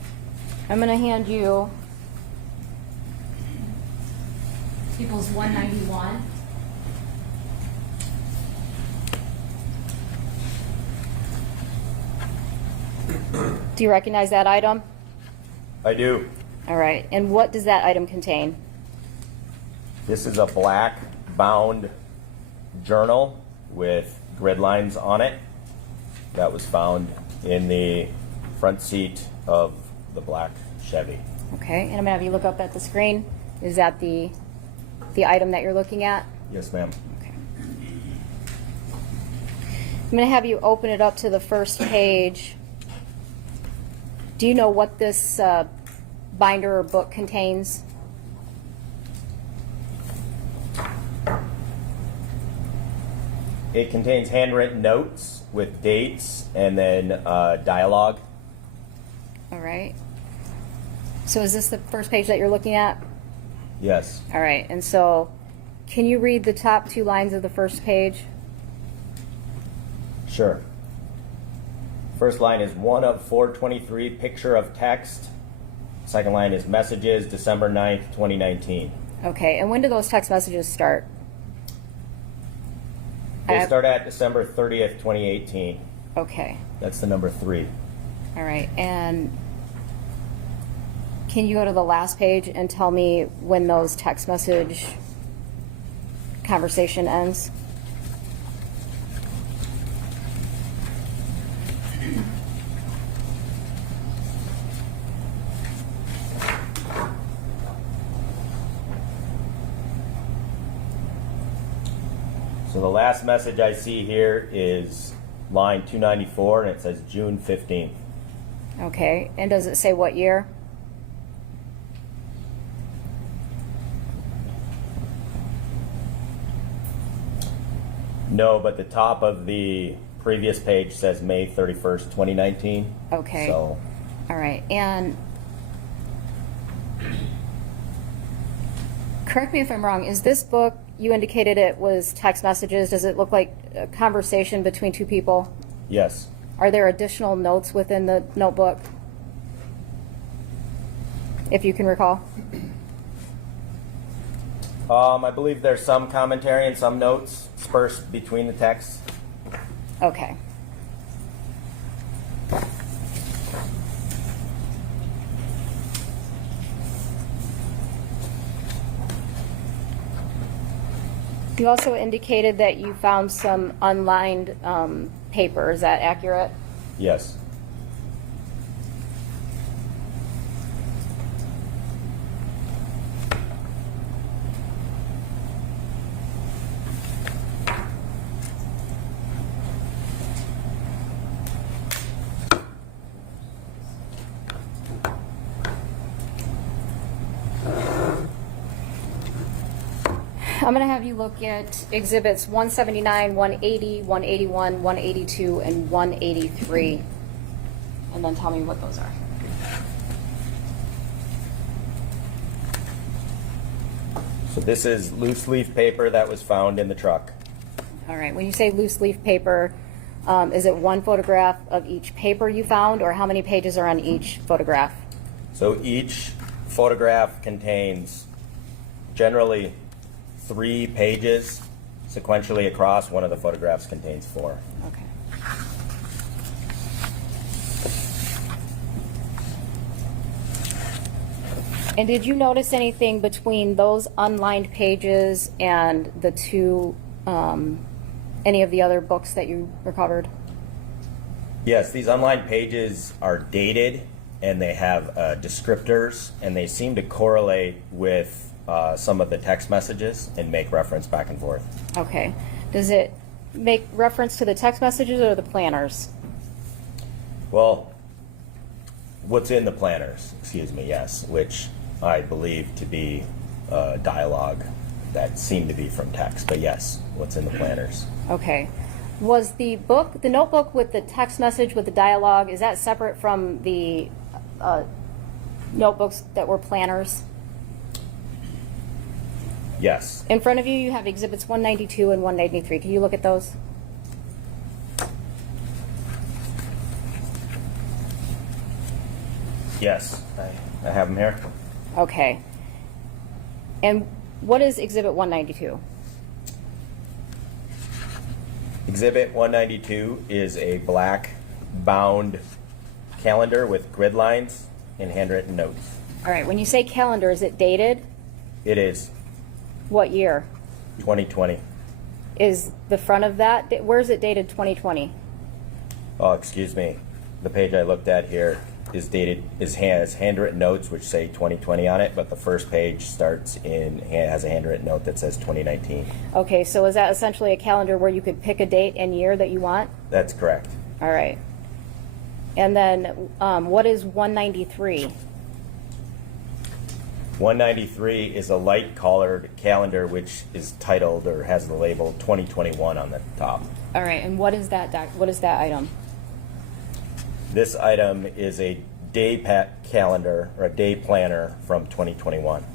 I'm going to hand you People's 191. Do you recognize that item? I do. All right. And what does that item contain? This is a black bound journal with grid lines on it that was found in the front seat of the black Chevy. Okay. And I'm going to have you look up at the screen. Is that the item that you're looking at? Yes, ma'am. Okay. I'm going to have you open it up to the first page. Do you know what this binder or book contains? It contains handwritten notes with dates and then dialogue. All right. So is this the first page that you're looking at? Yes. All right. And so can you read the top 2 lines of the first page? Sure. First line is 1 of 423, picture of text. Second line is messages, December 9th, 2019. Okay. And when do those text messages start? They start at December 30th, 2018. Okay. That's the number 3. All right. And can you go to the last page and tell me when those text message conversation ends? So the last message I see here is line 294, and it says June 15th. Okay. And does it say what year? No, but the top of the previous page says May 31st, 2019. Okay. So, all right. And correct me if I'm wrong, is this book, you indicated it was text messages. Does it look like a conversation between 2 people? yes. Are there additional notes within the notebook? If you can recall. I believe there's some commentary and some notes dispersed between the texts. Okay. You also indicated that you found some unlined paper. Is that accurate? Yes. I'm going to have you look at exhibits 179, 180, 181, 182, and 183, and then tell me what those are. So this is loose leaf paper that was found in the truck. All right, when you say loose leaf paper, Is it one photograph of each paper you found, or how many pages are on each photograph? So each photograph contains generally 3 pages sequentially across. One of the photographs contains 4. Okay. And did you notice anything between those unlined pages and the two, any of the other books that you recovered? Yes, these unlined pages are dated and they have descriptors, and they seem to correlate with some of the text messages and make reference back and forth. Okay. Does it make reference to the text messages or the planners? Well, what's in the planners, excuse me, yes, which I believe to be dialogue that seemed to be from text, but yes, what's in the planners. Okay. Was the book, the notebook with the text message with the dialogue, is that separate from the notebooks that were planners? Yes. In front of you, you have exhibits 192 and 193. Can you look at those? Yes, I have them here. Okay. And what is exhibit 192? Exhibit 192 is a black bound calendar with grid lines and handwritten notes. All right. When you say calendar, is it dated? It is What year? 2020. Is the front of that, where is it dated 2020? Oh, excuse me. The page I looked at here is dated, has handwritten notes which say 2020 on it, but the first page has a handwritten note that says 2019. Okay, so is that essentially a calendar where you could pick a date and year that you want? That's correct. All right. And then what is 193? 193 is a light colored calendar which is titled or has the label 2021 on the top. All right, and what is that item? This item is a day calendar or a day planner from 2021.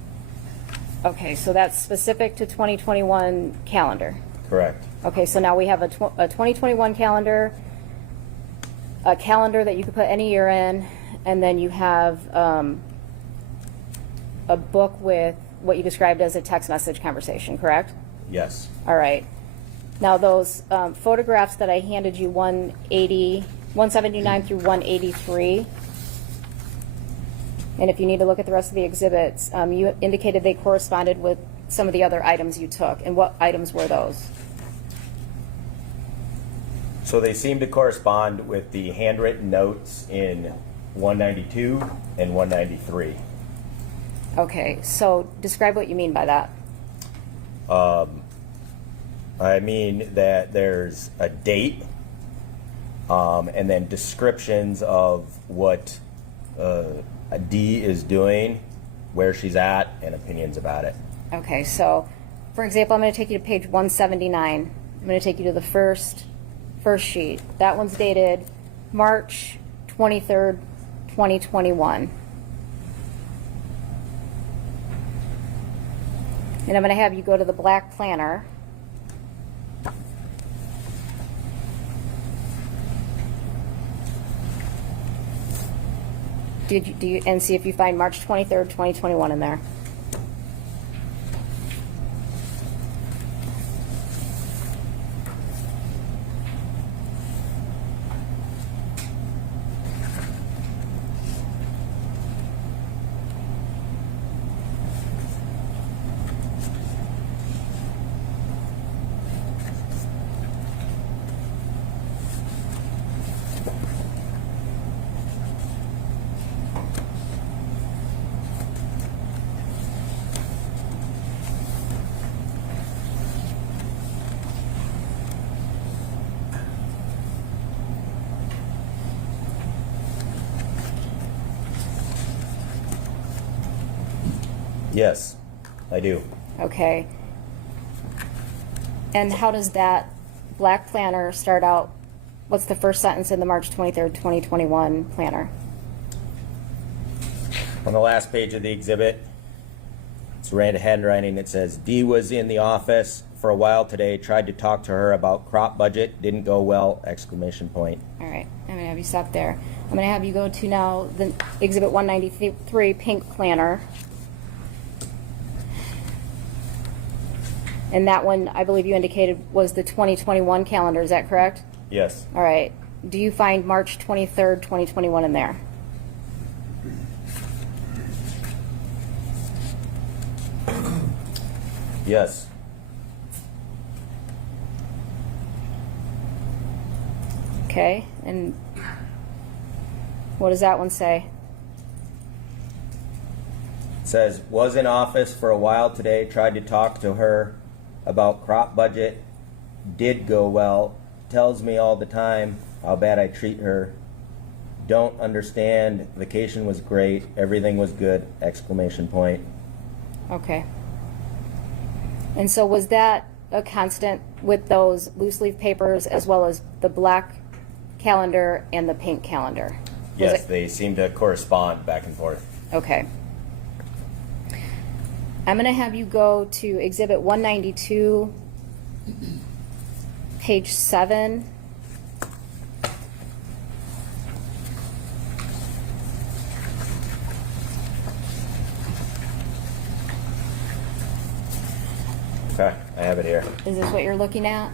Okay, so that's specific to 2021 calendar. Correct. Okay, so now we have a 2021 calendar, a calendar that you could put any year in, and then you have a book with what you described as a text message conversation, correct? Yes. All right. Now those photographs that I handed you, 179 through 183, and if you need to look at the rest of the exhibits, you indicated they corresponded with some of the other items you took. And what items were those? So they seem to correspond with the handwritten notes in 192 and 193. Okay, so describe what you mean by that. I mean that there's a date and then descriptions of what Dee is doing, where she's at, and opinions about it. Okay, so for example, I'm going to take you to page 179. I'm going to take you to the first sheet. That one's dated March 23rd, 2021. And I'm going to have you go to the black planner. And see if you find March 23rd, 2021 in there. Yes, I do. Okay. And how does that black planner start out? What's the first sentence in the March 23rd, 2021 planner? On the last page of the exhibit, it's red handwriting. It says, Dee was in the office for a while today. Tried to talk to her about crop budget. Didn't go well! Exclamation point. All right, I'm gonna have you stop there. I'm gonna have you go to now the Exhibit 193, pink planner. And that one, I believe you indicated, was the 2021 calendar, is that correct? Yes. All right. Do you find March 23rd, 2021 in there? Yes. Okay, and what does that one say? It says, was in office for a while today. Tried to talk to her about crop budget. Did go well. Tells me all the time how bad I treat her. Don't understand. Vacation was great. Everything was good! Exclamation point. Okay. And so was that a constant with those loose leaf papers as well as the black calendar and the pink calendar? Yes, they seem to correspond back and forth. Okay. I'm going to have you go to Exhibit 192, page 7. Okay, I have it here. Is this what you're looking at?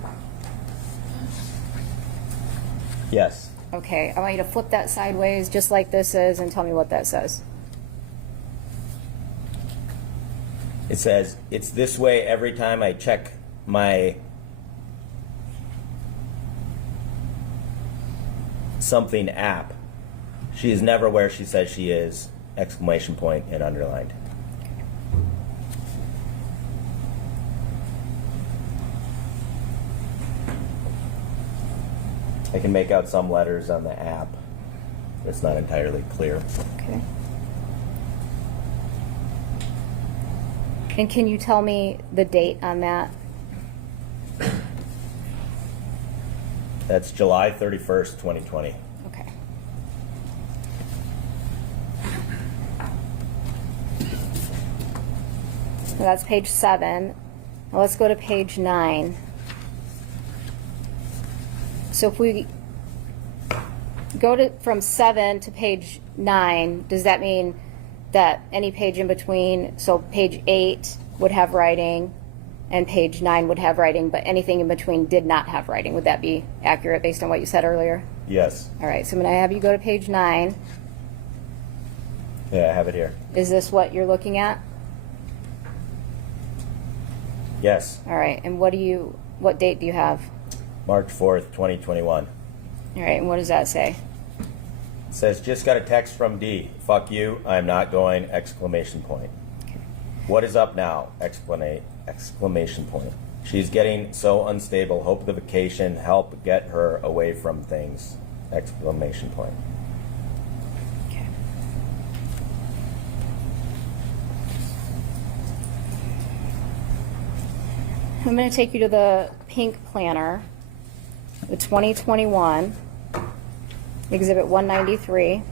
Yes. Okay, I want you to flip that sideways just like this is and tell me what that says. It says, it's this way every time I check my something app. She is never where she says she is! Exclamation point and underlined. I can make out some letters on the app. It's not entirely clear. Okay. And can you tell me the date on that? That's July 31st, 2020. Okay. So that's page 7. Now let's go to page 9. So if we go to from 7 to page 9, does that mean that any page in between, so page 8 would have writing and page 9 would have writing, but anything in between did not have writing? Would that be accurate based on what you said earlier? Yes. All right, so I'm going to have you go to page 9. Yeah, I have it here. Is this what you're looking at? Yes. All right, and what date do you have? March 4th, 2021. All right, and what does that say? It says, just got a text from Dee. Fuck you, I'm not going! Exclamation point. Okay. What is up now? Exclamation point. She's getting so unstable. Hope the vacation help get her away from things! Exclamation point. Okay. I'm going to take you to the pink planner, the 2021, Exhibit 193.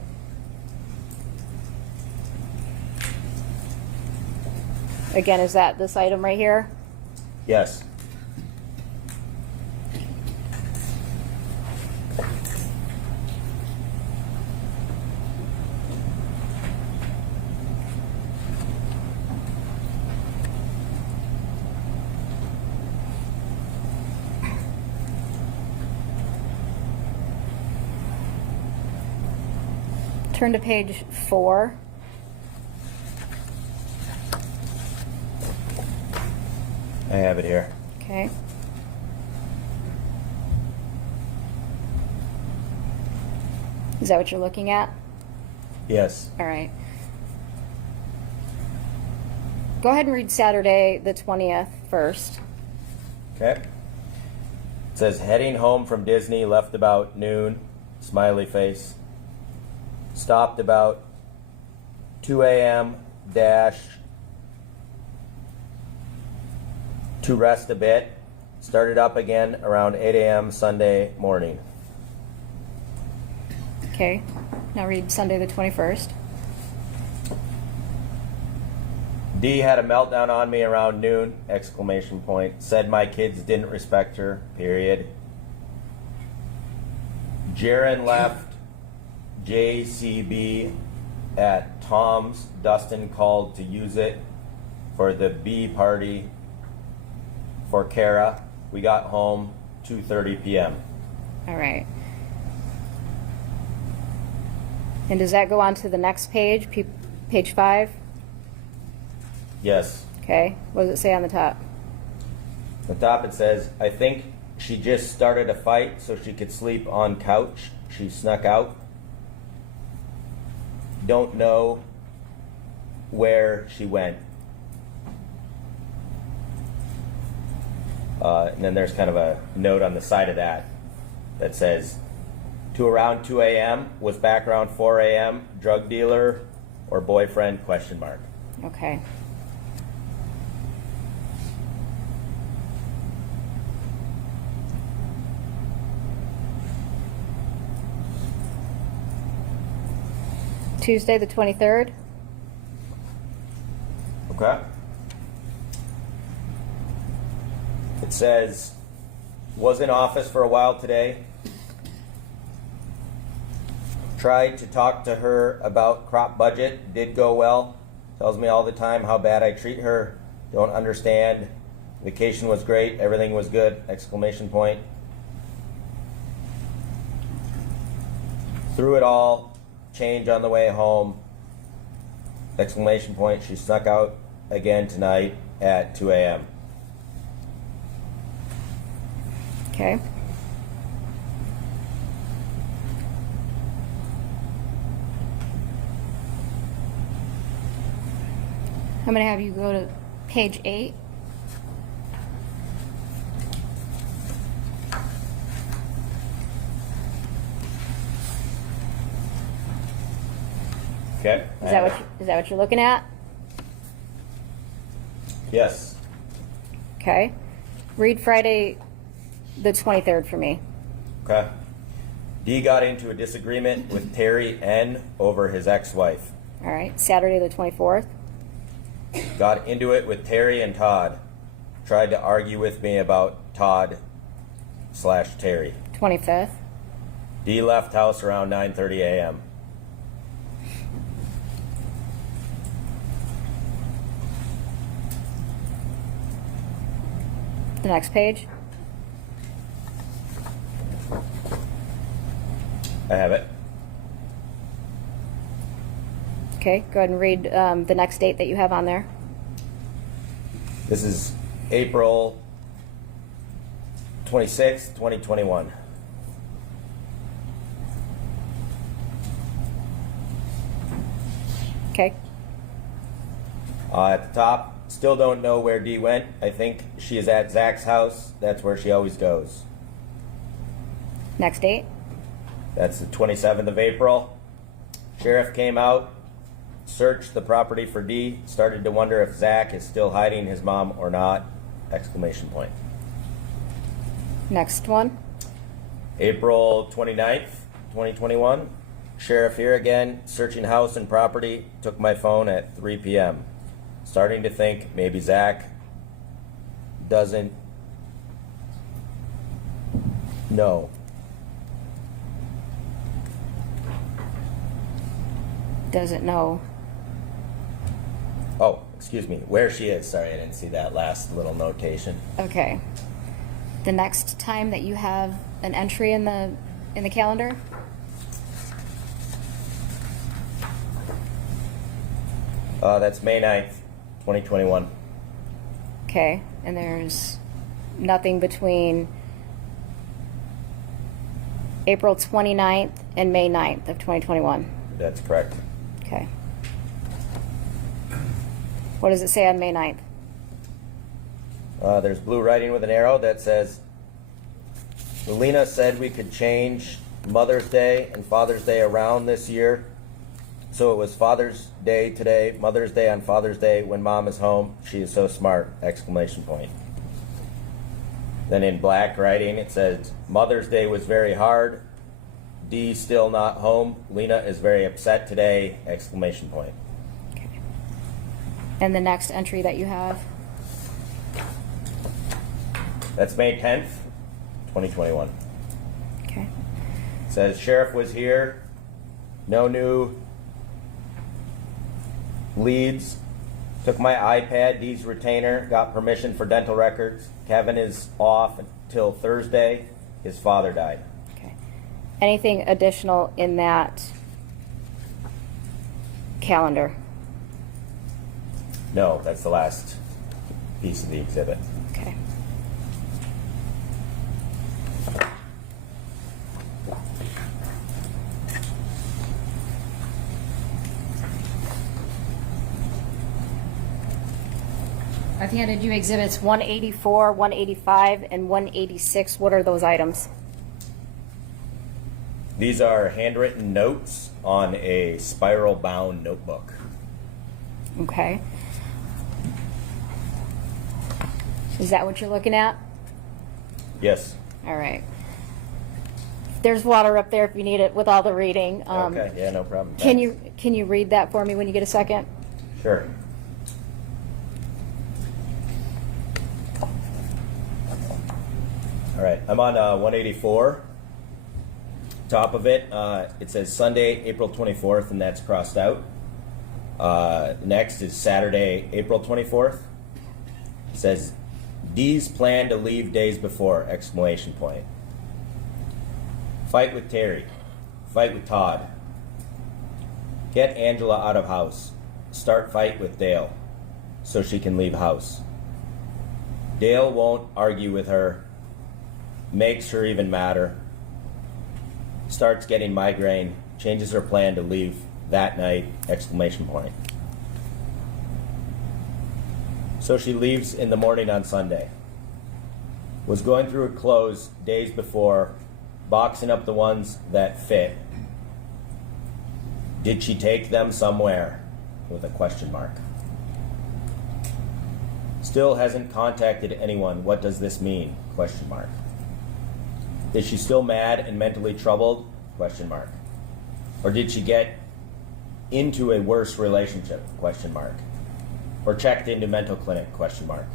Again, is that this item right here? Yes. Turn to page 4. I have it here. Okay. Is that what you're looking at? Yes. All right. Go ahead and read Saturday, the 20th first. Okay. It says, heading home from Disney, left about noon, smiley face. Stopped about 2 a.m. dash to rest a bit. Started up again around 8 a.m. Sunday morning. Okay. Now read Sunday, the 21st. Dee had a meltdown on me around noon, exclamation point. Said my kids didn't respect her, period. Jaron left JCB at Tom's. Dustin called to use it for the B party for Kara. We got home 2:30 p.m. All right. And does that go on to the next page, page 5? Yes. Okay. What does it say on the top? The top it says, I think she just started a fight so she could sleep on couch. She snuck out. Don't know where she went. And then there's kind of a note on the side of that that says, to around 2 a.m., was back around 4 a.m., drug dealer or boyfriend, question mark. Okay. Tuesday the 23rd. Okay. It says, was in office for a while today. Tried to talk to her about crop budget. Did go well. Tells me all the time how bad I treat her. Don't understand. Vacation was great. Everything was good. Exclamation point. Through it all. Change on the way home. Exclamation point. She snuck out again tonight at 2 a.m. Okay. I'm going to have you go to page 8. Okay. Is that what you're looking at? Yes. Okay. Read Friday the 23rd for me. Okay. D got into a disagreement with Terry N over his ex-wife. All right. Saturday the 24th. Got into it with Terry and Todd. Tried to argue with me about Todd/Terry. 25th. D left house around 9:30 a.m. The next page. I have it. Okay. Go ahead and read the next date that you have on there. This is April 26th, 2021. Okay. At the top, still don't know where Dee went. I think she is at Zach's house. That's where she always goes. Next date. That's the 27th of April. Sheriff came out, searched the property for Dee, started to wonder if Zach is still hiding his mom or not. Exclamation point. Next one. April 29th, 2021. Sheriff here again, searching house and property, took my phone at 3 p.m. Starting to think maybe Zach doesn't know. Doesn't know. Oh, excuse me, where she is. Sorry, I didn't see that last little notation. Okay. The next time that you have an entry in the calendar. That's May 9th, 2021. Okay. And there's nothing between April 29th and May 9th of 2021. That's correct. Okay. What does it say on May 9th? There's blue writing with an arrow that says, Lena said we could change Mother's Day and Father's Day around this year. So it was Father's Day today, Mother's Day on Father's Day when Mom is home. She is so smart! Exclamation point. Then in black writing it says, Mother's Day was very hard. Dee still not home. Lena is very upset today! Exclamation point. Okay. And the next entry that you have? That's May 10th, 2021. Okay. Says sheriff was here, no new leads, took my iPad, Dee's retainer, got permission for dental records. Kevin is off until Thursday. His father died. Okay. Anything additional in that calendar? No, that's the last piece of the exhibit. Okay. I've handed you exhibits 184, 185, and 186. What are those items? These are handwritten notes on a spiral bound notebook. Okay. Is that what you're looking at? Yes. All right. There's water up there if you need it with all the reading. Okay, yeah, no problem. Can Thanks. you read that for me when you get a second? Sure. All right, I'm on 184. Top of it, it says Sunday, April 24th, and that's crossed out. Next is Saturday, April 24th. It says Dee's plan to leave days before, exclamation point. Fight with Terry. Fight with Todd. Get Angela out of house. Start fight with Dale so she can leave house. Dale won't argue with her. Makes her even madder. Starts getting migraine. Changes her plan to leave that night, exclamation point. So she leaves in the morning on Sunday. Was going through her clothes days before, boxing up the ones that fit. Did she take them somewhere? With a question mark. Still hasn't contacted anyone. What does this mean? Question mark. Is she still mad and mentally troubled? Question mark. Or did she get into a worse relationship? Question mark. Or checked into mental clinic? Question mark.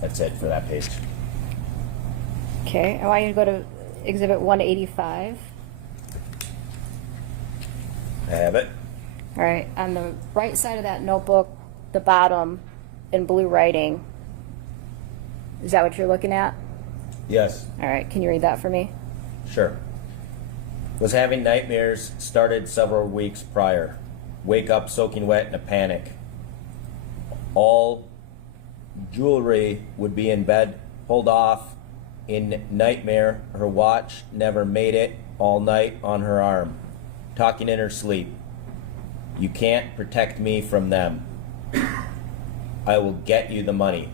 That's it for that page. Okay, I want you to go to exhibit 185. I have it. All right, on the right side of that notebook, the bottom in blue writing, is that what you're looking at? Yes. All right, can you read that for me? Sure. Was having nightmares, started several weeks prior. Wake up soaking wet in a panic. All jewelry would be in bed, pulled off in nightmare. Her watch never made it all night on her arm. Talking in her sleep. You can't protect me from them. I will get you the money.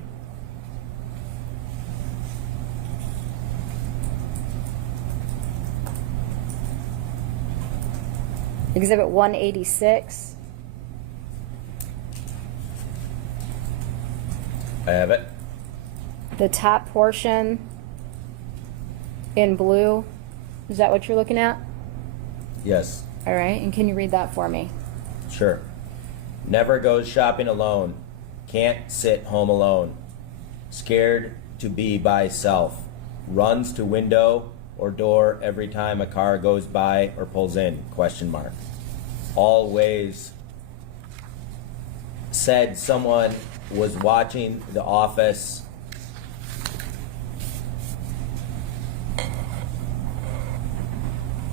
Exhibit 186. I have it. The top portion in blue, is that what you're looking at? Yes. All right, and can you read that for me? Sure. Never goes shopping alone. Can't sit home alone. Scared to be by self. Runs to window or door every time a car goes by or pulls in? Question mark. Always said someone was watching The Office.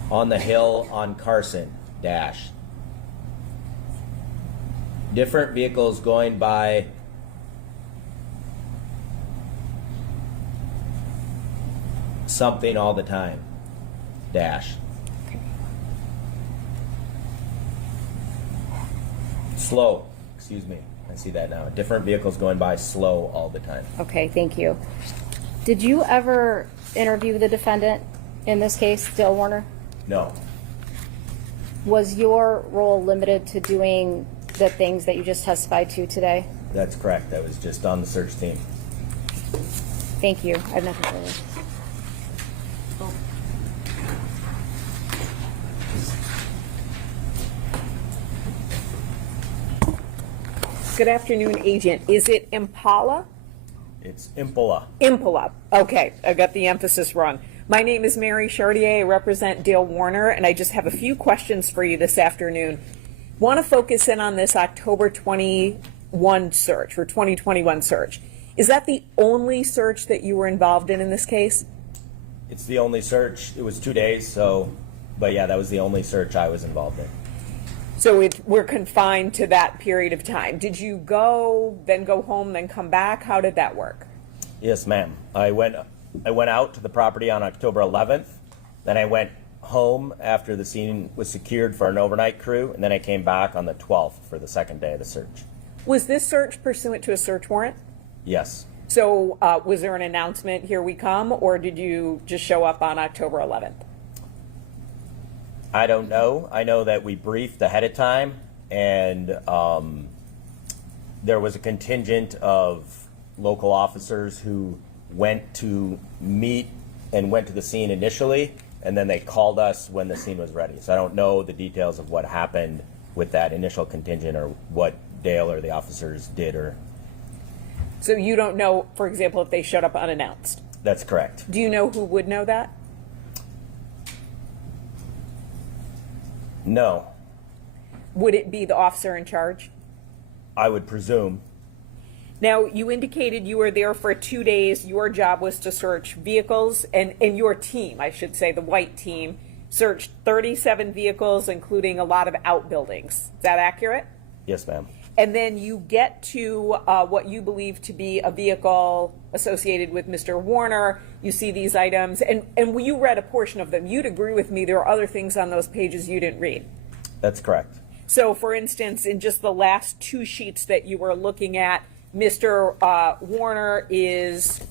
On the hill on Carson, dash. Different vehicles going by. Something all the time, dash. Slow, excuse me, I see that now. Different vehicles going by slow all the time. Okay, thank you. Did you ever interview the defendant in this case, Dale Warner? No, Was your role limited to doing the things that you just testified to today? that's correct. I was just on the search team. Thank you. I have nothing further. Good afternoon, Agent. Is it Impala? It's Impola. Impala. Okay, I got the emphasis wrong. My name is Mary Chartier. I represent Dale Warner, and I just have a few questions for you this afternoon. Want to focus in on this October 21 search, or 2021 search. Is that the only search that you were involved in this case? It's the only search. It was 2 days, so, but yeah, that was the only search I was involved in. So we're confined to that period of time. Did you go, then go home, then come back? How did that work? Yes, ma'am. I went out to the property on October 11th. Then I went home after the scene was secured for an overnight crew, and then I came back on the 12th for the second day of the search. Was this search pursuant to a search warrant? Yes. So was there an announcement, here we come, or did you just show up on October 11th? I don't know. I know that we briefed ahead of time, and there was a contingent of local officers who went to meet and went to the scene initially, and then they called us when the scene was ready. So I don't know the details of what happened with that initial contingent or what Dale or the officers did. Or So you don't know, for example, if they showed up unannounced? That's correct. Do you know who would know that? No. Would it be the officer in charge? I would presume. Now, you indicated you were there for 2 days. Your job was to search vehicles, and your team, I should say, the white team, searched 37 vehicles, including a lot of outbuildings. Is that accurate? Yes, ma'am. And then you get to what you believe to be a vehicle associated with Mr. Warner. You see these items, and you read a portion of them. You'd agree with me there are other things on those pages you didn't read. That's correct. So, for instance, in just the last 2 sheets that you were looking at, Mr. Warner is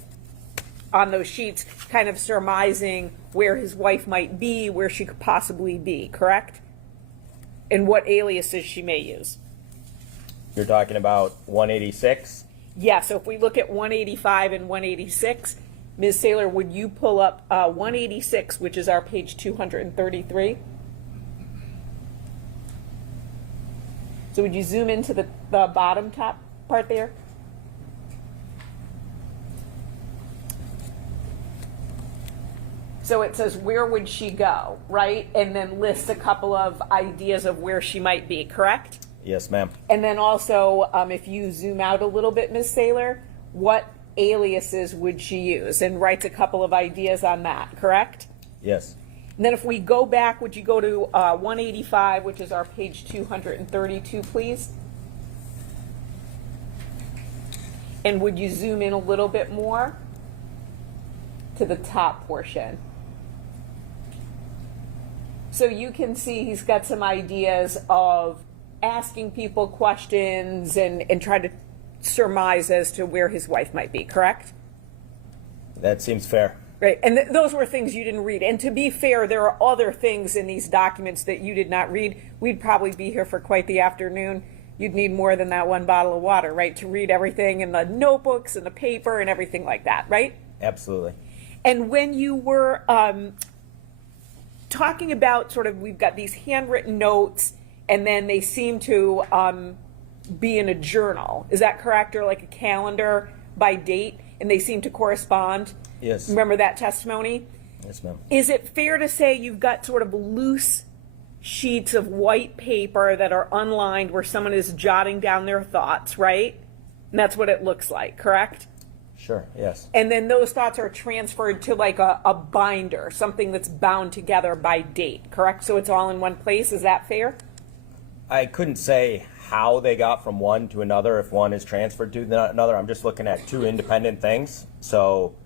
on those sheets kind of surmising where his wife might be, where she could possibly be, correct? And what aliases she may use. You're talking about 186? Yeah, so if we look at 185 and 186, Ms. Saylor, would you pull up 186, which is our page 233? So would you zoom into the bottom top part there? So it says, where would she go, right? And then lists a couple of ideas of where she might be, correct? Yes, ma'am. And then also, if you zoom out a little bit, Ms. Saylor, what aliases would she use? And writes a couple of ideas on that, correct? Yes. And then if we go back, would you go to 185, which is our page 232, please? And would you zoom in a little bit more to the top portion? So you can see he's got some ideas of asking people questions and try to surmise as to where his wife might be, correct? That seems fair. Right, and those were things you didn't read. And to be fair, there are other things in these documents that you did not read. We'd probably be here for quite the afternoon. You'd need more than that one bottle of water, right, to read everything in the notebooks and the paper and everything like that, right? Absolutely. And when you were talking about sort of, we've got these handwritten notes, and then they seem to be in a journal. Is that correct? Or like a calendar by date, and they seem to correspond? Yes. Remember that testimony? Yes, ma'am. Is it fair to say you've got sort of loose sheets of white paper that are unlined where someone is jotting down their thoughts, right? And that's what it looks like, correct? Sure, yes. And then those thoughts are transferred to like a binder, something that's bound together by date, correct? So it's all in one place. Is that fair? I couldn't say how they got from one to another if one is transferred to another. I'm just looking at two independent things. So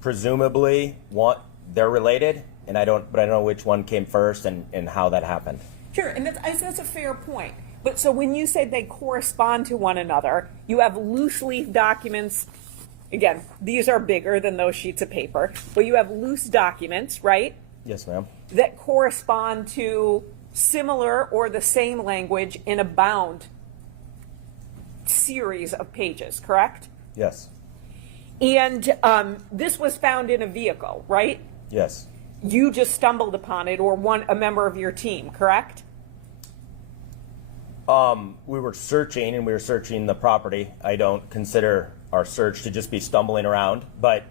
presumably they're related, but I don't know which one came first and how that happened. Sure, and that's a fair point. But so when you say they correspond to one another, you have loose leaf documents. Again, these are bigger than those sheets of paper, but you have loose documents, right? Yes, ma'am. That correspond to similar or the same language in a bound series of pages, correct? Yes. And this was found in a vehicle, right? Yes. You just stumbled upon it, or a member of your team, correct? We were searching, and we were searching the property. I don't consider our search to just be stumbling around, but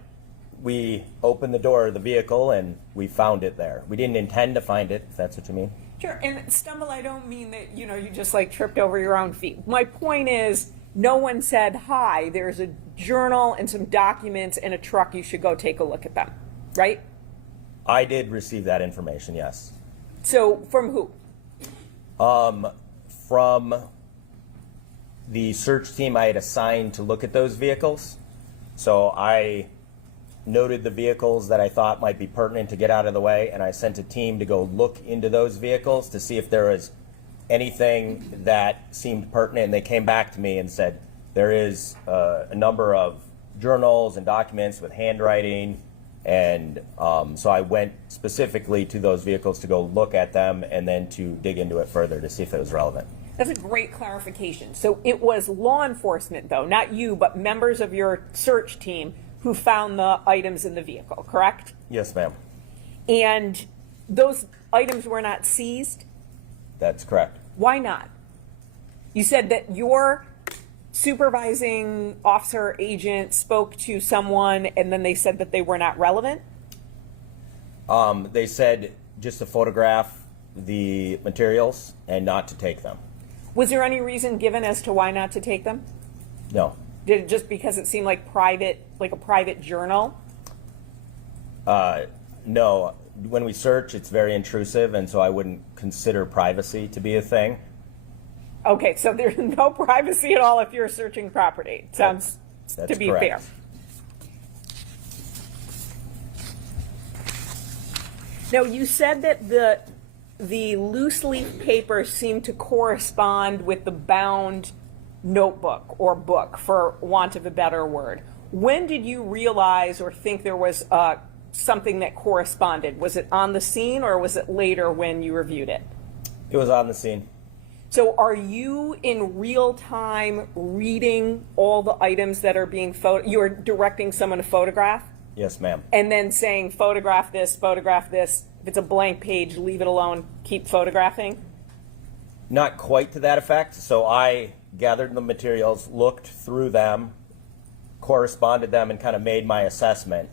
we opened the door of the vehicle and we found it there. We didn't intend to find it, if that's what you mean. Sure, and stumble, I don't mean that, you just like tripped over your own feet. My point is, no one said, hi, there's a journal and some documents in a truck, you should go take a look at them, right? I did receive that information, yes. So, from who? From the search team I had assigned to look at those vehicles. So I noted the vehicles that I thought might be pertinent to get out of the way, and I sent a team to go look into those vehicles to see if there was anything that seemed pertinent, and they came back to me and said there is a number of journals and documents with handwriting, and so I went specifically to those vehicles to go look at them and then to dig into it further to see if it was relevant. That's a great clarification. So it was law enforcement, though, not you, but members of your search team who found the items in the vehicle, correct? Yes, ma'am. And those items were not seized? That's correct. Why not? You said that your supervising officer agent spoke to someone and then they said that they were not relevant? They said just to photograph the materials and not to take them. Was there any reason given as to why not to take them? No. Did it just because it seemed like a private journal? No. When we search, it's very intrusive, and so I wouldn't consider privacy to be a thing. Okay, so there's no privacy at all if you're searching property. Sounds That's to be correct. fair. Now, you said that the loose leaf paper seemed to correspond with the bound notebook or book, for want of a better word. When did you realize or think there was something that corresponded? Was it on the scene or was it later when you reviewed it? It was on the scene. So are you in real time reading all the items that are being you're directing someone to photograph? Yes, ma'am. And then saying, photograph this, photograph this. If it's a blank page, leave it alone, keep photographing? Not quite to that effect. So I gathered the materials, looked through them, corresponded them, and kind of made my assessment.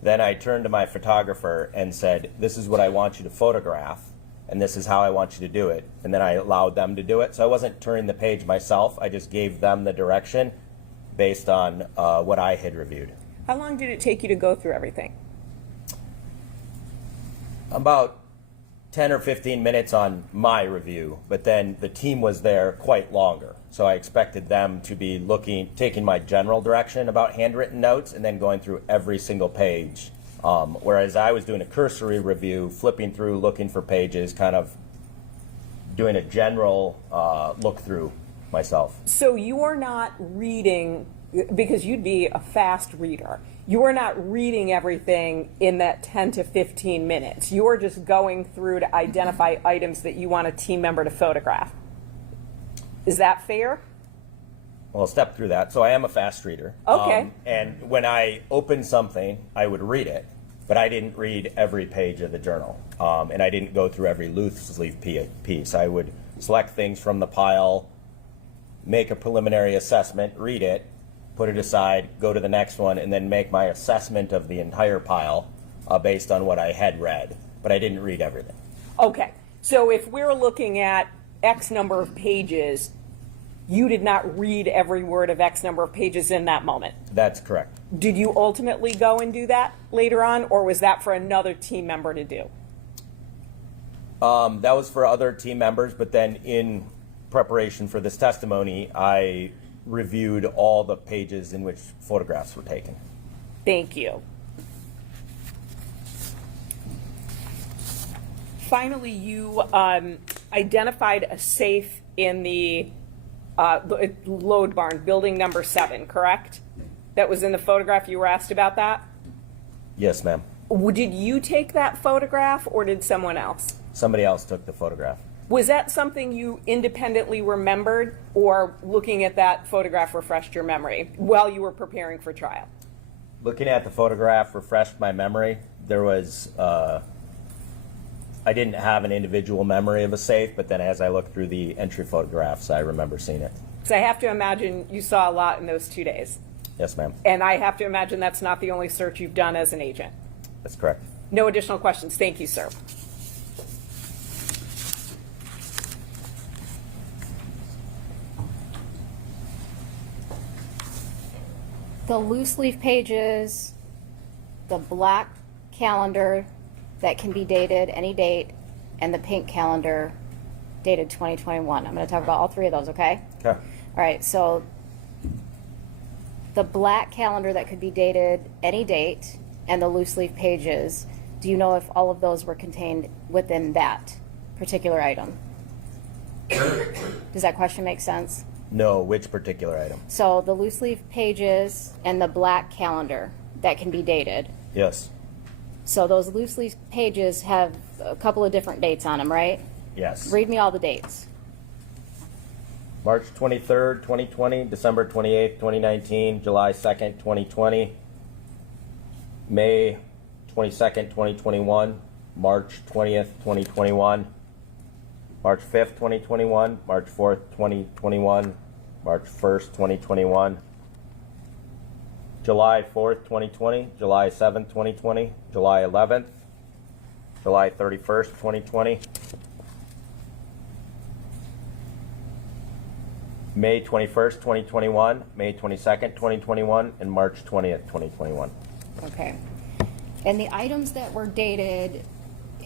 Then I turned to my photographer and said, this is what I want you to photograph, and this is how I want you to do it. And then I allowed them to do it. So I wasn't turning the page myself. I just gave them the direction based on what I had reviewed. How long did it take you to go through everything? About 10 or 15 minutes on my review, but then the team was there quite longer. So I expected them to be taking my general direction about handwritten notes and then going through every single page. Whereas I was doing a cursory review, flipping through, looking for pages, kind of doing a general look through myself. So you are not reading, because you'd be a fast reader, you are not reading everything in that 10 to 15 minutes. You are just going through to identify items that you want a team member to photograph. Is that fair? Well, I'll step through that. So I am a fast reader. Okay. And when I open something, I would read it, but I didn't read every page of the journal. And I didn't go through every loose leaf piece. I would select things from the pile, make a preliminary assessment, read it, put it aside, go to the next one, and then make my assessment of the entire pile based on what I had read. But I didn't read everything. Okay. So if we're looking at X number of pages, you did not read every word of X number of pages in that moment. That's correct. Did you ultimately go and do that later on, or was that for another team member to do? That was for other team members, but then in preparation for this testimony, I reviewed all the pages in which photographs were taken. Thank you. Finally, you identified a safe in the load barn, building number 7, correct? That was in the photograph. You were asked about that? Yes, ma'am. Did you take that photograph or did someone else? Somebody else took the photograph. Was that something you independently remembered, or looking at that photograph refreshed your memory while you were preparing for trial? Looking at the photograph refreshed my memory. There was I didn't have an individual memory of a safe, but then as I looked through the entry photographs, I remember seeing it. So I have to imagine you saw a lot in those 2 days. Yes, ma'am. And I have to imagine that's not the only search you've done as an agent. That's correct. No additional questions. Thank you, sir. The loose leaf pages, the black calendar that can be dated any date, and the pink calendar dated 2021. I'm going to talk about all three of those, okay? Okay. All right, so the black calendar that could be dated any date and the loose leaf pages, do you know if all of those were contained within that particular item? Does that question make sense? No, which particular item? So the loose leaf pages and the black calendar that can be dated. Yes. So those loose leaf pages have a couple of different dates on them, right? Yes. Read me all the dates. March 23rd, 2020, December 28th, 2019, July 2nd, 2020, May 22nd, 2021, March 20th, 2021, March 5th, 2021, March 4th, 2021, March 1st, 2021, July 4th, 2020, July 7th, 2020, July 11th, July 31st, 2020, May 21st, 2021, May 22nd, 2021, and March 20th, 2021. Okay. And the items that were dated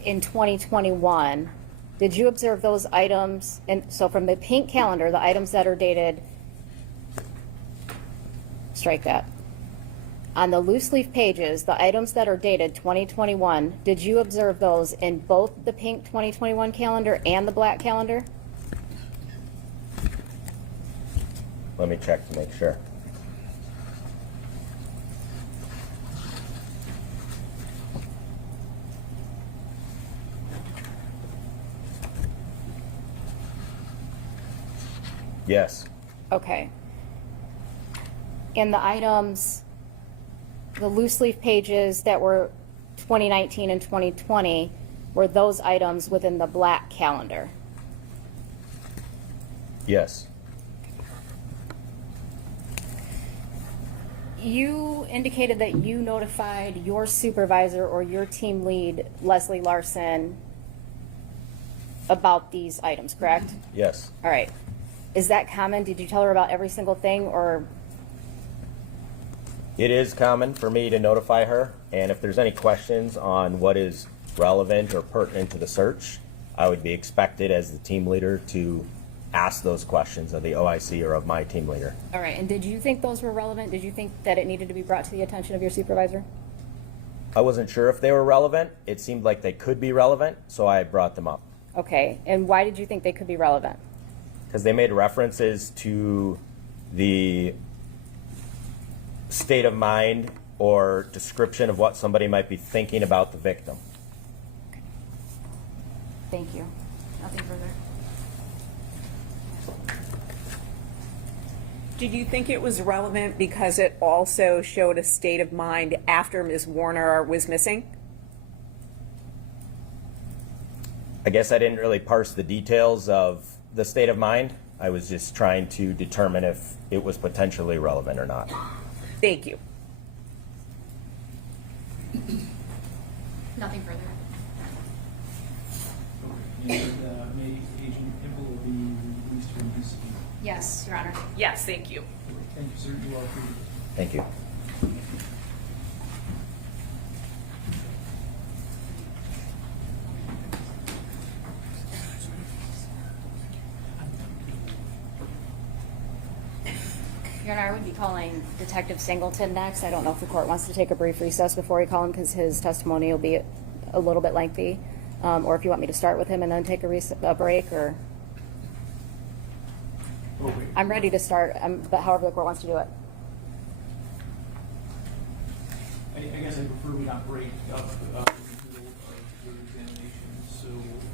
in 2021, did you observe those items? And so from the pink calendar, the items that are dated, strike that. On the loose leaf pages, the items that are dated 2021, did you observe those in both the pink 2021 calendar and the black calendar? Let me check to make sure. Yes. Okay. And the items, the loose leaf pages that were 2019 and 2020, were those items within the black calendar? Yes. You indicated that you notified your supervisor or your team lead, Leslie Larson, about these items, correct? Yes. All right. Is that common? Did you tell her about every single thing, or? It is common for me to notify her, and if there's any questions on what is relevant or pertinent to the search, I would be expected as the team leader to ask those questions of the OIC or of my team leader. All right. And did you think those were relevant? Did you think that it needed to be brought to the attention of your supervisor? I wasn't sure if they were relevant. It seemed like they could be relevant, so I brought them up. Okay. And why did you think they could be relevant? Because they made references to the state of mind or description of what somebody might be thinking about the victim. Thank you. Nothing further. Did you think it was relevant because it also showed a state of mind after Ms. Warner was missing? I guess I didn't really parse the details of the state of mind. I was just trying to determine if it was potentially relevant or not. Thank you. Nothing further. And may Agent Hempel will be released from his. Yes, Your Honor. Yes, thank you. Thank you, sir. You are free. Thank you. Your Honor, I would be calling Detective Singleton next. I don't know if the court wants to take a brief recess before we call him because his testimony will be a little bit lengthy. Or if you want me to start with him and then take a break, or. I'm ready to start, but however the court wants to do it. I guess I prefer we not break up the middle of your examination. So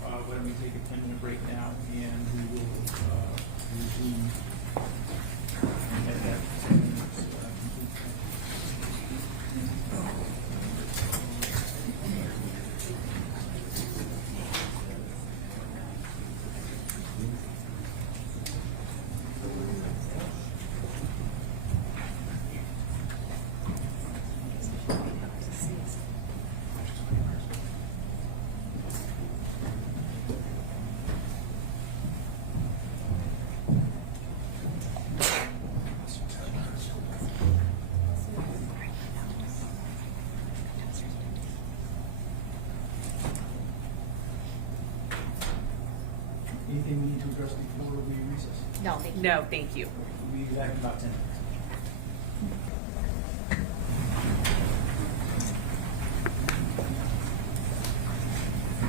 why don't we take a 10-minute break now, and we will resume at that 10 minutes complete. No, thank you. No, thank you. We'll be back in about 10 minutes.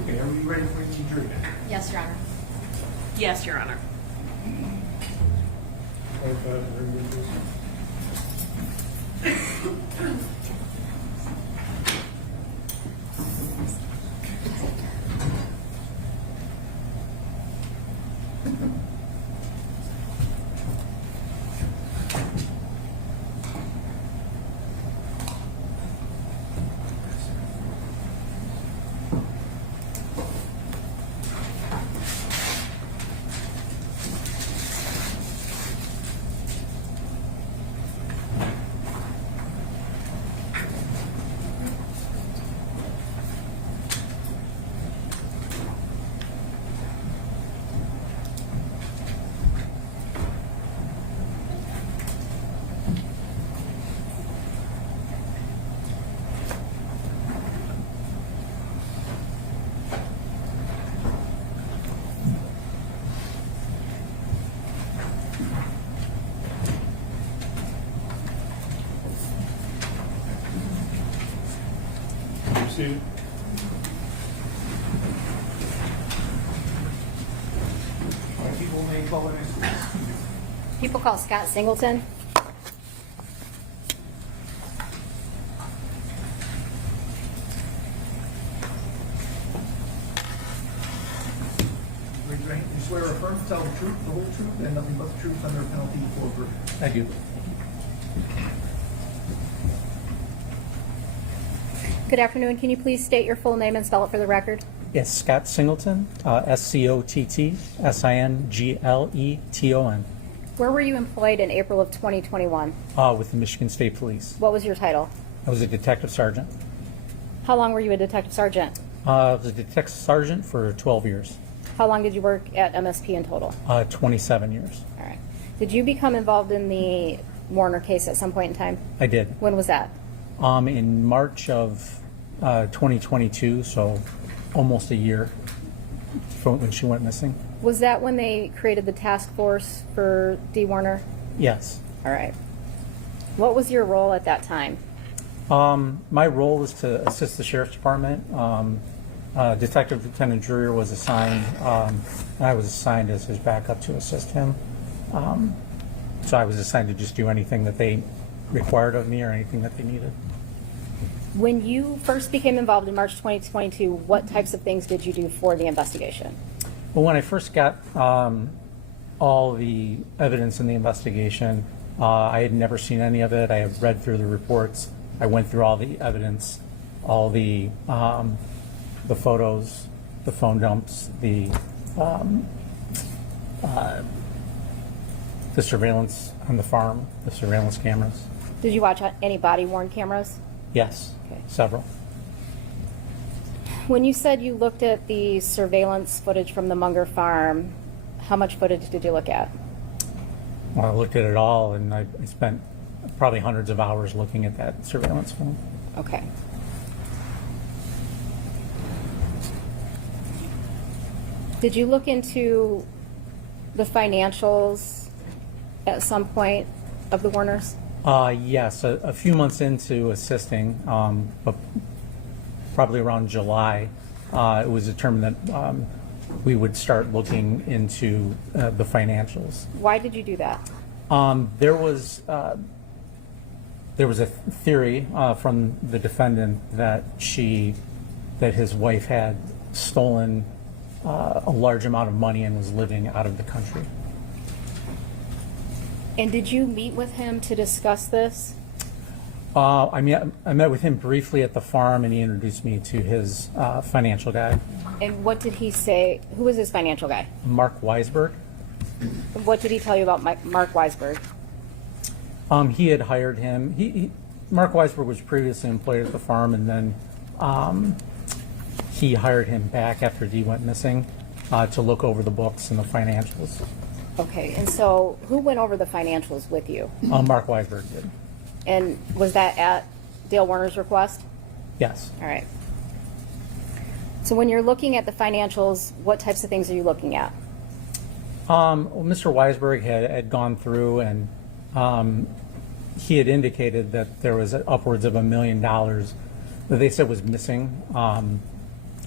Okay, are we ready for the jury? Yes, Your Honor. Yes, Your Honor. Proceed. People may call the next witness. People call Scott Singleton. Raise your hand. You swear or affirm to tell the truth, the whole truth, and nothing but the truth under penalty of perjury. Thank you. Good afternoon. Can you please state your full name and spell it for the record? Yes, Scott Singleton, SCOTT-SINGLETON, Where were you employed in April of 2021? with the Michigan State Police. What was your title? I was a detective sergeant. How long were you a detective sergeant? I was a detective sergeant for 12 years, How long did you work at MSP in total? 27 years. All right. Did you become involved in the Warner case at some point in time? I did. When was that? In March of 2022, so almost a year from when she went missing. Was that when they created the task force for Dee Warner? Yes. All right. What was your role at that time? My role was to assist the Sheriff's Department. Detective Lieutenant Drewyor was assigned, and I was assigned as his backup to assist him. So I was assigned to just do anything that they required of me or anything that they needed. When you first became involved in March 2022, what types of things did you do for the investigation? Well, when I first got all the evidence in the investigation, I had never seen any of it. I had read through the reports. I went through all the evidence, all the photos, the phone dumps, the surveillance on the farm, the surveillance cameras. Did you watch any body-worn cameras? Yes, Okay. several. When you said you looked at the surveillance footage from the Munger farm, how much footage did you look at? Well, I looked at it all, and I spent probably hundreds of hours looking at that surveillance film. Okay. Did you look into the financials at some point of the Warners? Yes, a few months into assisting, but probably around July, it was determined that we would start looking into the financials. Why did you do that? There was a theory from the defendant that his wife had stolen a large amount of money and was living out of the country. And did you meet with him to discuss this? I met with him briefly at the farm, and he introduced me to his financial guy, And what did he say? Who was his financial guy? Mark Weisberg. What did he tell you about Mark Weisberg? He had hired him. Mark Weisberg was previously employed at the farm, and then he hired him back after Dee went missing to look over the books and the financials. Okay, and so who went over the financials with you? Mark Weisberg did. And was that at Dale Warner's request? Yes. All right. So when you're looking at the financials, what types of things are you looking at? Well, Mr. Weisberg had gone through and he had indicated that there was upwards of $1 million that they said was missing.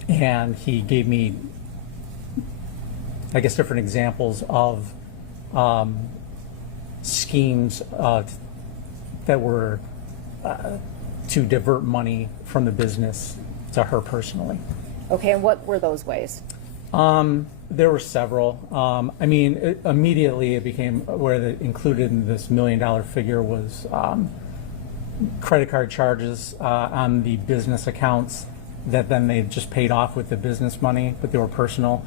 And he gave me, I guess, different examples of schemes that were to divert money from the business to her personally. Okay, and what were those ways? There were several. I mean, immediately it became where included in this $1 million figure was credit card charges on the business accounts that then they just paid off with the business money, but they were personal.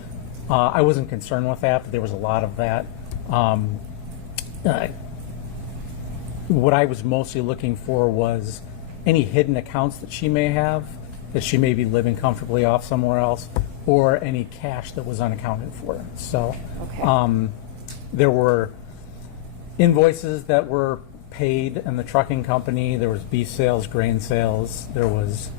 I wasn't concerned with that, but there was a lot of that. What I was mostly looking for was any hidden accounts that she may have, that she may be living comfortably off somewhere else, or any cash that was unaccounted for. So Okay. there were invoices that were paid in the trucking company. There was beef sales, grain sales. There was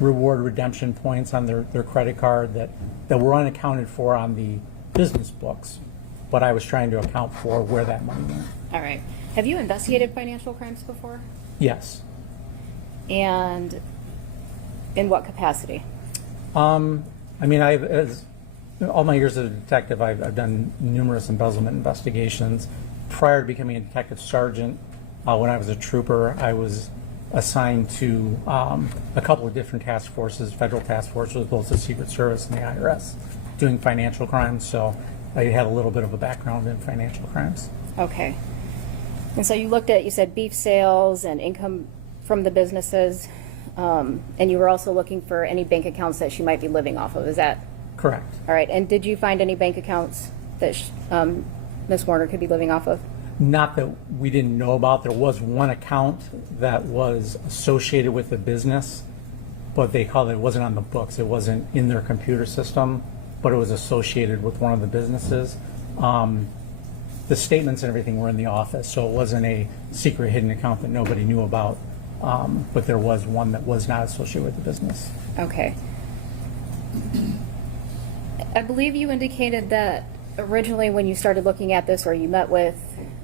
reward redemption points on their credit card that were unaccounted for on the business books. But I was trying to account for where that money went. All right. Have you investigated financial crimes before? Yes. And in what capacity? I mean, all my years as a detective, I've done numerous embezzlement investigations. Prior to becoming a detective sergeant, when I was a trooper, I was assigned to a couple of different task forces, federal task forces, both the Secret Service and the IRS, doing financial crimes. So I had a little bit of a background in financial crimes. Okay. And so you said beef sales and income from the businesses, and you were also looking for any bank accounts that she might be living off of. Is that correct? All right. And did you find any bank accounts that Ms. Warner could be living off of? Not that we didn't know about. There was one account that was associated with the business, but they called it wasn't on the books. It wasn't in their computer system, but it was associated with one of the businesses. The statements and everything were in the office, so it wasn't a secret hidden account that nobody knew about, but there was one that was not associated with the business. Okay. I believe you indicated that originally when you started looking at this, or you met with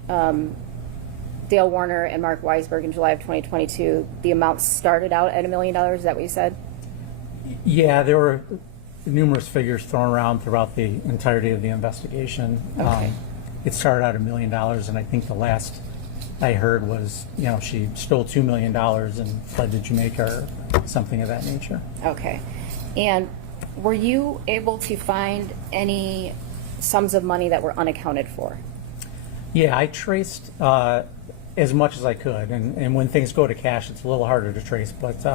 Dale Warner and Mark Weisberg in July of 2022, the amount started out at $1 million. Is that what you said? Yeah, there were numerous figures thrown around throughout the entirety of the investigation. Okay. It started out $1 million, and I think the last I heard was, she stole $2 million and fled to Jamaica or something of that nature. Okay. And were you able to find any sums of money that were unaccounted for? Yeah, I traced as much as I could, and when things go to cash, it's a little harder to trace. But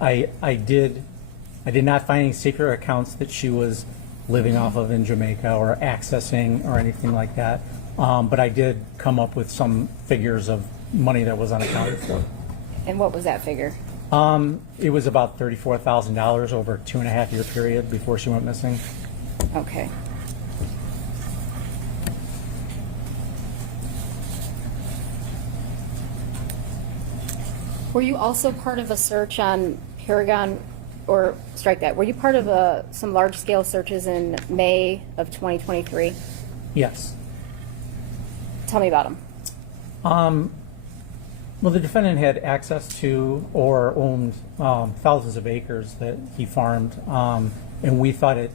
I did not find any secret accounts that she was living off of in Jamaica or accessing or anything like that. But I did come up with some figures of money that was unaccounted for. And what was that figure? It was about $34,000 over a 2.5-year period before she went missing. Okay. Were you also part of a search on Paragon, or strike that, were you part of some large-scale searches in May of 2023? Yes. Tell me about them. Well, the defendant had access to or owned thousands of acres that he farmed, and we thought it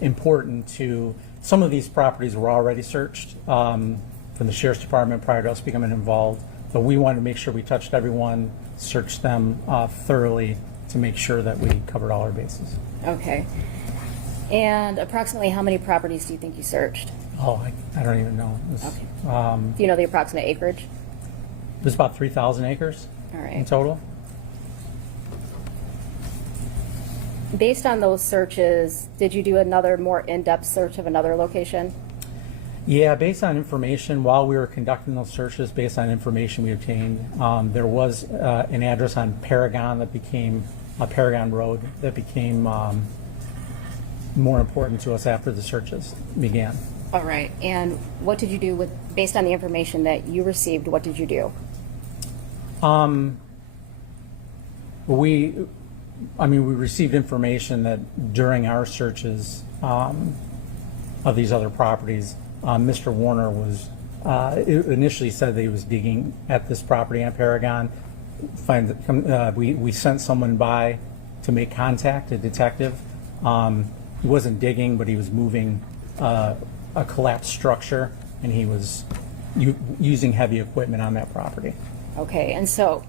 important to, some of these properties were already searched from the Sheriff's Department prior to us becoming involved, but we wanted to make sure we touched everyone, searched them thoroughly to make sure that we covered all our bases. Okay. And approximately how many properties do you think you searched? Oh, I don't even know. It was, Okay. Do you know the approximate acreage? It was about 3,000 acres All right. in total. Based on those searches, did you do another more in-depth search of another location? Yeah, based on information, while we were conducting those searches, based on information we obtained, there was an address on Paragon that became Paragon Road that became more important to us after the searches began. All right. And what did you do based on the information that you received, what did you do? We received information that during our searches, of these other properties. Mr. Warner was initially said that he was digging at this property on Paragon. We sent someone by to make contact, a detective. He wasn't digging, but he was moving a collapsed structure, and he was using heavy equipment on that property. Okay, and so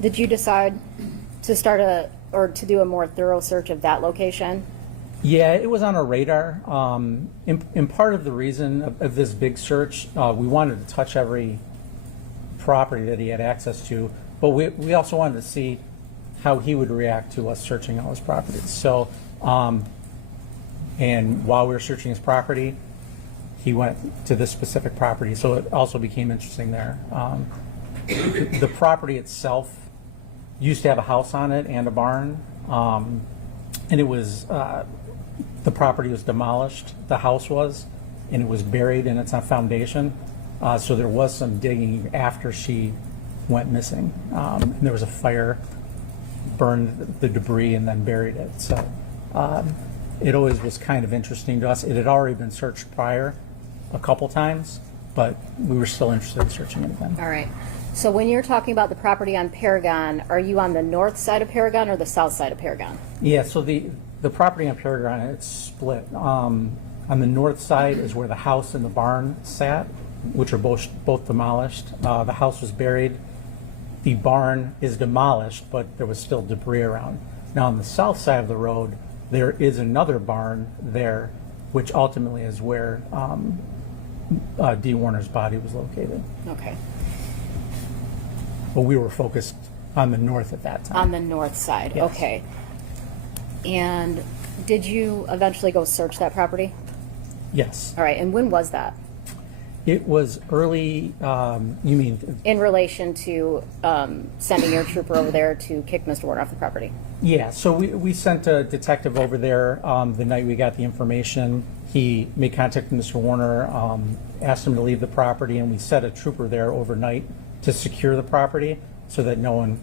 did you decide to to do a more thorough search of that location? Yeah, it was on our radar. And part of the reason of this big search, we wanted to touch every property that he had access to, but we also wanted to see how he would react to us searching all his properties. So, and while we were searching his property, he went to this specific property, so it also became interesting there. The property itself used to have a house on it and a barn, and it was, the property was demolished, the house was, and it was buried in its foundation. So there was some digging after she went missing. And there was a fire, burned the debris, and then buried it. So it always was kind of interesting to us. It had already been searched prior a couple times, but we were still interested in searching it again. All right. So when you're talking about the property on Paragon, are you on the north side of Paragon or the south side of Paragon? Yeah, so the property on Paragon, it's split. On the north side is where the house and the barn sat, which are both demolished. The house was buried. The barn is demolished, but there was still debris around. Now on the south side of the road, there is another barn there, which ultimately is where Dee Warner's body was located. Okay. But we were focused on the north at that time. On the north side, Yes. okay. And did you eventually go search that property? Yes. All right, and when was that? It was early, you mean? In relation to sending your trooper over there to kick Mr. Warner off the property? Yeah, so we sent a detective over there the night we got the information. He made contact with Mr. Warner, asked him to leave the property, and we set a trooper there overnight to secure the property so that no one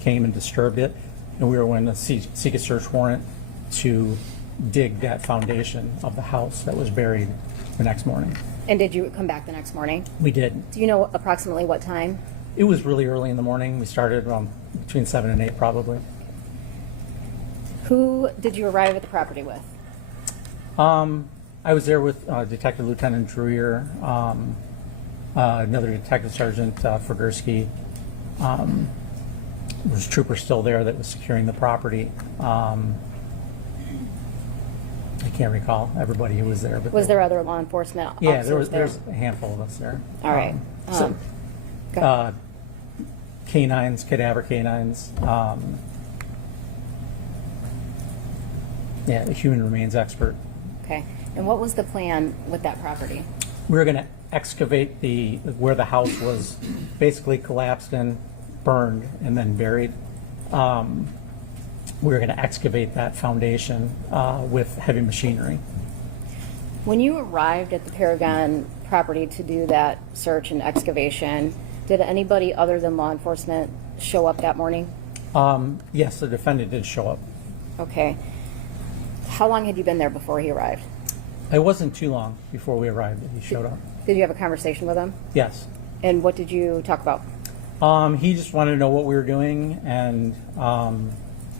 came and disturbed it. And we were going to seek a search warrant to dig that foundation of the house that was buried the next morning. And did you come back the next morning? We did. Do you know approximately what time? It was really early in the morning. We started between 7 and 8 probably. Who did you arrive at the property with? I was there with Detective Lieutenant Drewyor, another Detective Sergeant Fergursky. There was a trooper still there that was securing the property. I can't recall everybody who was there. But Was there other law enforcement officers yeah, there was there? a handful of us there. All right. So, canines, cadaver canines. Yeah, a human remains expert. Okay. And what was the plan with that property? We were going to excavate where the house was basically collapsed and burned and then buried. We were going to excavate that foundation with heavy machinery. When you arrived at the Paragon property to do that search and excavation, did anybody other than law enforcement show up that morning? Yes, the defendant did show up. Okay. How long had you been there before he arrived? It wasn't too long before we arrived that he showed up. Did you have a conversation with him? Yes. And what did you talk about? He just wanted to know what we were doing, and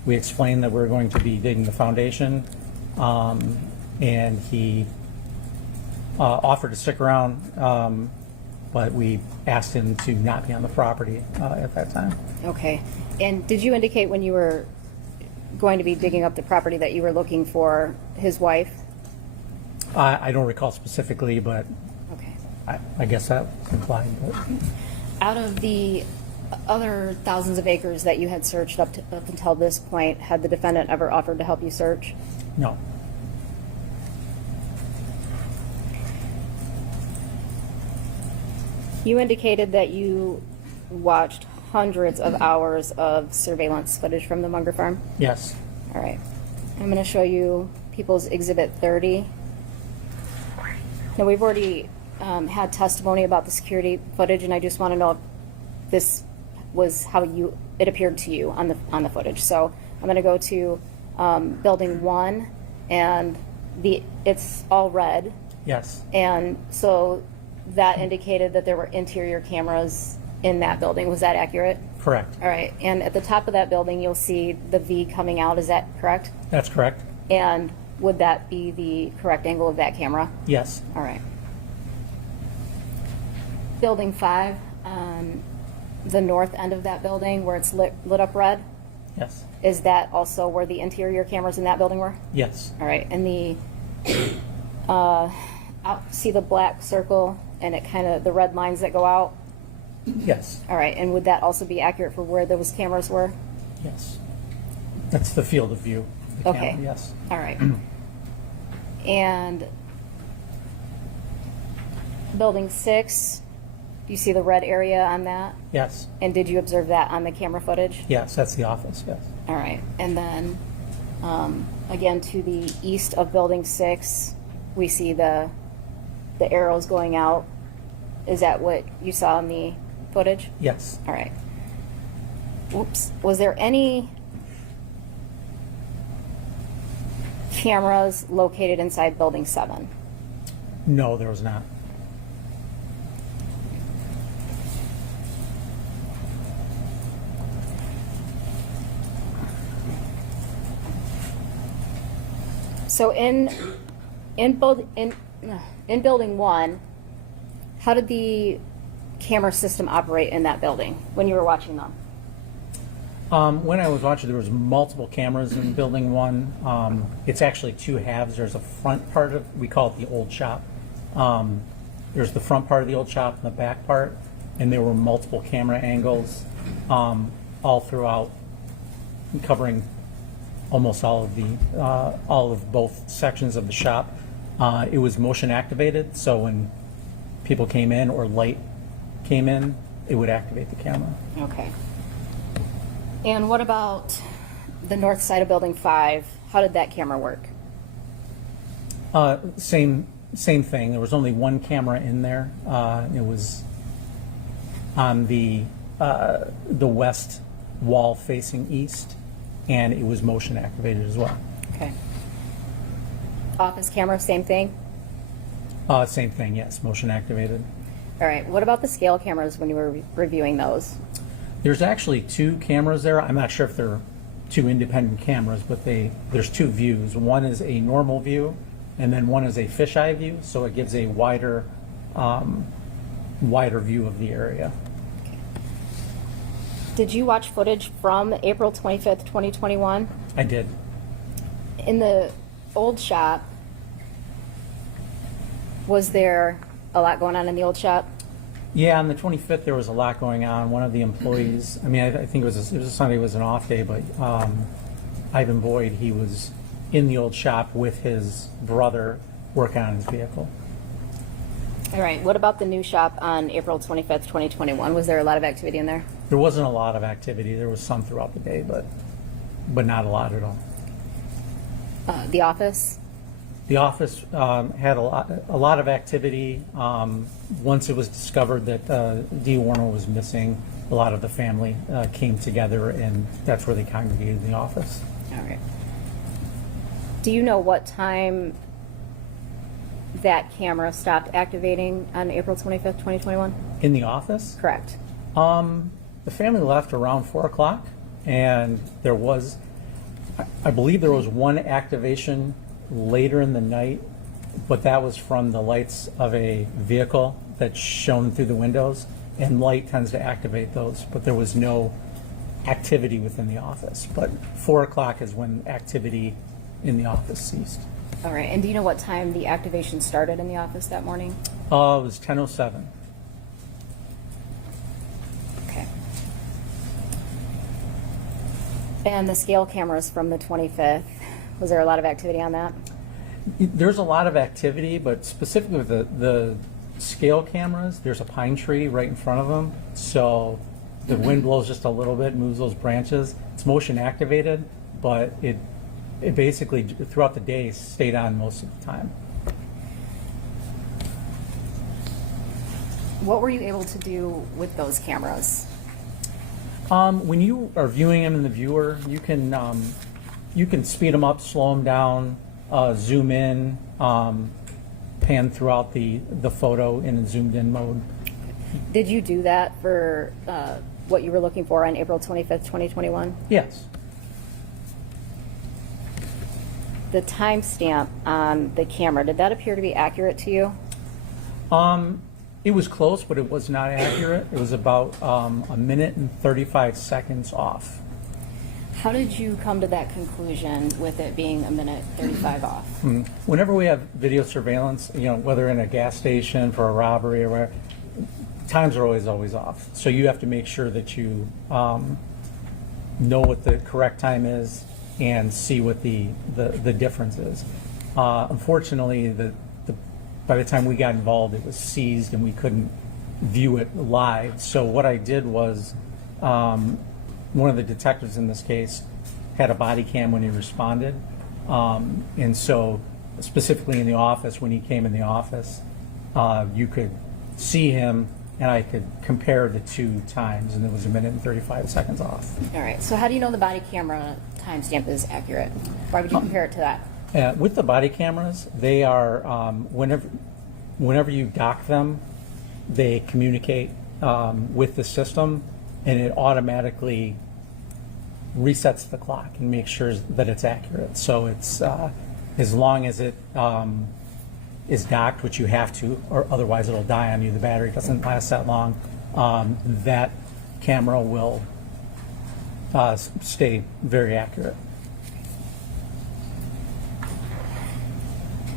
we explained that we were going to be digging the foundation, and he offered to stick around, but we asked him to not be on the property at that time. Okay. And did you indicate when you were going to be digging up the property that you were looking for his wife? I don't recall specifically, but Okay. I guess that was implied. But. Out of the other thousands of acres that you had searched up until this point, had the defendant ever offered to help you search? No. You indicated that you watched hundreds of hours of surveillance footage from the Munger farm? Yes. All right. I'm going to show you People's Exhibit 30. Now, we've already had testimony about the security footage, and I just want to know if this was how it appeared to you on the footage. So I'm going to go to Building 1 and it's all red, Yes, and so that indicated that there were interior cameras in that building. Was that accurate? correct. All right, and at the top of that building, you'll see the V coming out, is that correct? That's correct. And would that be the correct angle of that camera? Yes, All right. Building 5, the north end of that building where it's lit up red, yes, is that also where the interior cameras in that building were? yes, All right, and see the black circle and it kind of, the red lines that go out? yes, All right, and would that also be accurate for where those cameras were? yes. That's the field of view. of the Okay. camera, yes. All right. And building 6, do you see the red area on that? Yes, And did you observe that on the camera footage? yes, that's the office, yes. All right, and then, again, to the east of building 6, we see the arrows going out. Is that what you saw in the footage? Yes. All right. Oops. Was there any cameras located inside building 7? No, there was not. So in building 1, how did the camera system operate in that building when you were watching them? When I was watching, there was multiple cameras in building 1. It's actually 2 halves. There's a front part of, we call it the old shop. There's the front part of the old shop and the back part, and there were multiple camera angles all throughout, covering almost all of both sections of the shop. It was motion activated, so when people came in or light came in, it would activate the camera. Okay. And what about the north side of building 5? How did that camera work? Same thing. There was only one camera in there. It was on the west wall facing east, and it was motion activated as well. Okay. Office camera, same thing? Same thing, yes, motion activated. All right. What about the scale cameras when you were reviewing those? There's actually 2 cameras there. I'm not sure if they're 2 independent cameras, but there's 2 views. One is a normal view, and then one is a fisheye view, so it gives a wider view of the area. Did you watch footage from April 25th, 2021? I did. In the old shop, was there a lot going on in the old shop? Yeah, on the 25th, there was a lot going on. One of the employees, I mean, I think it was a Sunday, it was an off day, but Ivan Boyd, he was in the old shop with his brother working on his vehicle. All right. What about the new shop on April 25th, 2021? Was there a lot of activity in there? There wasn't a lot of activity. There was some throughout the day, but not a lot at all. The office? The office had a lot of activity. Once it was discovered that Dee Warner was missing, a lot of the family came together, and that's where they congregated in the office. All right. Do you know what time that camera stopped activating on April 25th, 2021? In the office? Correct. The family left around 4 o'clock, and there was, I believe there was one activation later in the night, but that was from the lights of a vehicle that shone through the windows, and light tends to activate those, but there was no activity within the office. But 4 o'clock is when activity in the office ceased. All right. And do you know what time the activation started in the office that morning? It was 10:07. Okay. And the scale cameras from the 25th, was there a lot of activity on that? There's a lot of activity, but specifically with the scale cameras, there's a pine tree right in front of them, so the wind blows just a little bit, moves those branches. It's motion activated, but it basically throughout the day stayed on most of the time. What were you able to do with those cameras? When you are viewing them in the viewer, you can speed them up, slow them down, zoom in, pan throughout the photo in a zoomed in mode. Did you do that for what you were looking for on April 25th, 2021? Yes. The timestamp on the camera, did that appear to be accurate to you? It was close, but it was not accurate. It was about a minute and 35 seconds off. How did you come to that conclusion with it being a minute 35 off? Whenever we have video surveillance, whether in a gas station for a robbery or whatever, times are always off. So you have to make sure that you know what the correct time is and see what the difference is. Unfortunately, by the time we got involved, it was seized and we couldn't view it live. So what I did was, one of the detectives in this case had a body cam when he responded. And so specifically in the office, when he came in the office, you could see him and I could compare the two times, and it was a minute and 35 seconds off. All right, so how do you know the body camera timestamp is accurate? Why would you compare it to that? With the body cameras, they are, whenever you dock them, they communicate with the system, and it automatically resets the clock and makes sure that it's accurate. So it's as long as it is docked, which you have to, or otherwise it'll die on you. The battery doesn't last that long. That camera will stay very accurate.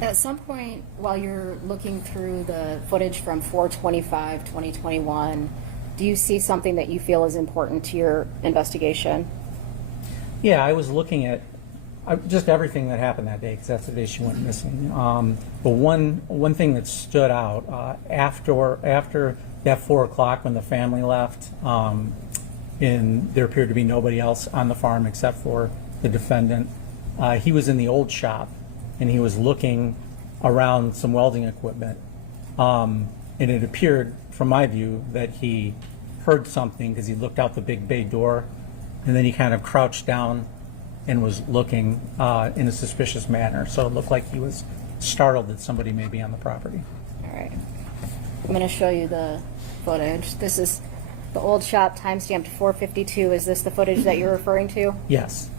At some point while you're looking through the footage from 4/25/2021, do you see something that you feel is important to your investigation? Yeah, I was looking at just everything that happened that day, because that's the day she went missing. But one thing that stood out after that 4 o'clock when the family left, and there appeared to be nobody else on the farm except for the defendant. He was in the old shop and he was looking around some welding equipment, and it appeared from my view that he heard something because he looked out the big bay door, and then he kind of crouched down and was looking in a suspicious manner. So it looked like he was startled that somebody may be on the property. All right. I'm going to show you the footage. This is the old shop, timestamped 4:52. Is this the footage that you're referring to? Yes.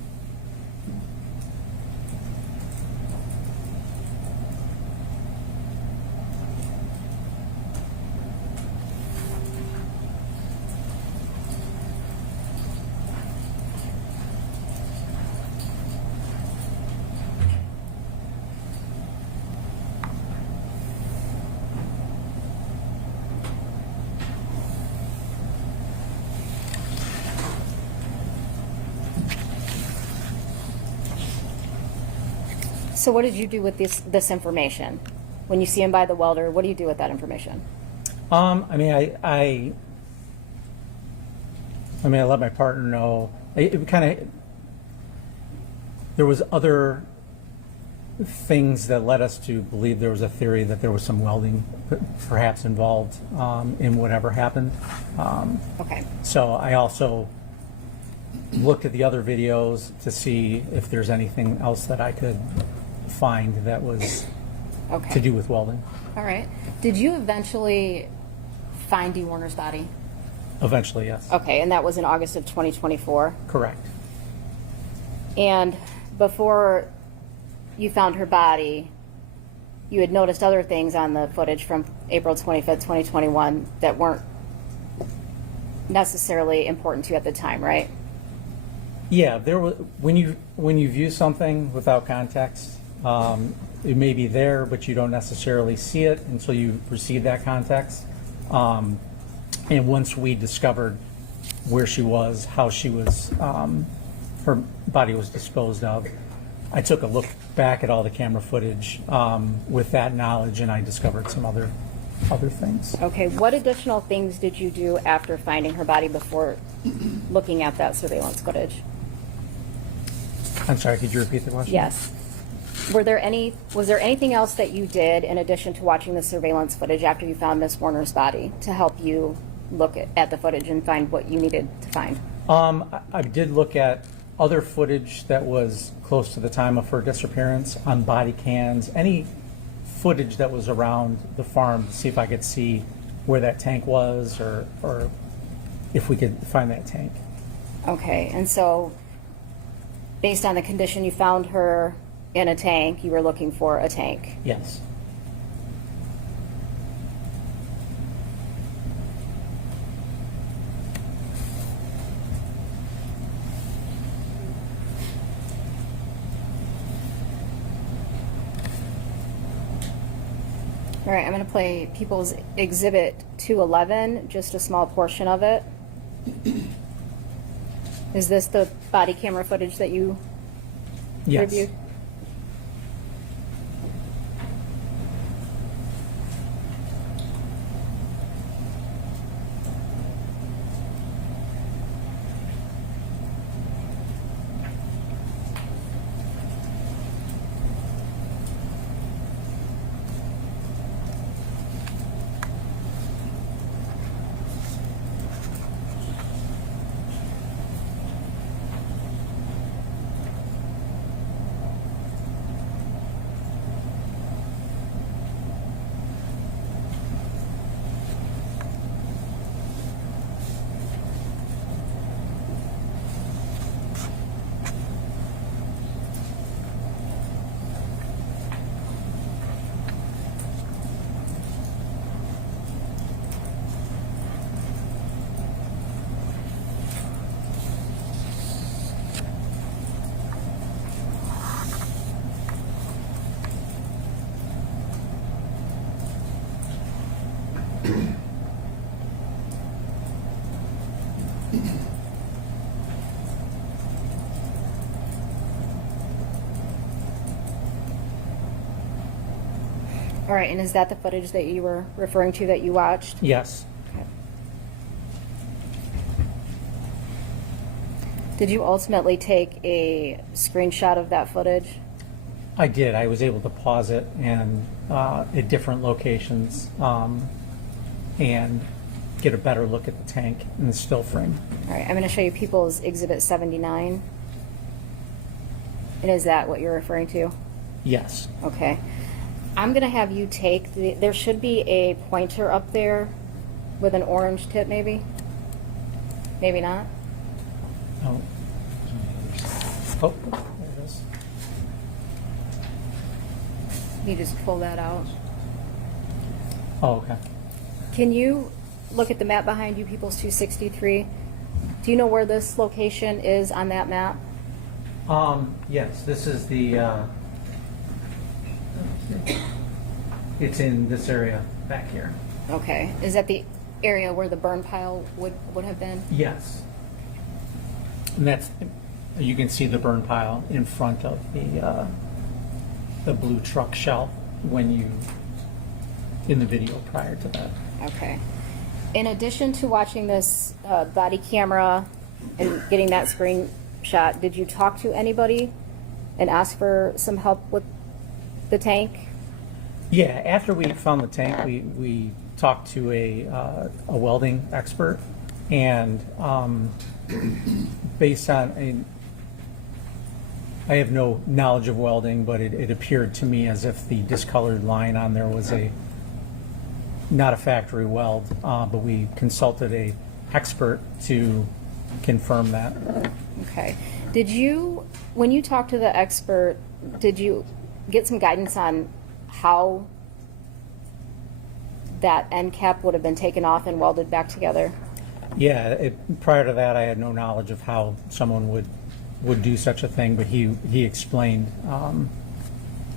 So what did you do with this information? When you see him by the welder, what do you do with that information? I let my partner know. There was other things that led us to believe there was a theory that there was some welding perhaps involved in whatever happened. Okay. So I also looked at the other videos to see if there's anything else that I could find that was to do with welding. All right. Did you eventually find Dee Warner's body? Eventually, yes. Okay, and that was in August of 2024? Correct. And before you found her body, you had noticed other things on the footage from April 25th, 2021 that weren't necessarily important to you at the time, right? Yeah, there was, when you view something without context, it may be there, but you don't necessarily see it until you receive that context. And once we discovered where she was, how she was, her body was disposed of, I took a look back at all the camera footage with that knowledge, and I discovered some other things. Okay, what additional things did you do after finding her body before looking at that surveillance footage? I'm sorry, could you repeat the question? Yes. Was there anything else that you did in addition to watching the surveillance footage after you found Miss Warner's body to help you look at the footage and find what you needed to find? I did look at other footage that was close to the time of her disappearance on body cams, any footage that was around the farm to see if I could see where that tank was or if we could find that tank. Okay, and so based on the condition you found her in a tank, you were looking for a tank. Yes. All right, I'm going to play People's Exhibit 211, just a small portion of it. Is this the body camera footage that you Yes. reviewed? All right, and is that the footage that you were referring to that you watched? Yes. Okay. Did you ultimately take a screenshot of that footage? I did. I was able to pause it and at different locations and get a better look at the tank in the still frame. All right, I'm going to show you People's Exhibit 79. And is that what you're referring to? Yes. Okay. I'm going to have you take there should be a pointer up there with an orange tip, maybe? Maybe not? Oh. Oh, there it is. You just pull that out. Oh, okay. Can you look at the map behind you, People's 263? Do you know where this location is on that map? Yes, this is the, it's in this area back here. Okay. Is that the area where the burn pile would have been? Yes. And that's, you can see the burn pile in front of the blue truck shell when you, in the video prior to that. Okay. In addition to watching this body camera and getting that screenshot, did you talk to anybody and ask for some help with the tank? Yeah, after we found the tank, we talked to a welding expert, and based on, I have no knowledge of welding, but it appeared to me as if the discolored line on there was not a factory weld, but we consulted a expert to confirm that. Okay. Did you, when you talked to the expert, did you get some guidance on how that end cap would have been taken off and welded back together? Yeah, prior to that, I had no knowledge of how someone would do such a thing, but he explained,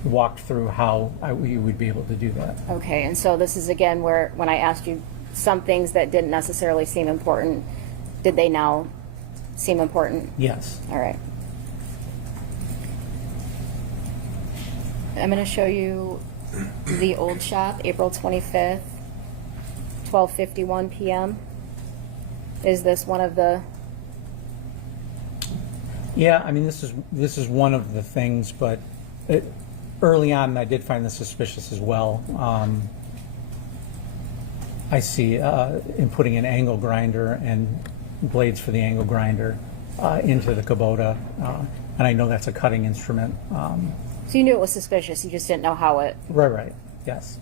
walked through how we would be able to do that. Okay, and so this is again where, when I asked you some things that didn't necessarily seem important, did they now seem important? Yes. All right. I'm going to show you the old shop, April 25th, 12:51 p.m. Is this one of the? Yeah, I mean, this is one of the things, but early on, I did find this suspicious as well. I see in putting an angle grinder and blades for the angle grinder into the Kubota, and I know that's a cutting instrument. So you knew it was suspicious, you just didn't know how it... Right, yes.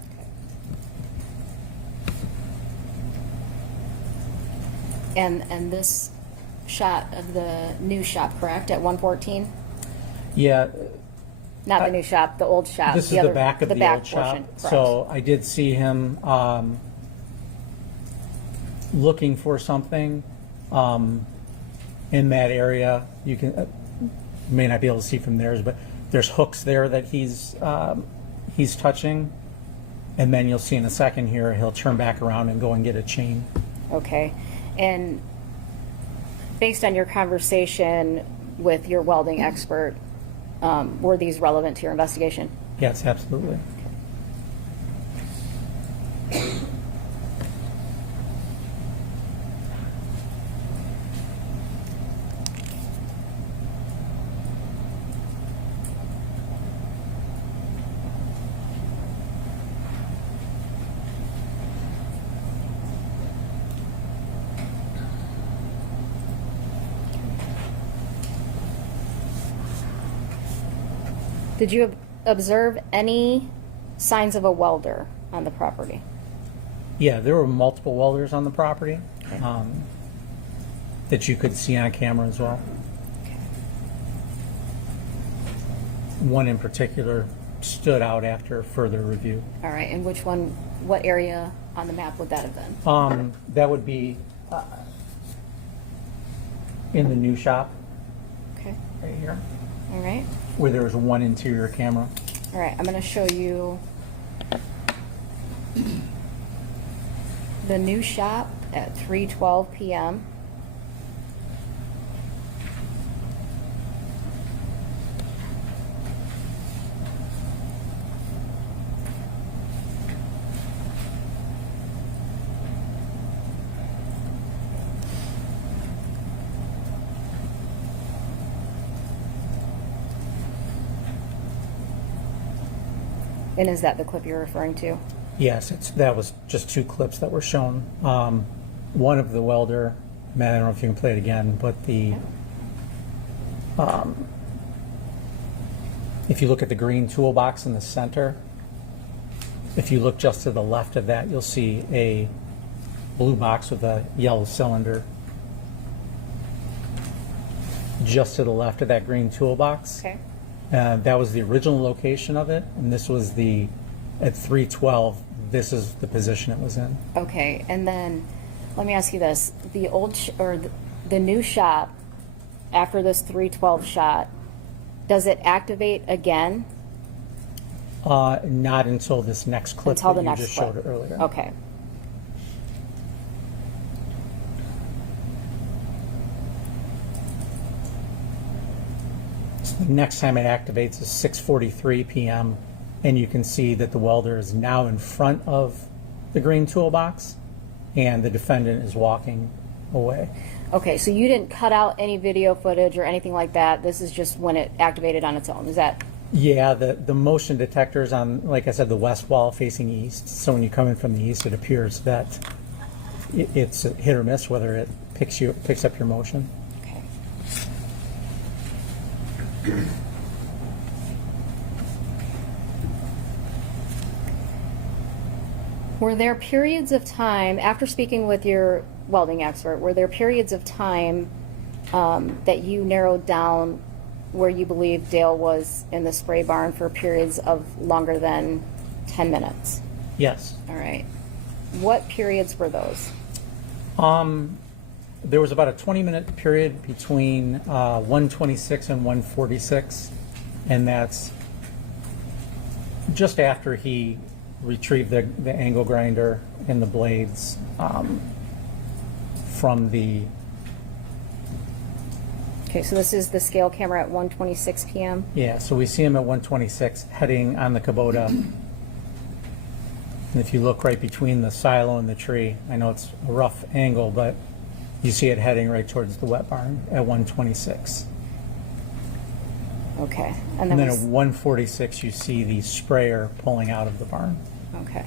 And this shot of the new shop, correct, at 114? Yeah. Not the new shop, the old shop. This is the back of the old shop. portion, correct. So I did see him looking for something in that area. You can may not be able to see from theirs, but there's hooks there that he's touching, and then you'll see in a second here he'll turn back around and go and get a chain. Okay. And based on your conversation with your welding expert, were these relevant to your investigation? Yes, absolutely. Did you observe any signs of a welder on the property? Yeah, there were multiple welders on the property that you could see on camera as well. Okay. One in particular stood out after further review. All right, and which one, what area on the map would that have been? That would be in the new shop Okay, right here, all right. where there was one interior camera. All right, I'm going to show you the new shop at 3:12 p.m. And is that the clip you're referring to? Yes, that was just two clips that were shown. One of the welder, Matt, I don't know if you can play it again, but if you look at the green toolbox in the center, if you look just to the left of that, you'll see a blue box with a yellow cylinder. Just to the left of that green toolbox. Okay. That was the original location of it, and this was at 3:12, this is the position it was in. Okay, and then let me ask you this: the old the new shop after this 3:12 shot, does it activate again? Not until this next clip Until that the you next just clip. showed earlier. Okay. So the next time it activates is 6:43 p.m. and you can see that the welder is now in front of the green toolbox and the defendant is walking away. Okay, so you didn't cut out any video footage or anything like that. This is just when it activated on its own. Is that? Yeah, the motion detector is on, like I said, the west wall facing east. So when you come in from the east, it appears that it's a hit or miss whether it picks up your motion. Okay. Were there periods of time, after speaking with your welding expert, were there periods of time that you narrowed down where you believe Dale was in the spray barn for periods of longer than 10 minutes? Yes. All right. What periods were those? There was about a 20-minute period between 1:26 and 1:46, and that's just after he retrieved the angle grinder and the blades from the... Okay, so this is the scale camera at 1:26 p.m.? Yeah, so we see him at 1:26 heading on the Kubota. And if you look right between the silo and the tree, I know it's a rough angle, but you see it heading right towards the wet barn at 1:26. Okay. And then at 1:46, you see the sprayer pulling out of the barn. Okay.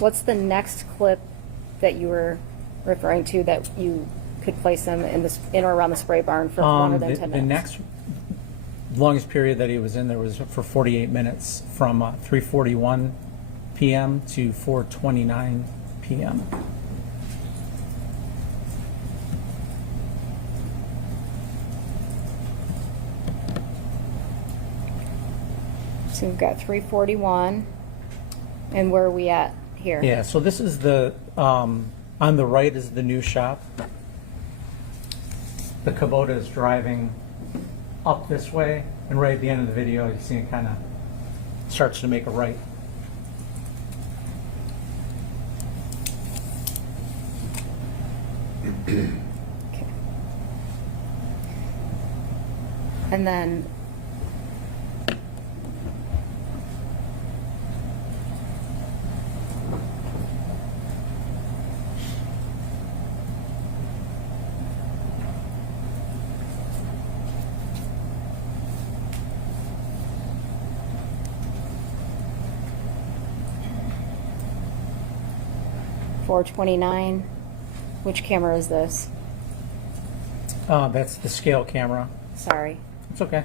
What's the next clip that you were referring to that you could place them in or around the spray barn for longer than 10 minutes? The next longest period that he was in there was for 48 minutes, from 3:41 p.m. to 4:29 p.m. So we've got 341, and where are we at here? Yeah, so this is the, on the right is the new shop. The Kubota is driving up this way, and right at the end of the video, you see it kind of starts to make a right. Okay. And then $429. Which camera is this? That's the scale camera. Sorry. It's okay.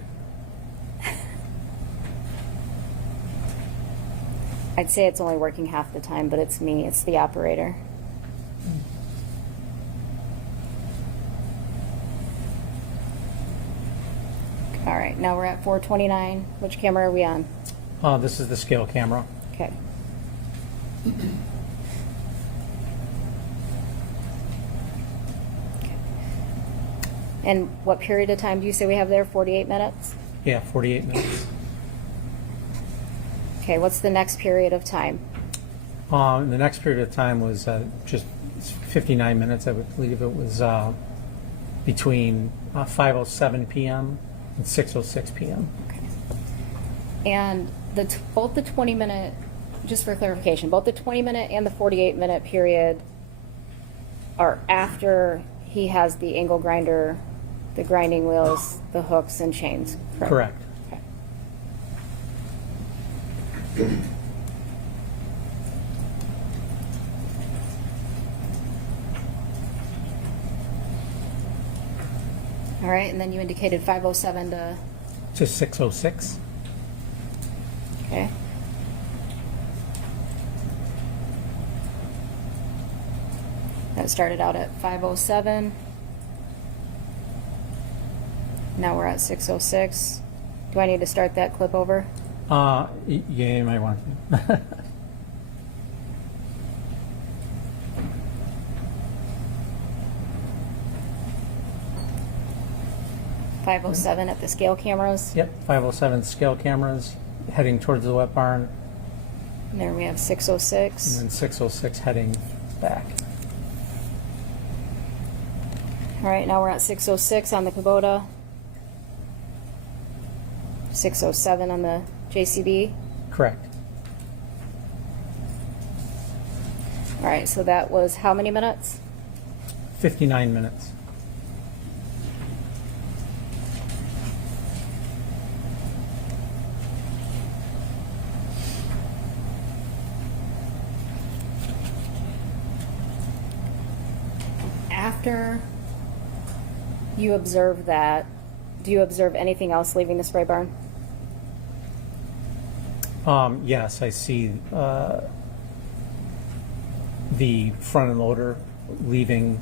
I'd say it's only working half the time, but it's me. It's the operator. All right, now we're at 429. Which camera are we on? This is the scale camera. Okay. And what period of time do you say we have there? 48 minutes? Yeah, 48 minutes. Okay, what's the next period of time? The next period of time was just 59 minutes. I would believe it was between 5:07 p.m. and 6:06 p.m. Okay. And both the 20-minute, just for clarification, both the 20-minute and the 48-minute period are after he has the angle grinder, the grinding wheels, the hooks, and chains, correct? Correct. Okay. All right, and then you indicated 5:07 to... To 6:06. Okay. That started out at 5:07. Now we're at 6:06. Do I need to start that clip over? Yeah, you might want to. 5:07 at the scale cameras. Yep, 5:07 scale cameras heading towards the wet barn, And there we have 6:06. and then 6:06 heading back. All right, now we're at 6:06 on the Kubota. 6:07 on the JCB. Correct. All right, so that was how many minutes? 59 minutes. After you observe that, do you observe anything else leaving the spray barn? Yes, I see the front end loader leaving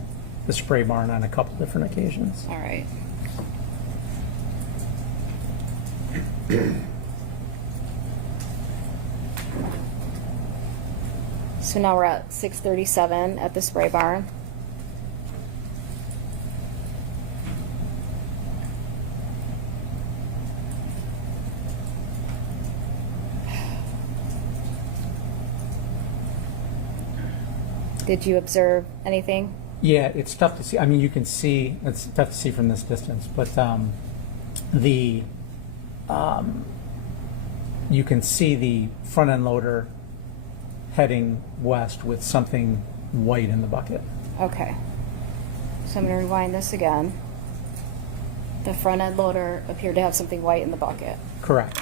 the spray barn on a couple different occasions. All right. So now we're at 6:37 at the spray barn. Did you observe anything? Yeah, it's tough to see. I mean, you can see, it's tough to see from this distance, but you can see the front end loader heading west with something white in the bucket. Okay. So I'm going to rewind this again. The front end loader appeared to have something white in the bucket. Correct.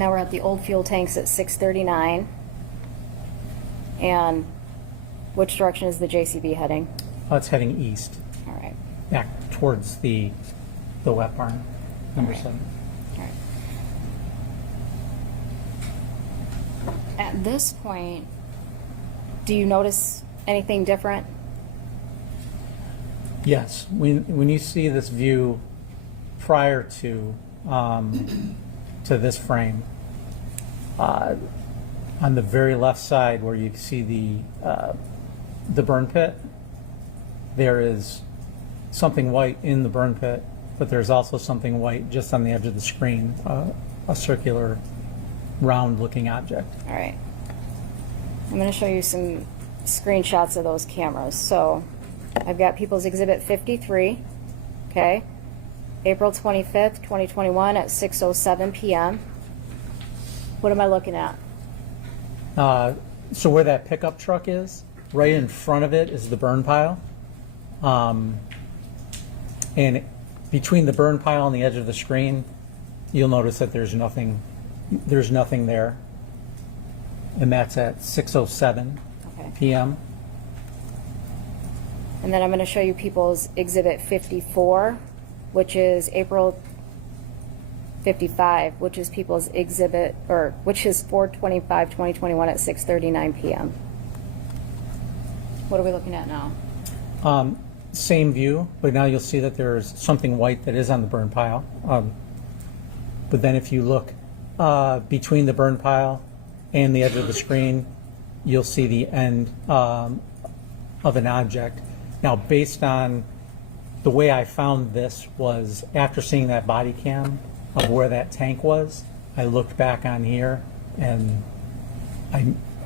Now we're at the old fuel tanks at 6:39. And which direction is the JCB heading? It's heading east, All right. back towards the wet barn, number 7. All right. At this point, do you notice anything different? Yes, when you see this view prior to this frame, on the very left side where you see the burn pit, there is something white in the burn pit, but there's also something white just on the edge of the screen, a circular, round-looking object. All right. I'm going to show you some screenshots of those cameras. So I've got People's Exhibit 53, okay? April 25th, 2021 at 6:07 p.m. What am I looking at? So where that pickup truck is, right in front of it is the burn pile. And between the burn pile and the edge of the screen, you'll notice that there's nothing there. And that's at 6:07 Okay. p.m. And then I'm going to show you People's Exhibit 54, which is April 55, which is People's Exhibit, or which is 4/25/2021 at 6:39 p.m. What are we looking at now? Same view, but now you'll see that there's something white that is on the burn pile. But then if you look between the burn pile and the edge of the screen, you'll see the end of an object. Now, based on the way I found this was after seeing that body cam of where that tank was, I looked back on here and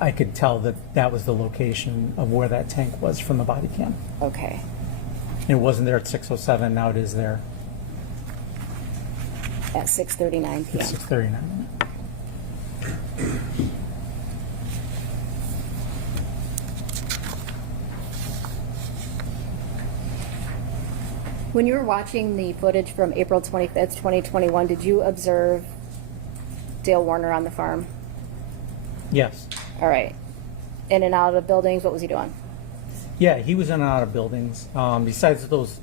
I could tell that that was the location of where that tank was from the body cam. Okay. It wasn't there at 6:07, now it is there At 6:39 at p.m. 6:39. When you were watching the footage from April 25th, 2021, did you observe Dale Warner on the farm? Yes. All right. In and out of buildings, what was he doing? Yeah, he was in and out of buildings. Besides those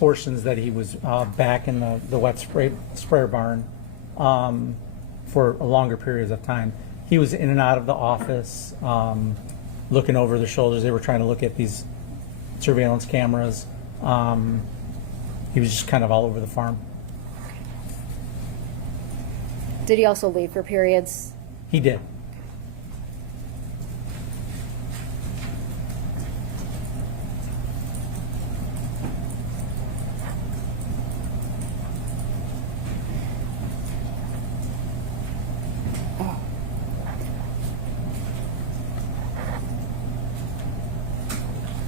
portions that he was back in the wet sprayer barn for longer periods of time, he was in and out of the office, looking over their shoulders. They were trying to look at these surveillance cameras. He was just kind of all over the farm. Did he also leave for periods? He did.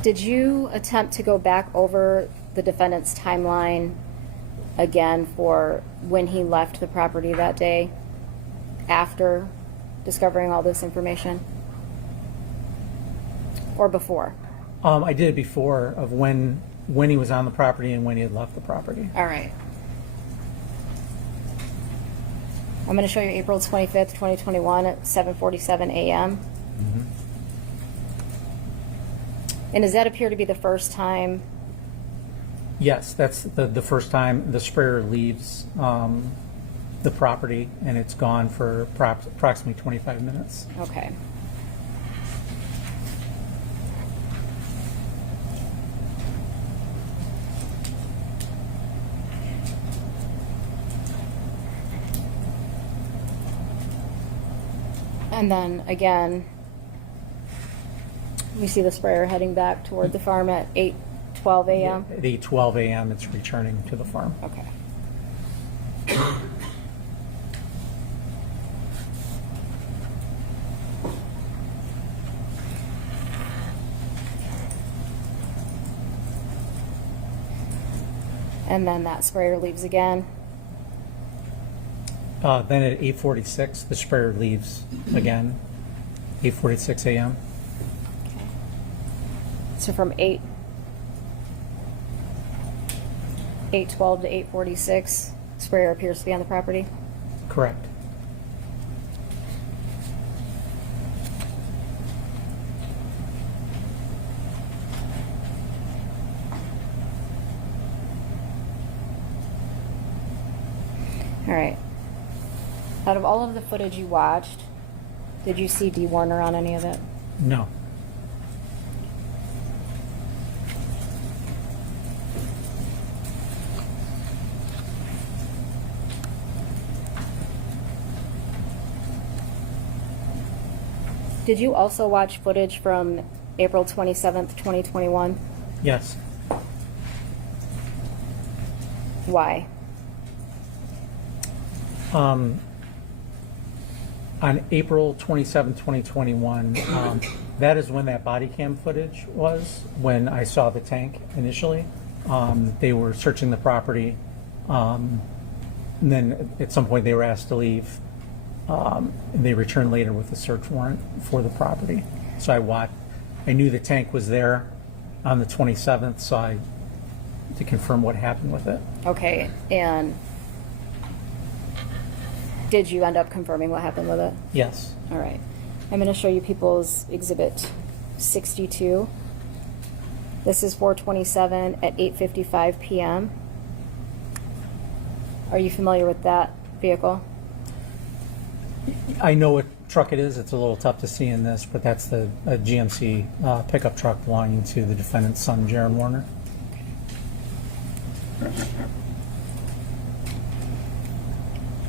Did you attempt to go back over the defendant's timeline again for when he left the property that day after discovering all this information? Or before? I did it before of when he was on the property and when he had left the property. All right. I'm going to show you April 25th, 2021 at 7:47 a.m. And does that appear to be the first time? Yes, that's the first time the sprayer leaves the property, and it's gone for approximately 25 minutes. Okay. And then again, we see the sprayer heading back toward the farm at 8:12 a.m. At 8:12 a.m., it's returning to the farm. Okay. And then that sprayer leaves again. Then at 8:46, the sprayer leaves again, 8:46 a.m. So from 8:12 to 8:46, sprayer appears to be on the property. Correct. All right. Out of all of the footage you watched, did you see Dee Warner on any of it? No. Did you also watch footage from April 27th, 2021? Yes. Why? On April 27, 2021, that is when that body cam footage was, when I saw the tank initially. They were searching the property, and then at some point they were asked to leave. And they returned later with a search warrant for the property. So I knew the tank was there on the 27th, so to confirm what happened with it. Okay, and did you end up confirming what happened with it? Yes. All right. I'm going to show you People's Exhibit 62. This is 4/27 at 8:55 p.m. Are you familiar with that vehicle? I know what truck it is. It's a little tough to see in this, but that's a GMC pickup truck belonging to the defendant's son, Jaron Warner.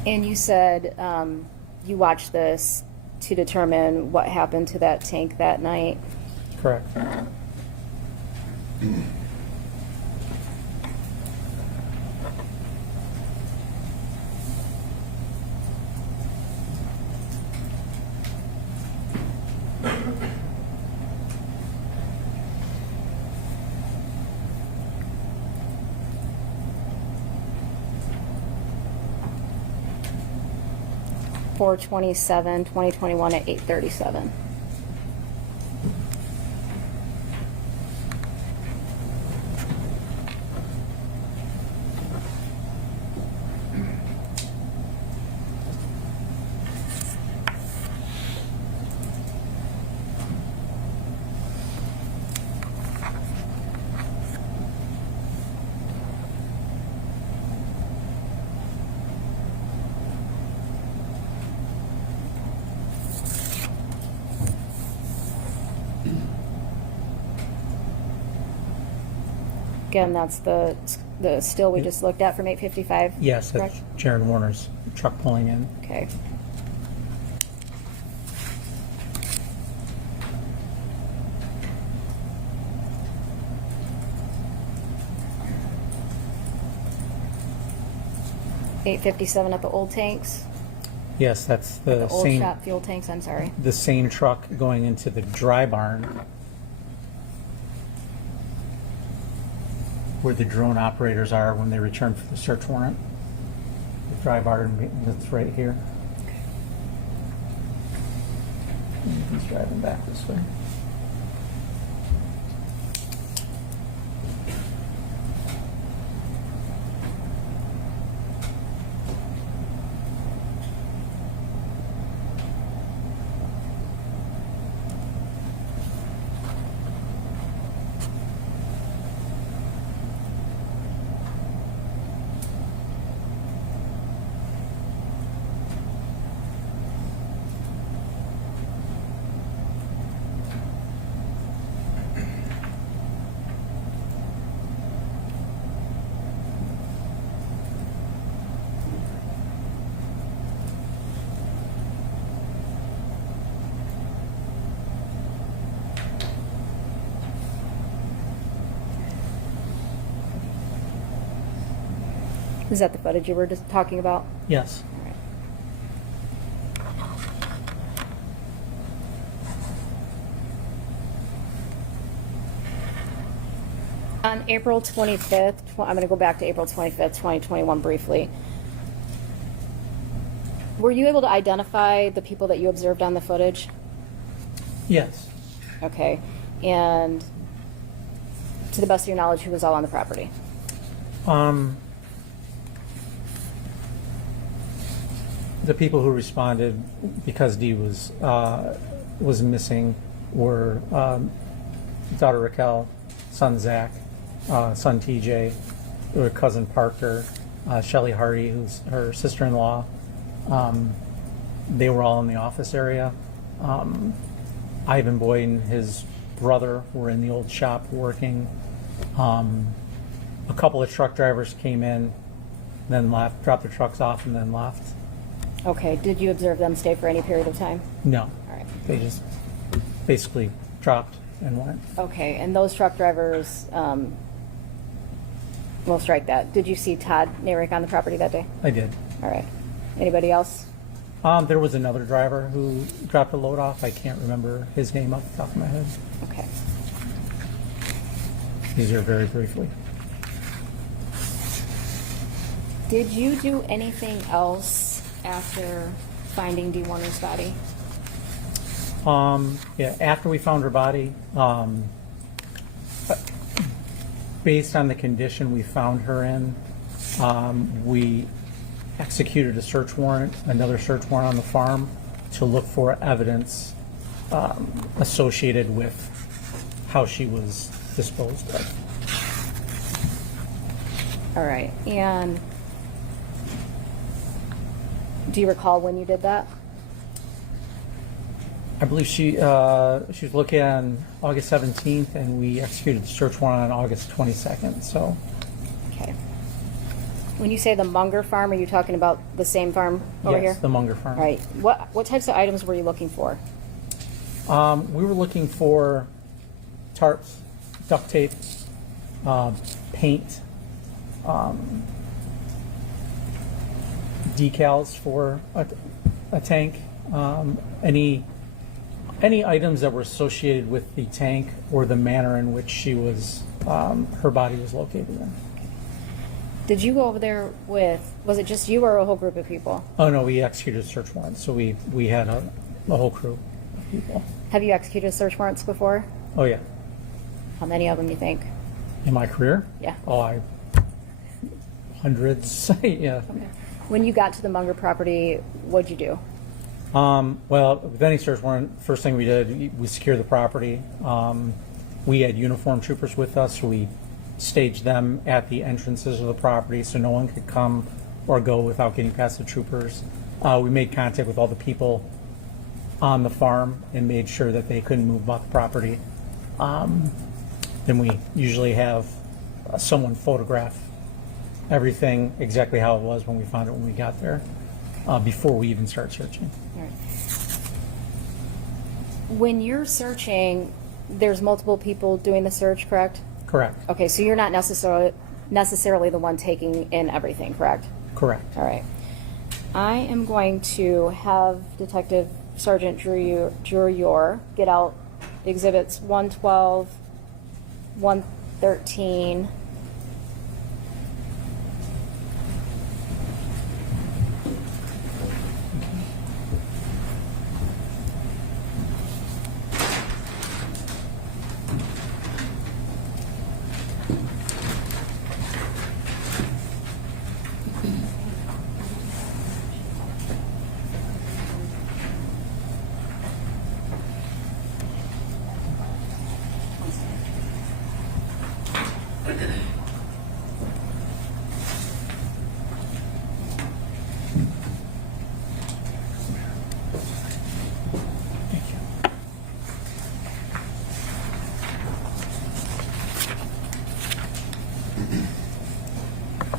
And you said you watched this to determine what happened to that tank that night. Correct. For 2021 at 8:37. Again, that's the still we just looked at from 8:55? Yes, correct? that's Jaron Warner's truck pulling in. Okay. $8.57 at the old tanks? Yes, that's The the old same. shop fuel tanks, I'm sorry. The same truck going into the dry barn where the drone operators are when they return for the search warrant. The dry barn that's right here. He's driving back this way. Is that the footage you were just talking about? Yes. On April 25th, I'm going to go back to April 25th, 2021 briefly. Were you able to identify the people that you observed on the footage? Yes. Okay. And to the best of your knowledge, who was all on the property? The people who responded because Dee was missing were daughter Raquel, son Zach, son TJ, cousin Parker, Shelley Hardy, who's her sister-in-law. They were all in the office area. Ivan Boyd and his brother were in the old shop working. A couple of truck drivers came in, then left, dropped their trucks off, and then left. Okay, did you observe them stay for any period of time? No. All right. They just basically dropped and went. Okay, and those truck drivers, we'll strike that. Did you see Todd Narick on the property that day? I did. All right. Anybody else? There was another driver who dropped a load off. I can't remember his name off the top of my head. Okay. He's here very briefly. Did you do anything else after finding Dee Warner's body? Yeah, after we found her body, based on the condition we found her in, we executed a search warrant, another search warrant on the farm to look for evidence associated with how she was disposed of. All right, and do you recall when you did that? I believe she was looking on August 17th, and we executed the search warrant on August 22nd. So, okay. When you say the Munger farm, are you talking about the same farm over here? yes, the Munger farm. All right. What types of items were you looking for? We were looking for tarps, duct tape, paint, decals for a tank, any items that were associated with the tank or the manner in which she was her body was located in. Did you go over there was it just you or a whole group of people? Oh no, we executed a search warrant, so we had a whole crew of people. Have you executed search warrants before? Oh yeah. How many of them you think? In my career? Yeah. Oh, hundreds. Yeah. Okay. When you got to the Munger property, what'd you do? Well, with any search warrant, first thing we did, we secured the property. We had uniformed troopers with us, so we staged them at the entrances of the property so no one could come or go without getting past the troopers. We made contact with all the people on the farm and made sure that they couldn't move about the property. Then we usually have someone photograph everything exactly how it was when we found it when we got there, before we even start searching. All right. When you're searching, there's multiple people doing the search, correct? Correct. Okay, so you're not necessarily the one taking in everything, correct? Correct. All right. I am going to have Detective Sergeant Drewyor get out exhibits 112, 113,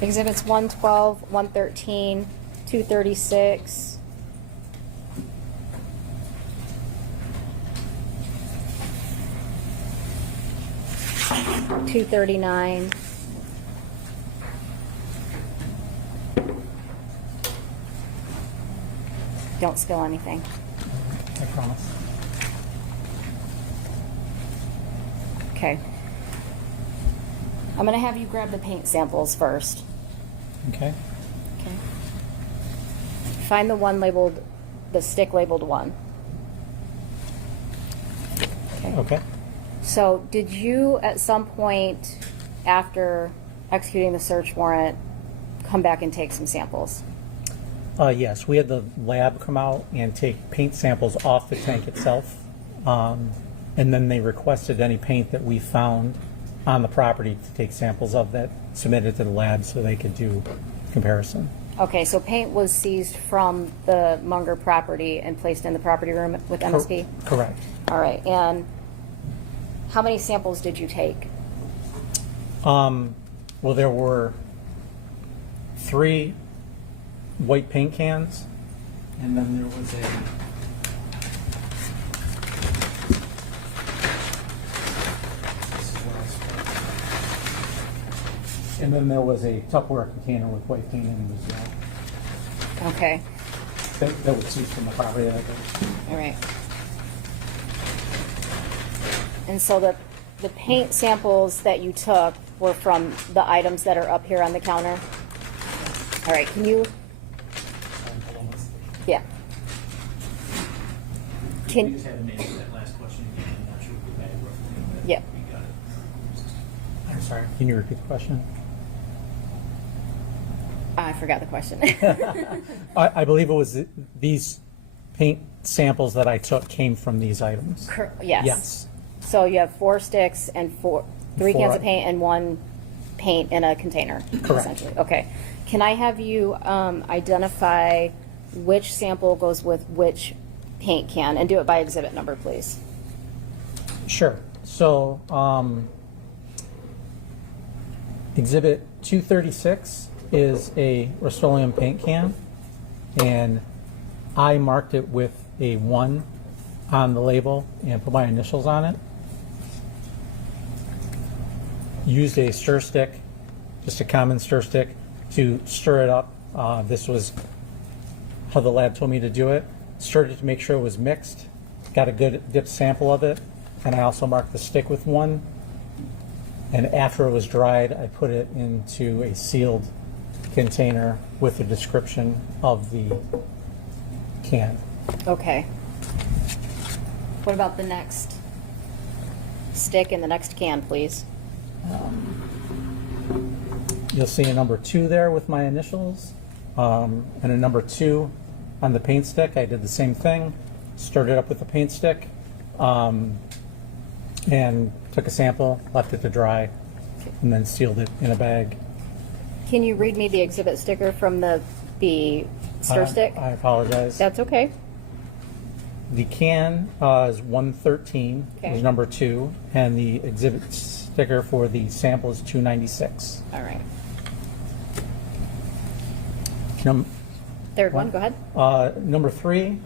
exhibits 112, 113, 236, 239, don't spill anything. I promise. Okay. I'm going to have you grab the paint samples first. Okay. Okay. Find the one labeled, the stick labeled 1. Okay. So did you at some point after executing the search warrant come back and take some samples? Yes, we had the lab come out and take paint samples off the tank itself. And then they requested any paint that we found on the property to take samples of that, submitted to the lab so they could do comparison. Okay, so paint was seized from the Munger property and placed in the property room with MSP? Correct. All right, and how many samples did you take? Well, there were 3 white paint cans, and then there was a Tupperware container with white paint in it as well. Okay, That was seized from the property. all right. And so the paint samples that you took were from the items that are up here on the counter? All right, can you? Yeah. We Can, just haven't answered that last question again. I'm not sure if we had it roughly, but Yep. we got it. I'm sorry. Can you repeat the question? I forgot the question. I believe it was these paint samples that I took came from these items. Yes. Yes. So you have 4 sticks and 3 cans Four. of paint and 1 paint in a container, Correct. essentially. Okay. Can I have you identify which sample goes with which paint can, and do it by exhibit number, please? Sure. So, exhibit 236 is a Rust-Oleum paint can, and I marked it with a 1 on the label and put my initials on it. Used a stir stick, just a common stir stick, to stir it up. This was how the lab told me to do it. Stirred it to make sure it was mixed. Got a good dip sample of it, and I also marked the stick with 1. And after it was dried, I put it into a sealed container with a description of the can. Okay. What about the next stick and the next can, please? You'll see a number 2 there with my initials, and a number 2 on the paint stick. I did the same thing, stirred it up with the paint stick, and took a sample, left it to dry, and then sealed it in a bag. Can you read me the exhibit sticker from the stir stick? I apologize. That's okay. The can is 113, Okay. is number 2, and the exhibit sticker for the sample is 296. All right. Third one, go ahead. Number 3,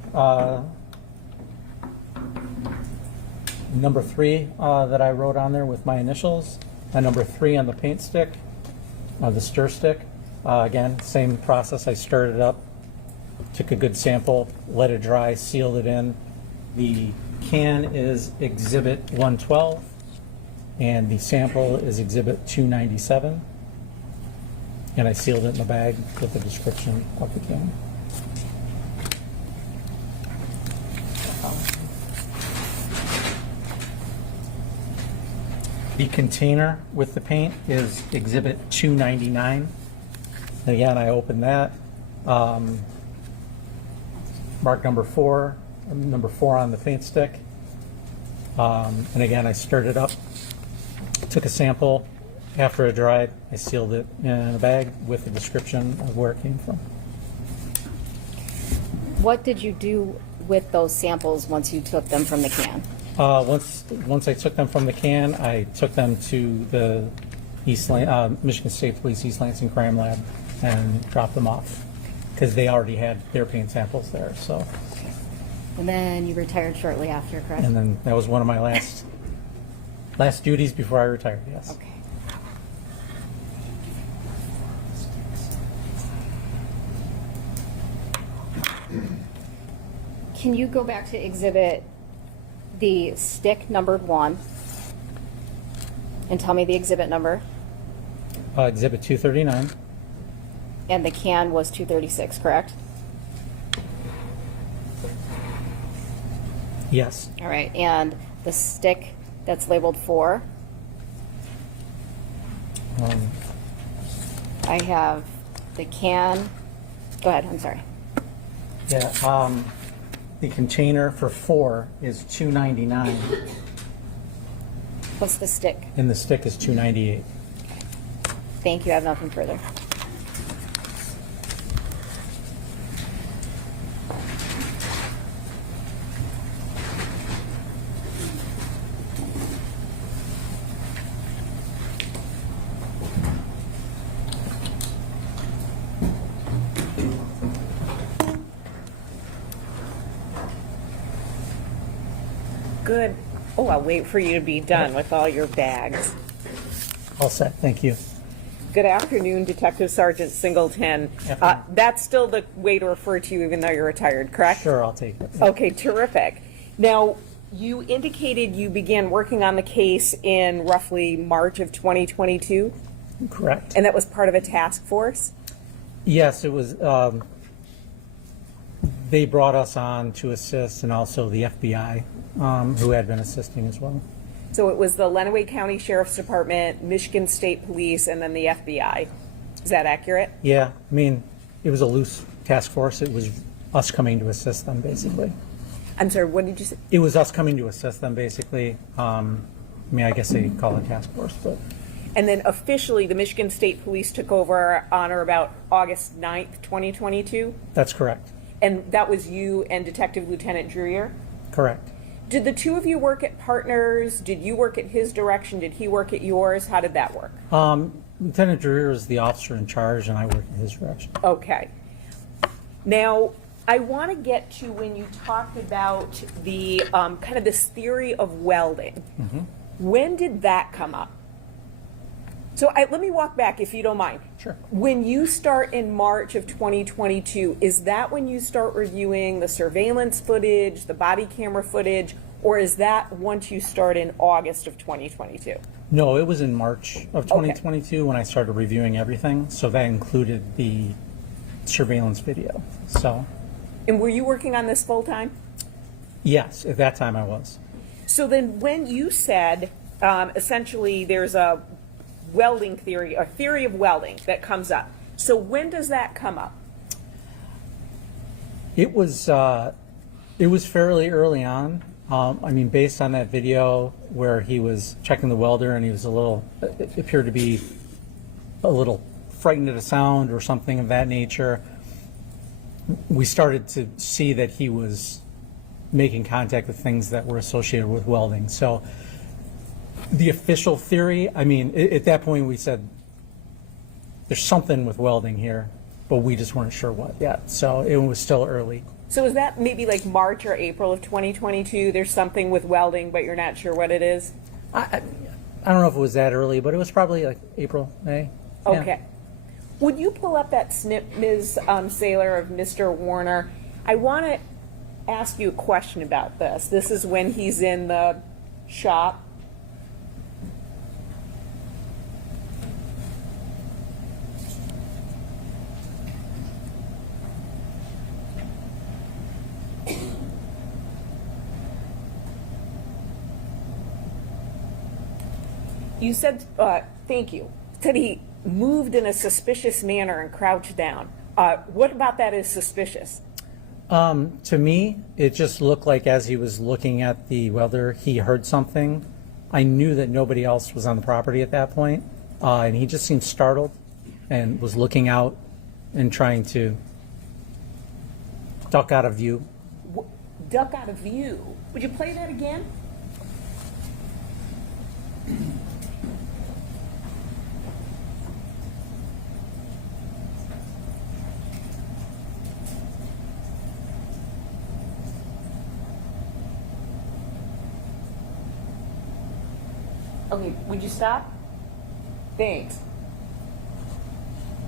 that I wrote on there with my initials, and number 3 on the paint stick, the stir stick. Again, same process. I stirred it up, took a good sample, let it dry, sealed it in. The can is exhibit 112, and the sample is exhibit 297. And I sealed it in the bag with the description of the can. The container with the paint is exhibit 299. And again, I opened that. Marked number 4 on the paint stick. And again, I stirred it up, took a sample. After it dried, I sealed it in a bag with a description of where it came from. What did you do with those samples once you took them from the can? Once I took them from the can, I took them to the Michigan State Police East Lansing Crime Lab and dropped them off because they already had their paint samples there. So, And then you retired shortly after, correct? and then that was one of my last duties before I retired. Yes. Okay. Can you go back to exhibit the stick numbered 1 and tell me the exhibit number? Exhibit 239. And the can was 236, correct? Yes. All right, and the stick that's labeled 4? I have the can. Go ahead, I'm sorry. Yeah. The container for 4 is 299, What's the stick? and the stick is 298. Thank you, I have nothing further. Good. Oh, I'll wait for you to be done with all your bags. All set, thank you. Good afternoon, Detective Sergeant Singleton. That's still the way to refer to you even though you're retired, correct? Sure, I'll take it. Okay, terrific. Now, you indicated you began working on the case in roughly March of 2022, Correct. and that was part of a task force? Yes, it was, they brought us on to assist, and also the FBI, who had been assisting as well. So it was the Lenawee County Sheriff's Department, Michigan State Police, and then the FBI. Is that accurate? Yeah, I mean, it was a loose task force. It was us coming to assist them, basically. I'm sorry, what did you say? It was us coming to assist them, basically. I mean, I guess they call it task force, but And then officially, the Michigan State Police took over on or about August 9th, 2022? that's correct. And that was you and Detective Lieutenant Drewyor? Correct. Did the two of you work at partners? Did you work at his direction? Did he work at yours? How did that work? Lieutenant Drewyor is the officer in charge, and I work in his direction. Okay. Now, I want to get to when you talked about the kind of this theory of welding. When did that come up? So let me walk back, if you don't mind. Sure. When you start in March of 2022, is that when you start reviewing the surveillance footage, the body camera footage, or is that once you start in August of 2022? No, it was in March of 2022 when I started reviewing everything, so that included the surveillance video. So, And were you working on this full time? yes, at that time I was. So then when you said, essentially, there's a welding theory, a theory of welding that comes up. So when does that come up? It was fairly early on. I mean, based on that video where he was checking the welder and he was it appeared to be a little frightened at a sound or something of that nature, we started to see that he was making contact with things that were associated with welding. So the official theory, I mean, at that point we said, there's something with welding here, but we just weren't sure what yet. So it was still early. So is that maybe like March or April of 2022? There's something with welding, but you're not sure what it is? I don't know if it was that early, but it was probably like April, May. Yeah. Okay. Would you pull up that snip, Ms. Saylor, of Mr. Warner? I want to ask you a question about this. This is when he's in the shop. You said, thank you, said he moved in a suspicious manner and crouched down. What about that is suspicious? To me, it just looked like as he was looking at the welder, he heard something. I knew that nobody else was on the property at that point, and he just seemed startled and was looking out and trying to duck out of view. Duck out of view. Would you play that again? Okay, would you stop? Thanks.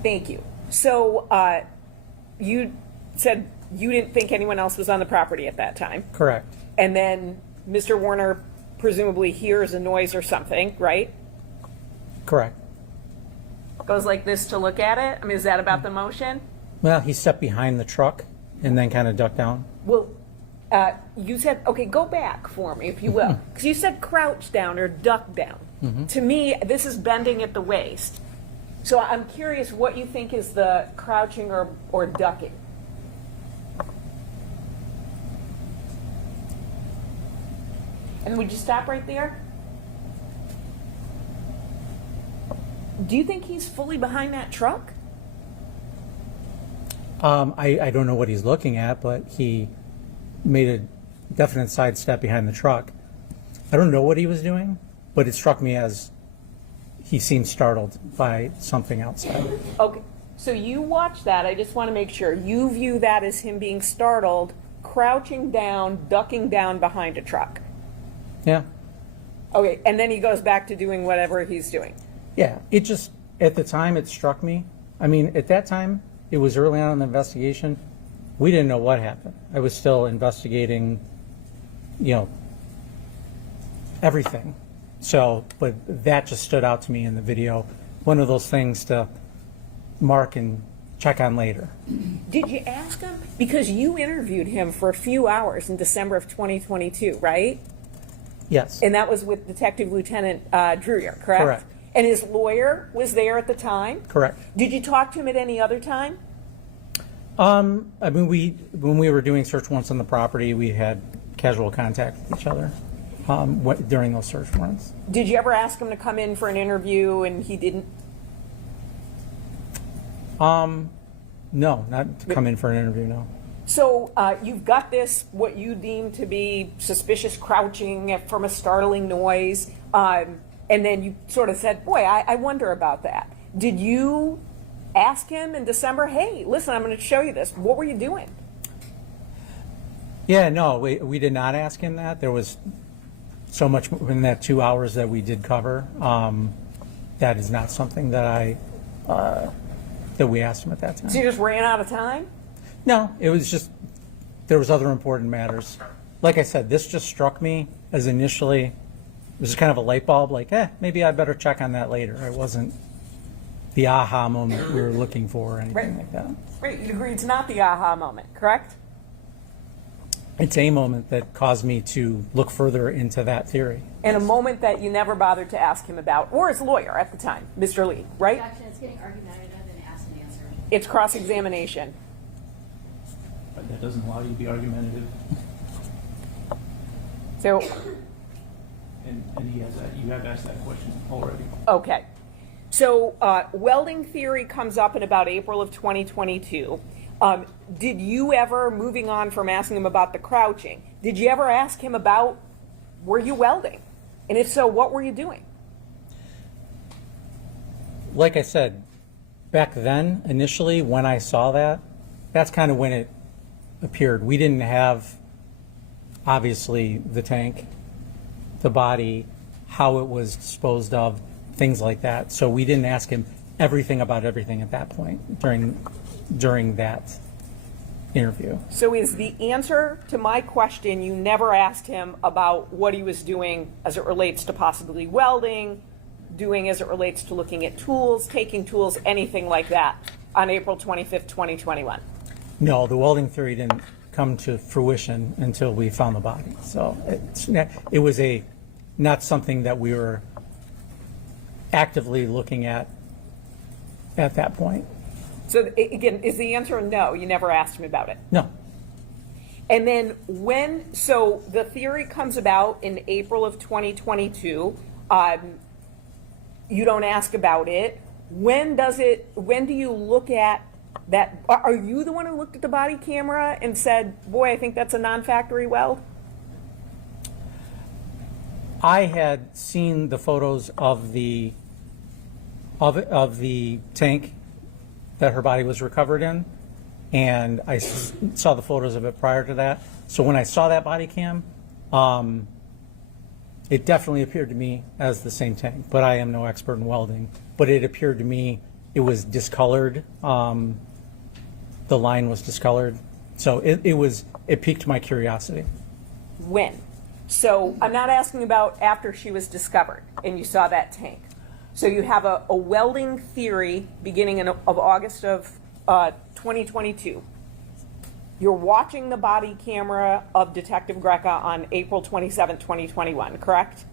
Thank you. So, you said you didn't think anyone else was on the property at that time. Correct. And then Mr. Warner presumably hears a noise or something, right? Correct. Goes like this to look at it? I mean, is that about the motion? Well, he stepped behind the truck and then kind of ducked down. Well, you said, okay, go back for me, if you will. Because you said crouch down or duck down. To me, this is bending at the waist. So I'm curious what you think is the crouching or ducking. And would you stop right there? Do you think he's fully behind that truck? I don't know what he's looking at, but he made a definite sidestep behind the truck. I don't know what he was doing, but it struck me as he seemed startled by something outside. Okay, so you watch that. I just want to make sure. You view that as him being startled, crouching down, ducking down behind a truck. Yeah. Okay, and then he goes back to doing whatever he's doing. Yeah, it just, at the time, it struck me. I mean, at that time, it was early on in the investigation. We didn't know what happened. I was still investigating, you know, everything. So, but that just stood out to me in the video. One of those things to mark and check on later. Did you ask him? Because you interviewed him for a few hours in December of 2022, right? Yes. And that was with Detective Lieutenant Drewyor, correct? Correct. And his lawyer was there at the time? Correct. Did you talk to him at any other time? I mean, when we were doing search warrants on the property, we had casual contact with each other during those search warrants. Did you ever ask him to come in for an interview and he didn't? No, not to come in for an interview, no. So you've got this, what you deem to be suspicious crouching from a startling noise, and then you sort of said, boy, I wonder about that. Did you ask him in December, hey, listen, I'm going to show you this. What were you doing? Yeah, no, we did not ask him that. There was so much in that 2 hours that we did cover. That is not something that that we asked him at that time. So you just ran out of time? No, it was just, there was other important matters. Like I said, this just struck me as initially, it was kind of a light bulb, like, maybe I better check on that later. It wasn't the aha moment we were looking for or anything like that. Right, you agree it's not the aha moment, correct? It's a moment that caused me to look further into that theory. And a moment that you never bothered to ask him about, or his lawyer at the time, Mr. Lee, right? Objection, it's getting argumentative and asked and answered. It's cross-examination. But that doesn't allow you to be argumentative. So, And he has that, you have asked that question already. okay. So welding theory comes up in about April of 2022. Did you ever, moving on from asking him about the crouching, did you ever ask him about, were you welding? And if so, what were you doing? Like I said, back then, initially, when I saw that, that's kind of when it appeared. We didn't have, obviously, the tank, the body, how it was disposed of, things like that. So we didn't ask him everything about everything at that point during that interview. So is the answer to my question, you never asked him about what he was doing as it relates to possibly welding, doing as it relates to looking at tools, taking tools, anything like that on April 25th, 2021? No, the welding theory didn't come to fruition until we found the body. So it was not something that we were actively looking at that point. So again, is the answer no? You never asked him about it? No. And then so the theory comes about in April of 2022. You don't ask about it. When do you look at that? Are you the one who looked at the body camera and said, boy, I think that's a non-factory weld? I had seen the photos of the tank that her body was recovered in, and I saw the photos of it prior to that. So when I saw that body cam, it definitely appeared to me as the same tank, but I am no expert in welding. But it appeared to me it was discolored. The line was discolored. So it piqued my curiosity. When? So I'm not asking about after she was discovered and you saw that tank. So you have a welding theory beginning of August of 2022. You're watching the body camera of Detective Greca on April 27, 2021, correct?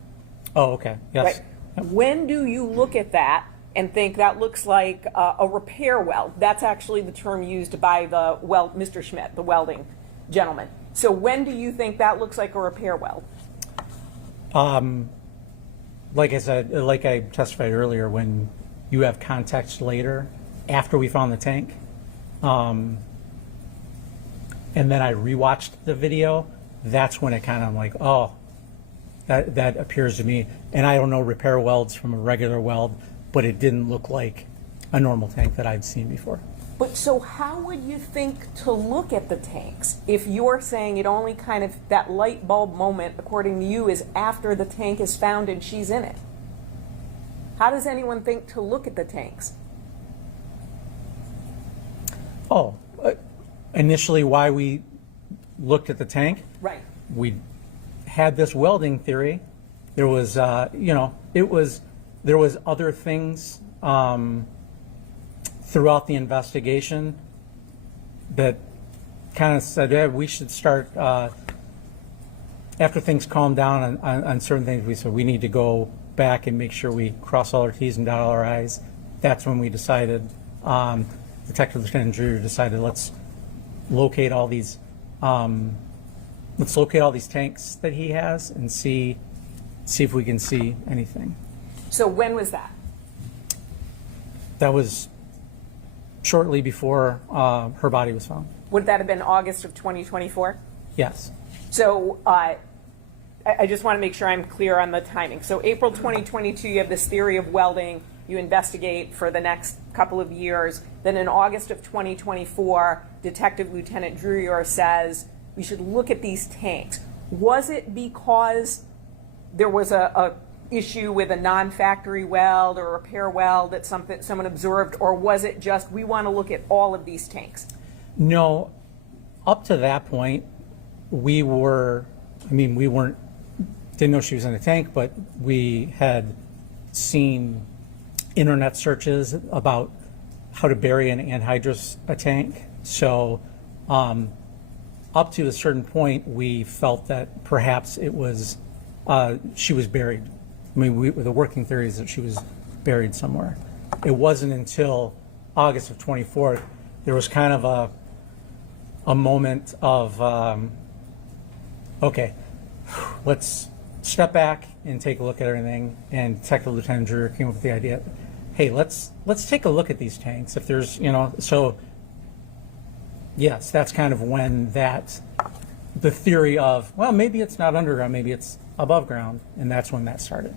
Oh, okay. Yes. Right. When do you look at that and think that looks like a repair weld? That's actually the term used by Mr. Schmidt, the welding gentleman. So when do you think that looks like a repair weld? Like I said, like I testified earlier, when you have context later, after we found the tank, and then I rewatched the video, that's when it kind of like, oh, that appears to me. And I don't know repair welds from a regular weld, but it didn't look like a normal tank that I'd seen before. But so how would you think to look at the tanks if you're saying it only kind of, that light bulb moment, according to you, is after the tank is found and she's in it? How does anyone think to look at the tanks? Oh, initially why we looked at the tank? Right. We had this welding theory. There was, there was other things throughout the investigation that kind of said, yeah, we should start, after things calmed down on certain things, we said we need to go back and make sure we cross all our T's and dot all our I's. That's when we decided, Detective Lieutenant Drewyor decided, let's locate all these tanks that he has and see if we can see anything. So when was that? That was shortly before her body was found. Would that have been August of 2024? Yes. So I just want to make sure I'm clear on the timing. So April 2022, you have this theory of welding. You investigate for the next couple of years. Then in August of 2024, Detective Lieutenant Drewyor says we should look at these tanks. Was it because there was a issue with a non-factory weld or a repair weld that someone observed, or was it just we want to look at all of these tanks? No, up to that point, we didn't know she was in a tank, but we had seen internet searches about how to bury an anhydrous tank. So up to a certain point, we felt that perhaps it was, she was buried. I mean, the working theory is that she was buried somewhere. It wasn't until August of 24th, there was kind of a moment of, okay, let's step back and take a look at everything. And Detective Lieutenant Drewyor came up with the idea, hey, let's take a look at these tanks. If there's, so yes, that's kind of when the theory of, well, maybe it's not underground, maybe it's above ground, and that's when that started.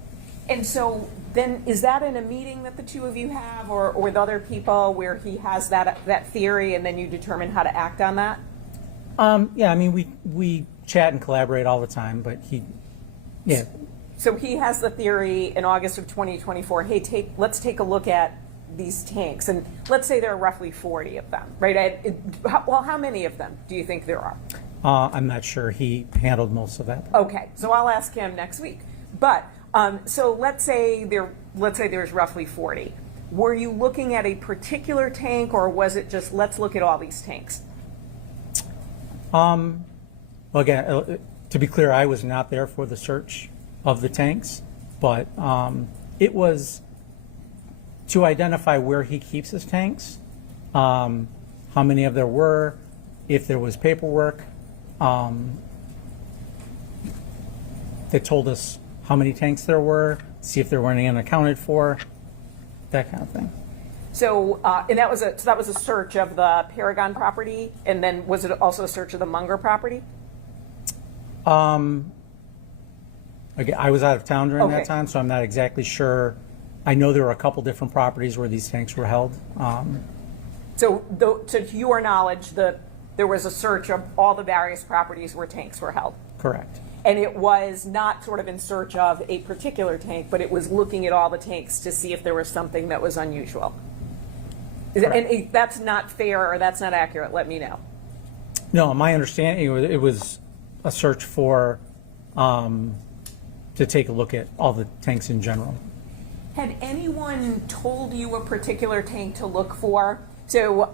And so then is that in a meeting that the two of you have or with other people where he has that theory and then you determine how to act on that? Yeah, I mean, we chat and collaborate all the time, but yeah. So he has the theory in August of 2024, hey, let's take a look at these tanks. And let's say there are roughly 40 of them, right? How many of them do you think there are? I'm not sure. He handled most of that. Okay, so I'll ask him next week. But so let's say there's roughly 40. Were you looking at a particular tank, or was it just let's look at all these tanks? Well, again, to be clear, I was not there for the search of the tanks, but it was to identify where he keeps his tanks, how many of there were, if there was paperwork that told us how many tanks there were, see if there were any unaccounted for, that kind of thing. So, and that was a search of the Paragon property, and then was it also a search of the Munger property? Again, I was out of town during Okay. that time, so I'm not exactly sure. I know there were a couple different properties where these tanks were held. So, to your knowledge, there was a search of all the various properties where tanks were held. Correct. And it was not sort of in search of a particular tank, but it was looking at all the tanks to see if there was something that was unusual. And if that's not fair or that's not accurate, let me know. No, my understanding, it was a search for, to take a look at all the tanks in general. Had anyone told you a particular tank to look for? So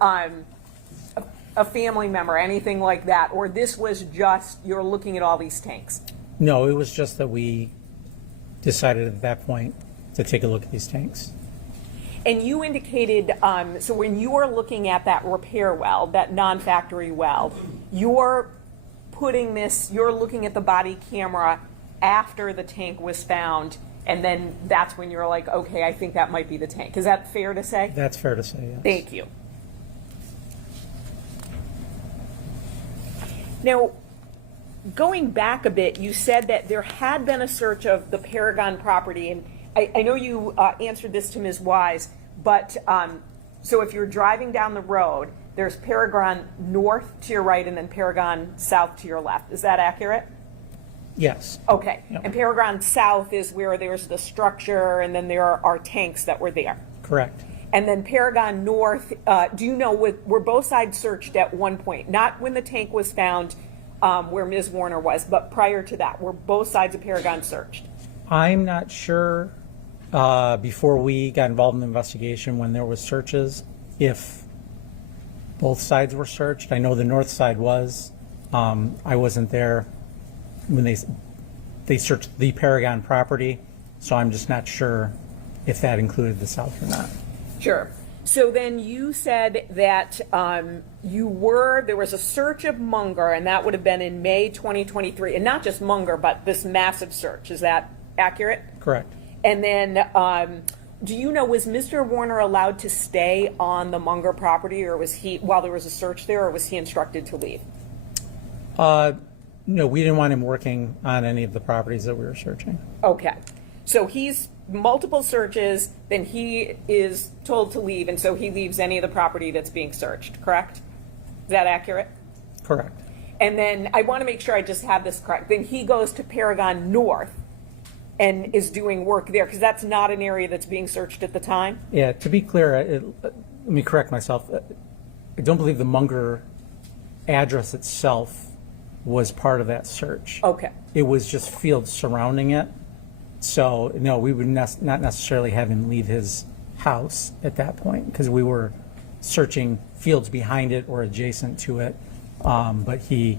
a family member, anything like that, or this was just you're looking at all these tanks? No, it was just that we decided at that point to take a look at these tanks. And you indicated, so when you are looking at that repair weld, that non-factory weld, you're looking at the body camera after the tank was found, and then that's when you're like, okay, I think that might be the tank. Is that fair to say? That's fair to say, yes. Thank you. Now, going back a bit, you said that there had been a search of the Paragon property, and I know you answered this to Ms. Wise, But, so if you're driving down the road, there's Paragon North to your right and then Paragon South to your left. Is that accurate? Yes. Okay. Yep. And Paragon South is where there's the structure and then there are tanks that were there. Correct. And then Paragon North, do you know, were both sides searched at one point? Not when the tank was found where Ms. Warner was, but prior to that, were both sides of Paragon searched? I'm not sure before we got involved in the investigation when there was searches if both sides were searched. I know the north side was. I wasn't there when they searched the Paragon property, so I'm just not sure if that included the south or not. Sure. So then you said that there was a search of Munger, and that would have been in May 2023, and not just Munger, but this massive search. Is that accurate? Correct. And then, do you know, was Mr. Warner allowed to stay on the Munger property, or was he, while there was a search there, or was he instructed to leave? No, we didn't want him working on any of the properties that we were searching. Okay. So he's multiple searches, then he is told to leave, and so he leaves any of the property that's being searched, correct? Is that accurate? Correct. And then I want to make sure I just have this correct. Then he goes to Paragon North and is doing work there, because that's not an area that's being searched at the time? Yeah, to be clear, let me correct myself. I don't believe the Munger address itself was part of that search. Okay. It was just fields surrounding it. So, no, we would not necessarily have him leave his house at that point, because we were searching fields behind it or adjacent to it, but he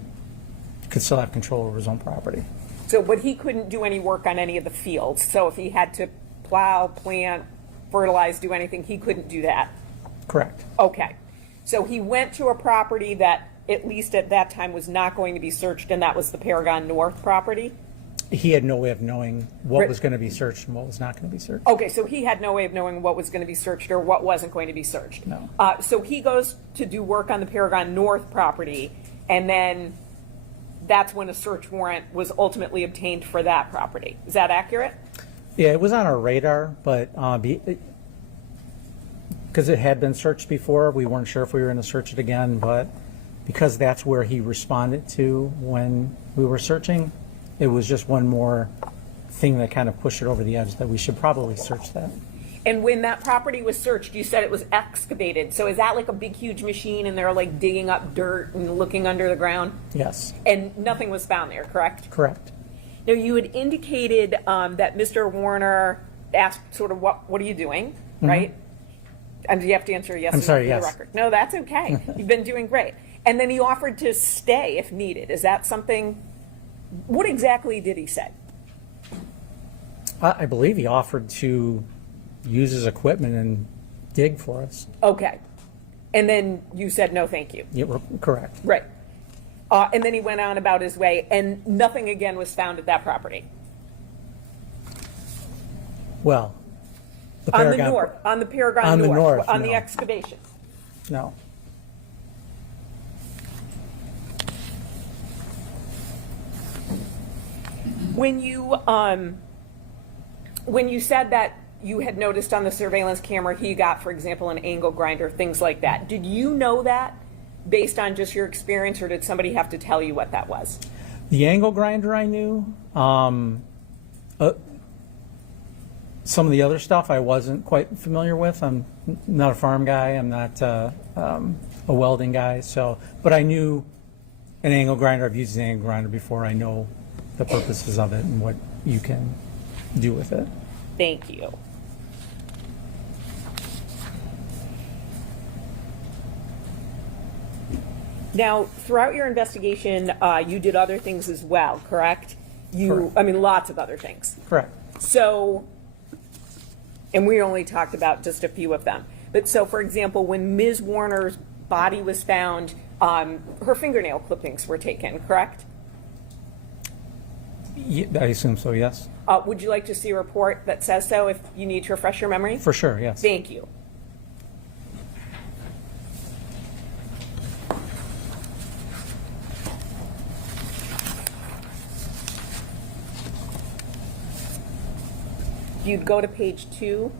could still have control over his own property. So, but he couldn't do any work on any of the fields. So if he had to plow, plant, fertilize, do anything, he couldn't do that? Correct. Okay. So he went to a property that, at least at that time, was not going to be searched, and that was the Paragon North property? He had no way of knowing what was going to be searched and what was not going to be searched. Okay, so he had no way of knowing what was going to be searched or what wasn't going to be searched. No. So he goes to do work on the Paragon North property, and then that's when a search warrant was ultimately obtained for that property. Is that accurate? Yeah, it was on our radar, but because it had been searched before, we weren't sure if we were going to search it again, but because that's where he responded to when we were searching, it was just one more thing that kind of pushed it over the edge that we should probably search that. And when that property was searched, you said it was excavated. So is that like a big, huge machine and they're like digging up dirt and looking under the ground? Yes. And nothing was found there, correct? Correct. Now, you had indicated that Mr. Warner asked sort of, what are you doing, right? And you have to answer yes or no for the record. No, that's okay. You've been doing great. And then he offered to stay if needed. Is that something? What exactly did he say? I believe he offered to use his equipment and dig for us. Okay. And then you said no, thank you. Yeah, correct. Right. And then he went on about his way, and nothing again was found at that property. Well, the On Paragon, the north, on the Paragon on the north, on the no. excavation. No. When you said that you had noticed on the surveillance camera he got, for example, an angle grinder, things like that, did you know that based on just your experience, or did somebody have to tell you what that was? The angle grinder I knew. Some of the other stuff I wasn't quite familiar with. I'm not a farm guy. I'm not a welding guy. But I knew an angle grinder. I've used an angle grinder before. I know the purposes of it and what you can do with it. Thank you. Now, throughout your investigation, you did other things as well, correct? Correct. I mean, lots of other things. Correct. So, and we only talked about just a few of them. But so, for example, when Ms. Warner's body was found, her fingernail clippings were taken, correct? I assume so, yes. Would you like to see a report that says so if you need to refresh your memory? For sure, yes. Thank you. You'd go to page 2.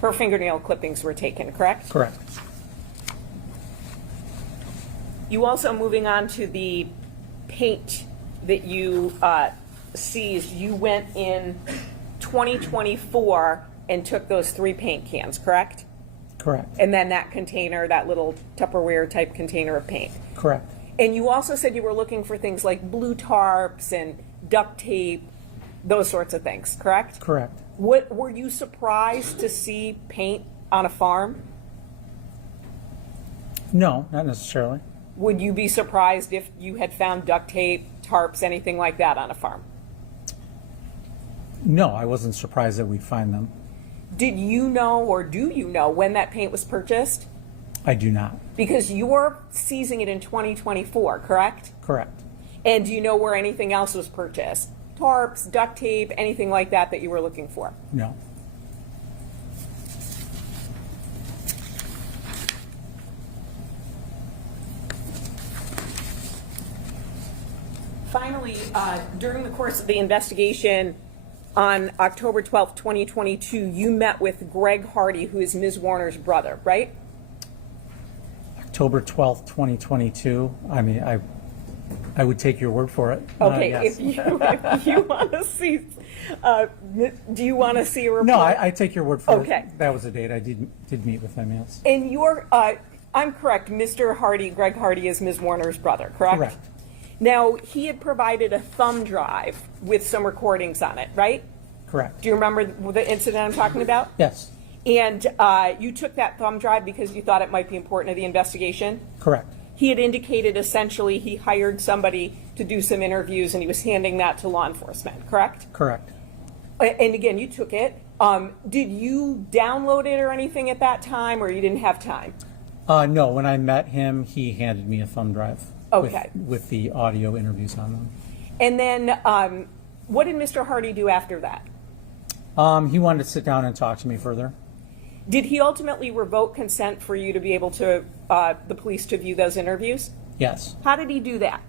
Her fingernail clippings were taken, correct? Correct. You also, moving on to the paint that you seized, you went in 2024 and took those 3 paint cans, correct? Correct. And then that container, that little Tupperware type container of paint. Correct. And you also said you were looking for things like blue tarps and duct tape, those sorts of things, correct? Correct. What, were you surprised to see paint on a farm? No, not necessarily. Would you be surprised if you had found duct tape, tarps, anything like that on a farm? No, I wasn't surprised that we'd find them. Did you know, or do you know, when that paint was purchased? I do not. Because you were seizing it in 2024, correct? Correct. And do you know where anything else was purchased? Tarps, duct tape, anything like that that you were looking for? No. Finally, during the course of the investigation on October 12th, 2022, you met with Greg Hardy, who is Ms. Warner's brother, right? October 12th, 2022. I mean, I would take your word for it. Okay, Yes. if you want to see, do you want to see a report? No, I take your word for it. Okay. That was the date. I did meet with him, yes. And you're, I'm correct, Mr. Hardy, Greg Hardy is Ms. Warner's brother, correct? Correct. Now, he had provided a thumb drive with some recordings on it, right? Correct. Do you remember the incident I'm talking about? Yes. And you took that thumb drive because you thought it might be important to the investigation? Correct. He had indicated essentially he hired somebody to do some interviews and he was handing that to law enforcement, correct? Correct. And again, you took it. Did you download it or anything at that time, or you didn't have time? No, when I met him, he handed me a thumb drive. Okay. With the audio interviews on them. And then what did Mr. Hardy do after that? He wanted to sit down and talk to me further. Did he ultimately revoke consent for you to be able to, the police to view those interviews? Yes. How did he do that?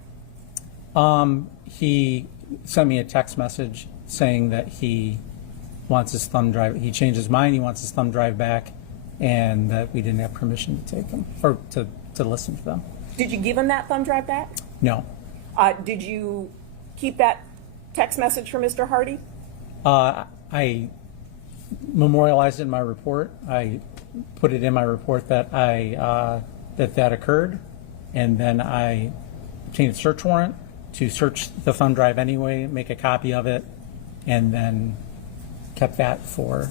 He sent me a text message saying that he wants his thumb drive. He changed his mind. He wants his thumb drive back, and that we didn't have permission to take them or to listen to them. Did you give him that thumb drive back? No. Did you keep that text message from Mr. Hardy? I memorialized it in my report. I put it in my report that that occurred, and then I obtained a search warrant to search the thumb drive anyway, make a copy of it, and then kept that for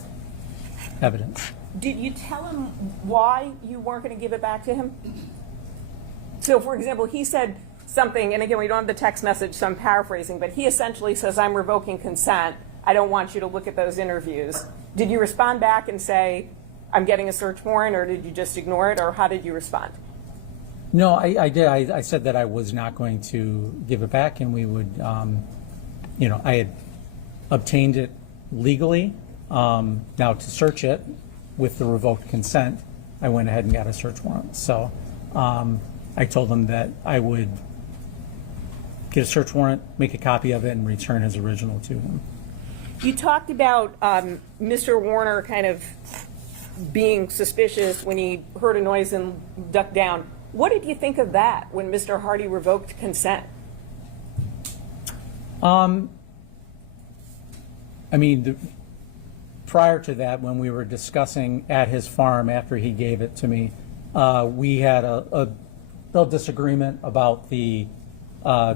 evidence. Did you tell him why you weren't going to give it back to him? So, for example, he said something, and again, we don't have the text message, so I'm paraphrasing, but he essentially says, I'm revoking consent. I don't want you to look at those interviews. Did you respond back and say, I'm getting a search warrant, or did you just ignore it, or how did you respond? No, I did. I said that I was not going to give it back, and we would, I had obtained it legally. Now, to search it with the revoked consent, I went ahead and got a search warrant. So I told them that I would get a search warrant, make a copy of it, and return his original to him. You talked about Mr. Warner kind of being suspicious when he heard a noise and ducked down. What did you think of that when Mr. Hardy revoked consent? I mean, prior to that, when we were discussing at his farm after he gave it to me, we had a little disagreement about the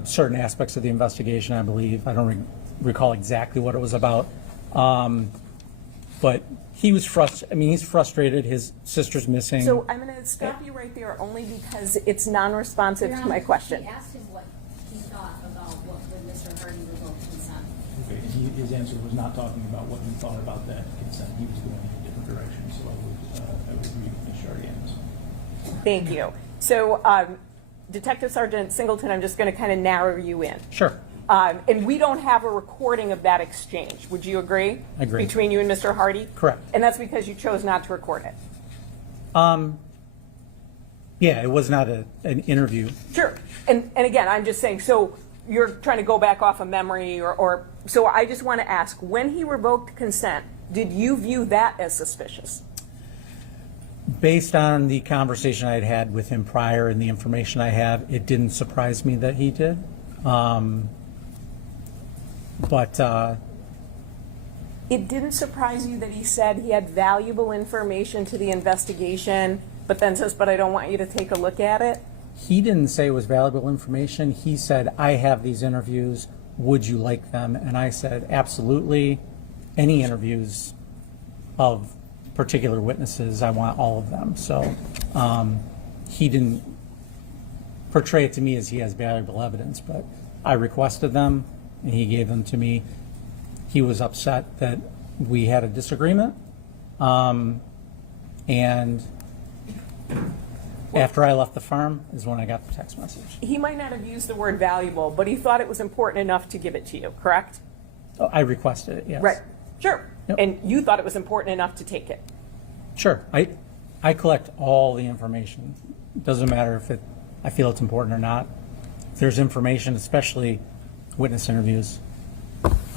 certain aspects of the investigation, I believe. I don't recall exactly what it was about. But he was frustrated. I mean, he's frustrated. His sister's missing. So I'm going to stop you right there only because it's non-responsive to my question. He asked him what he thought about what when Mr. Hardy revoked consent. Okay, his answer was not talking about what he thought about that consent. He was going in a different direction, so I would agree with Ms. Chardian's. Thank you. So Detective Sergeant Singleton, I'm just going to kind of narrow you in. Sure. And we don't have a recording of that exchange. Would you agree? Agree. Between you and Mr. Hardy? Correct. And that's because you chose not to record it? Yeah, it was not an interview. Sure. And again, I'm just saying, so you're trying to go back off of memory so I just want to ask, when he revoked consent, did you view that as suspicious? Based on the conversation I'd had with him prior and the information I have, it didn't surprise me that he did. It didn't surprise you that he said he had valuable information to the investigation, but then says, but I don't want you to take a look at it? He didn't say it was valuable information. He said, I have these interviews. Would you like them? And I said, absolutely. Any interviews of particular witnesses, I want all of them. So he didn't portray it to me as he has valuable evidence, but I requested them and he gave them to me. He was upset that we had a disagreement. And after I left the farm is when I got the text message. He might not have used the word valuable, but he thought it was important enough to give it to you, correct? I requested it, yes. Right. Sure. Yep. And you thought it was important enough to take it. Sure. I collect all the information. It doesn't matter if I feel it's important or not. If there's information, especially witness interviews,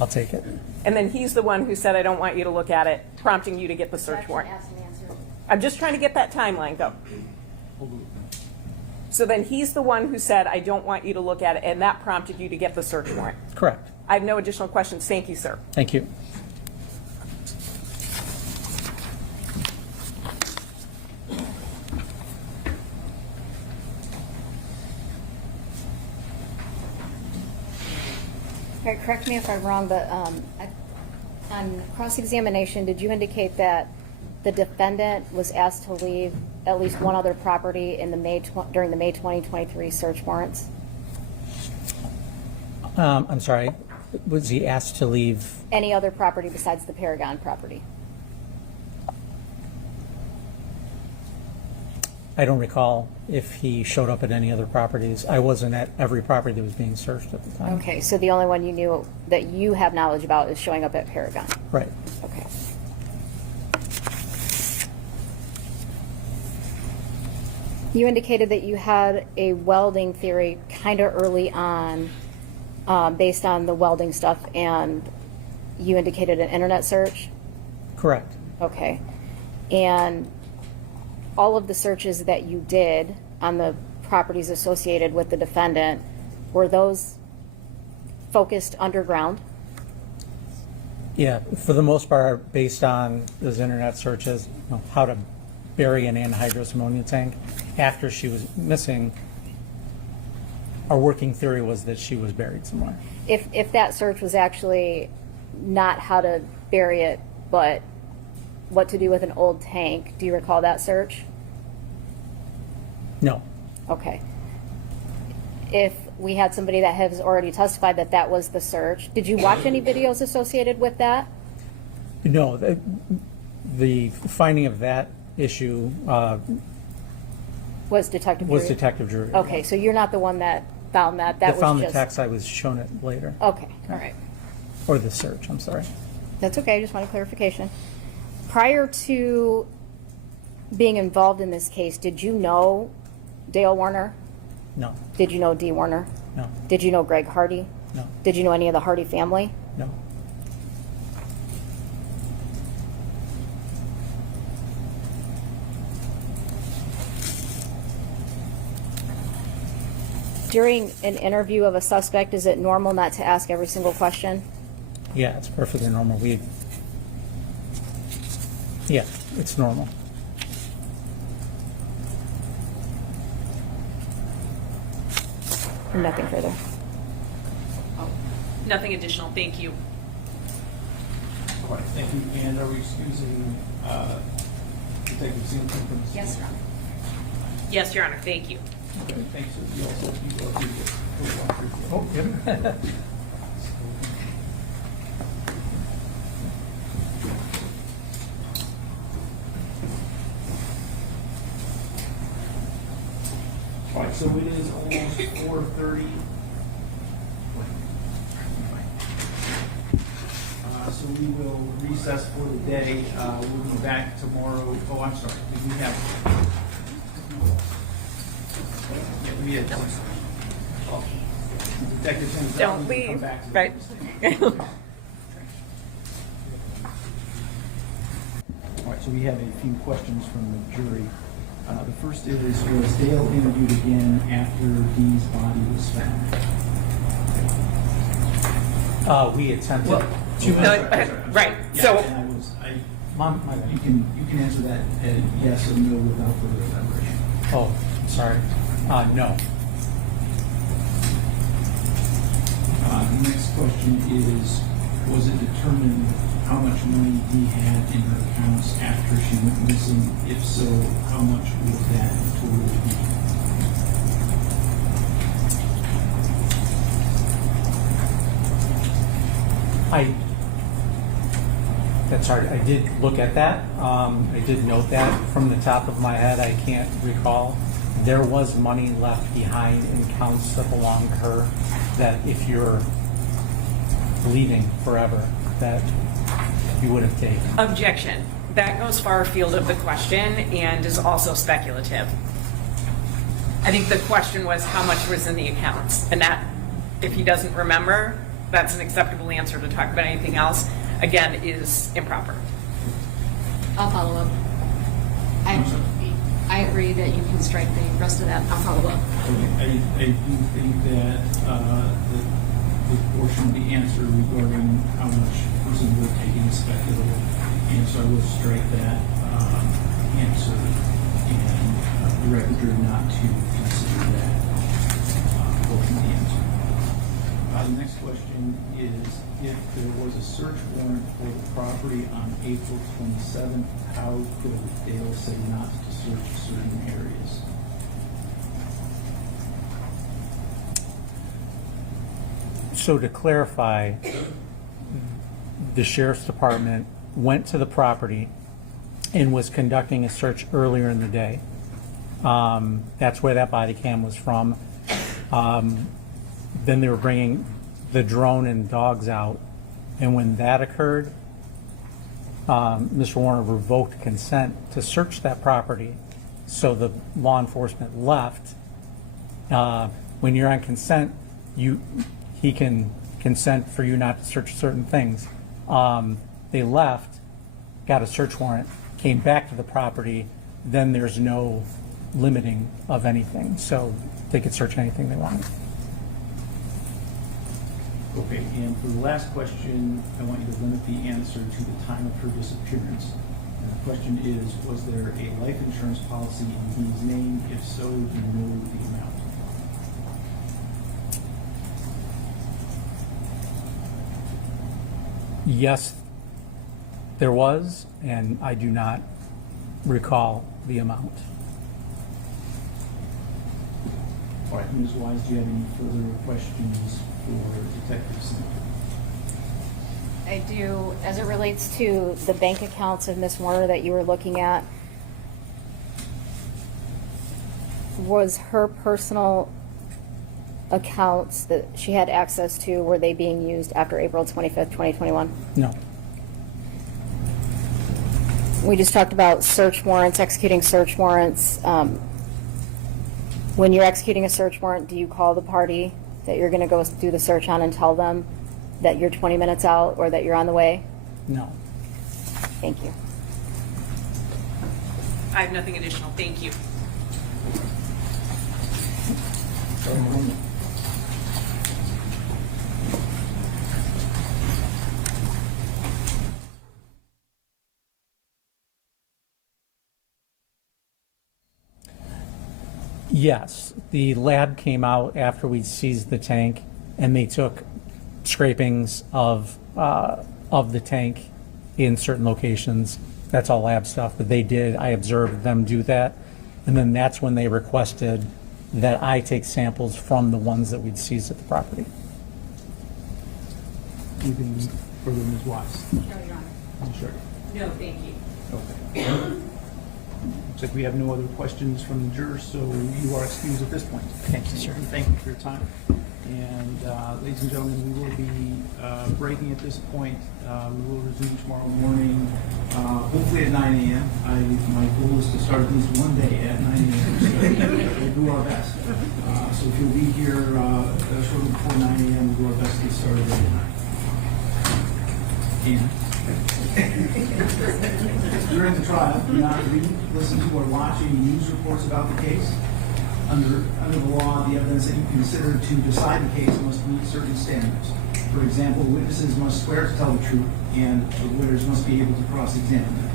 I'll take it. And then he's the one who said, I don't want you to look at it, prompting you to get the search warrant. I'm just trying to get that timeline, go. So then he's the one who said, I don't want you to look at it, and that prompted you to get the search warrant. Correct. I have no additional questions. Thank you, sir. Thank you. All right, correct me if I'm wrong, but on cross-examination, did you indicate that the defendant was asked to leave at least one other property in the during the May 2023 search warrants? I'm sorry. Was he asked to leave? Any other property besides the Paragon property? I don't recall if he showed up at any other properties. I wasn't at every property that was being searched at the time. Okay, so the only one you knew that you have knowledge about is showing up at Paragon. Right. Okay. You indicated that you had a welding theory kind of early on based on the welding stuff, and you indicated an internet search? Correct. Okay. And all of the searches that you did on the properties associated with the defendant, were those focused underground? Yeah, for the most part, based on those internet searches, how to bury an anhydrous ammonia tank. After she was missing, our working theory was that she was buried somewhere. If that search was actually not how to bury it, but what to do with an old tank, do you recall that search? No. Okay. If we had somebody that has already testified that that was the search, did you watch any videos associated with that? No. The finding of that issue Was Detective Drewyor? was Detective Drewyor. Okay, so you're not the one that found that. That was found just... the text. I was shown it later. Okay, all right. Or the search, I'm sorry. That's okay, I just wanted clarification. Prior to being involved in this case, did you know Dale Warner? No. Did you know Dee Warner? No. Did you know Greg Hardy? No. Did you know any of the Hardy family? No. During an interview of a suspect, is it normal not to ask every single question? Yeah, it's perfectly normal. Yeah, it's normal. Nothing further. Nothing additional. Thank you. All right, thank you. And are we excusing Detective Simpson from this? Yes, Your Honor. Yes, Your Honor. Thank you. Okay, thanks. You also, you go through the- Oh, yeah. All right, so it is almost 4:30. So we will recess for the day. We'll be back tomorrow. Oh, I'm sorry. We have. Yeah, we have. Oh, Detective Simmons. Don't come leave. back to Right. All right, so So we have a few questions from the jury. The first is, was Dale interviewed again after Dee's body was found? We attempted. Right, Yeah, so, and Mom, you can answer that yes or no without further elaboration. oh, sorry. No. The next question is, was it determined how much money Dee had in her accounts after she went missing? If so, how much would that total be? That's hard. I did look at that. I did note that. From the top of my head, I can't recall. There was money left behind in accounts that belonged to her that if you're leaving forever, that you would have taken. objection. That goes far afield of the question and is also speculative. I think the question was how much was in the accounts, and that, if he doesn't remember, that's an acceptable answer. To talk about anything else, again, is improper. I'll follow up. I agree that you can strike the rest of that. I'll follow up. I do think that the portion of the answer regarding how much a person would take is speculative, and so I will strike that answer and direct the jury not to consider that portion of the answer. The next question is, if there was a search warrant for the property on April 27th, how could Dale say not to search certain areas? So to clarify, the sheriff's department went to the property and was conducting a search earlier in the day. That's where that body cam was from. Then they were bringing the drone and dogs out. And when that occurred, Mr. Warner revoked consent to search that property. So the law enforcement left. When you're on consent, he can consent for you not to search certain things. They left, got a search warrant, came back to the property, then there's no limiting of anything. So they could search anything they wanted. Okay, and for the last question, I want you to limit the answer to the time of her disappearance. And the question is, was there a life insurance policy in Dee's name? If so, do you know the amount? Yes, there was, and I do not recall the amount. All right, Ms. Wise, do you have any further questions for Detective Smith? I do. As it relates to the bank accounts of Ms. Warner that you were looking at, was her personal accounts that she had access to, were they being used after April 25th, 2021? No. We just talked about search warrants, executing search warrants. When you're executing a search warrant, do you call the party that you're going to go do the search on and tell them that you're 20 minutes out or that you're on the way? No. Thank you. I have nothing additional. Thank you. Yes, the lab came out after we seized the tank, and they took scrapings of the tank in certain locations. That's all lab stuff, but they did. I observed them do that, and then that's when they requested that I take samples from the ones that we'd seized at the property. Anything further, Ms. Wise? No, Your Honor. Sure. No, thank you. Okay. Looks like we have no other questions from the jurors, so you are excused at this point. Thank you, sir. Thank you for your time. And ladies and gentlemen, we will be breaking at this point. We will resume tomorrow morning, hopefully at 9 a.m. My goal is to start at least one day at 9 a.m. So we'll do our best. So if you'll be here shortly before 9 a.m., we'll do our best to get started at 9. And During the trial, do not read, listen to, or watch any news reports about the case. Under the law, the evidence that you consider to decide the case must meet certain standards. For example, witnesses must swear to tell the truth, and the lawyers must be able to cross-examine them.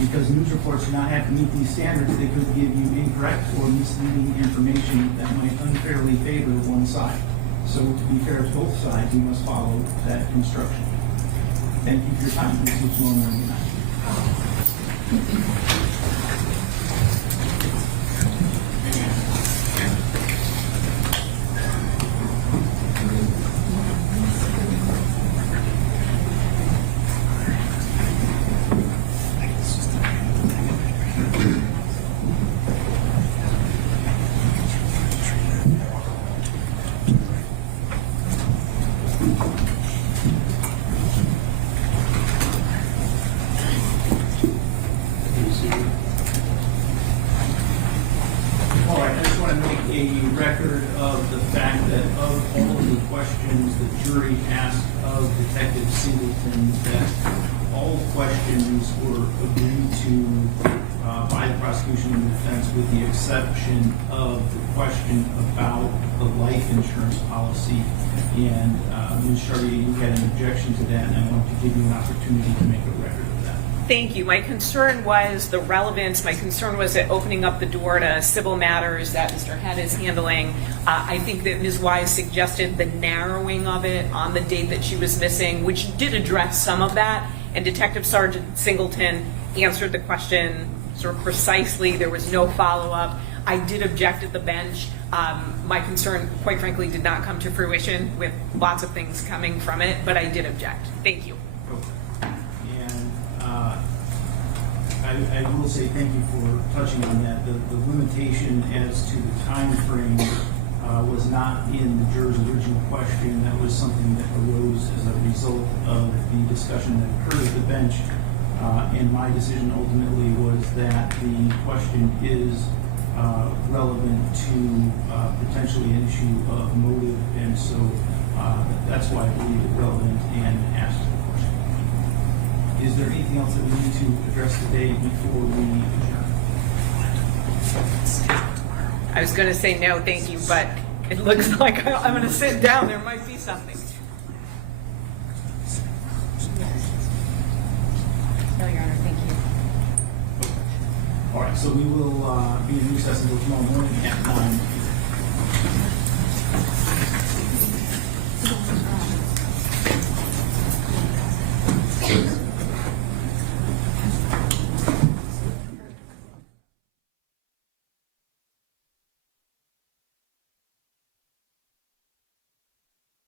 Because news reports do not have to meet these standards, they could give you incorrect or misleading information that might unfairly favor one side. So to be fair to both sides, you must follow that instruction. Thank you for your time. This was long and night. All right, I just want to make a record of the fact that of all of the questions the jury asked of Detective Singleton, that all questions were agreed to by the prosecution and the defense, with the exception of the question about the life insurance policy. And Ms. Chartier, you had an objection to that, and I want to give you an opportunity to make a record of that. Thank you. My concern was the relevance. My concern was that opening up the door to civil matters that Mr. Head is handling. I think that Ms. Wise suggested the narrowing of it on the date that she was missing, which did address some of that. And Detective Sergeant Singleton answered the question sort of precisely. There was no follow-up. I did object at the bench. My concern, quite frankly, did not come to fruition, with lots of things coming from it, but I did object. Thank you. I will say thank you for touching on that. The limitation as to the time frame was not in the juror's original question. That was something that arose as a result of the discussion that occurred at the bench. And my decision ultimately was that the question is relevant to potentially an issue of motive, and so that's why I believe it relevant and asked the question. Is there anything else that we need to address today before we adjourn? I was going to say no, thank you, but it looks like I'm going to sit down. There might be something. No, Your Honor, thank you. All right, so we will be in recess until tomorrow morning at 9.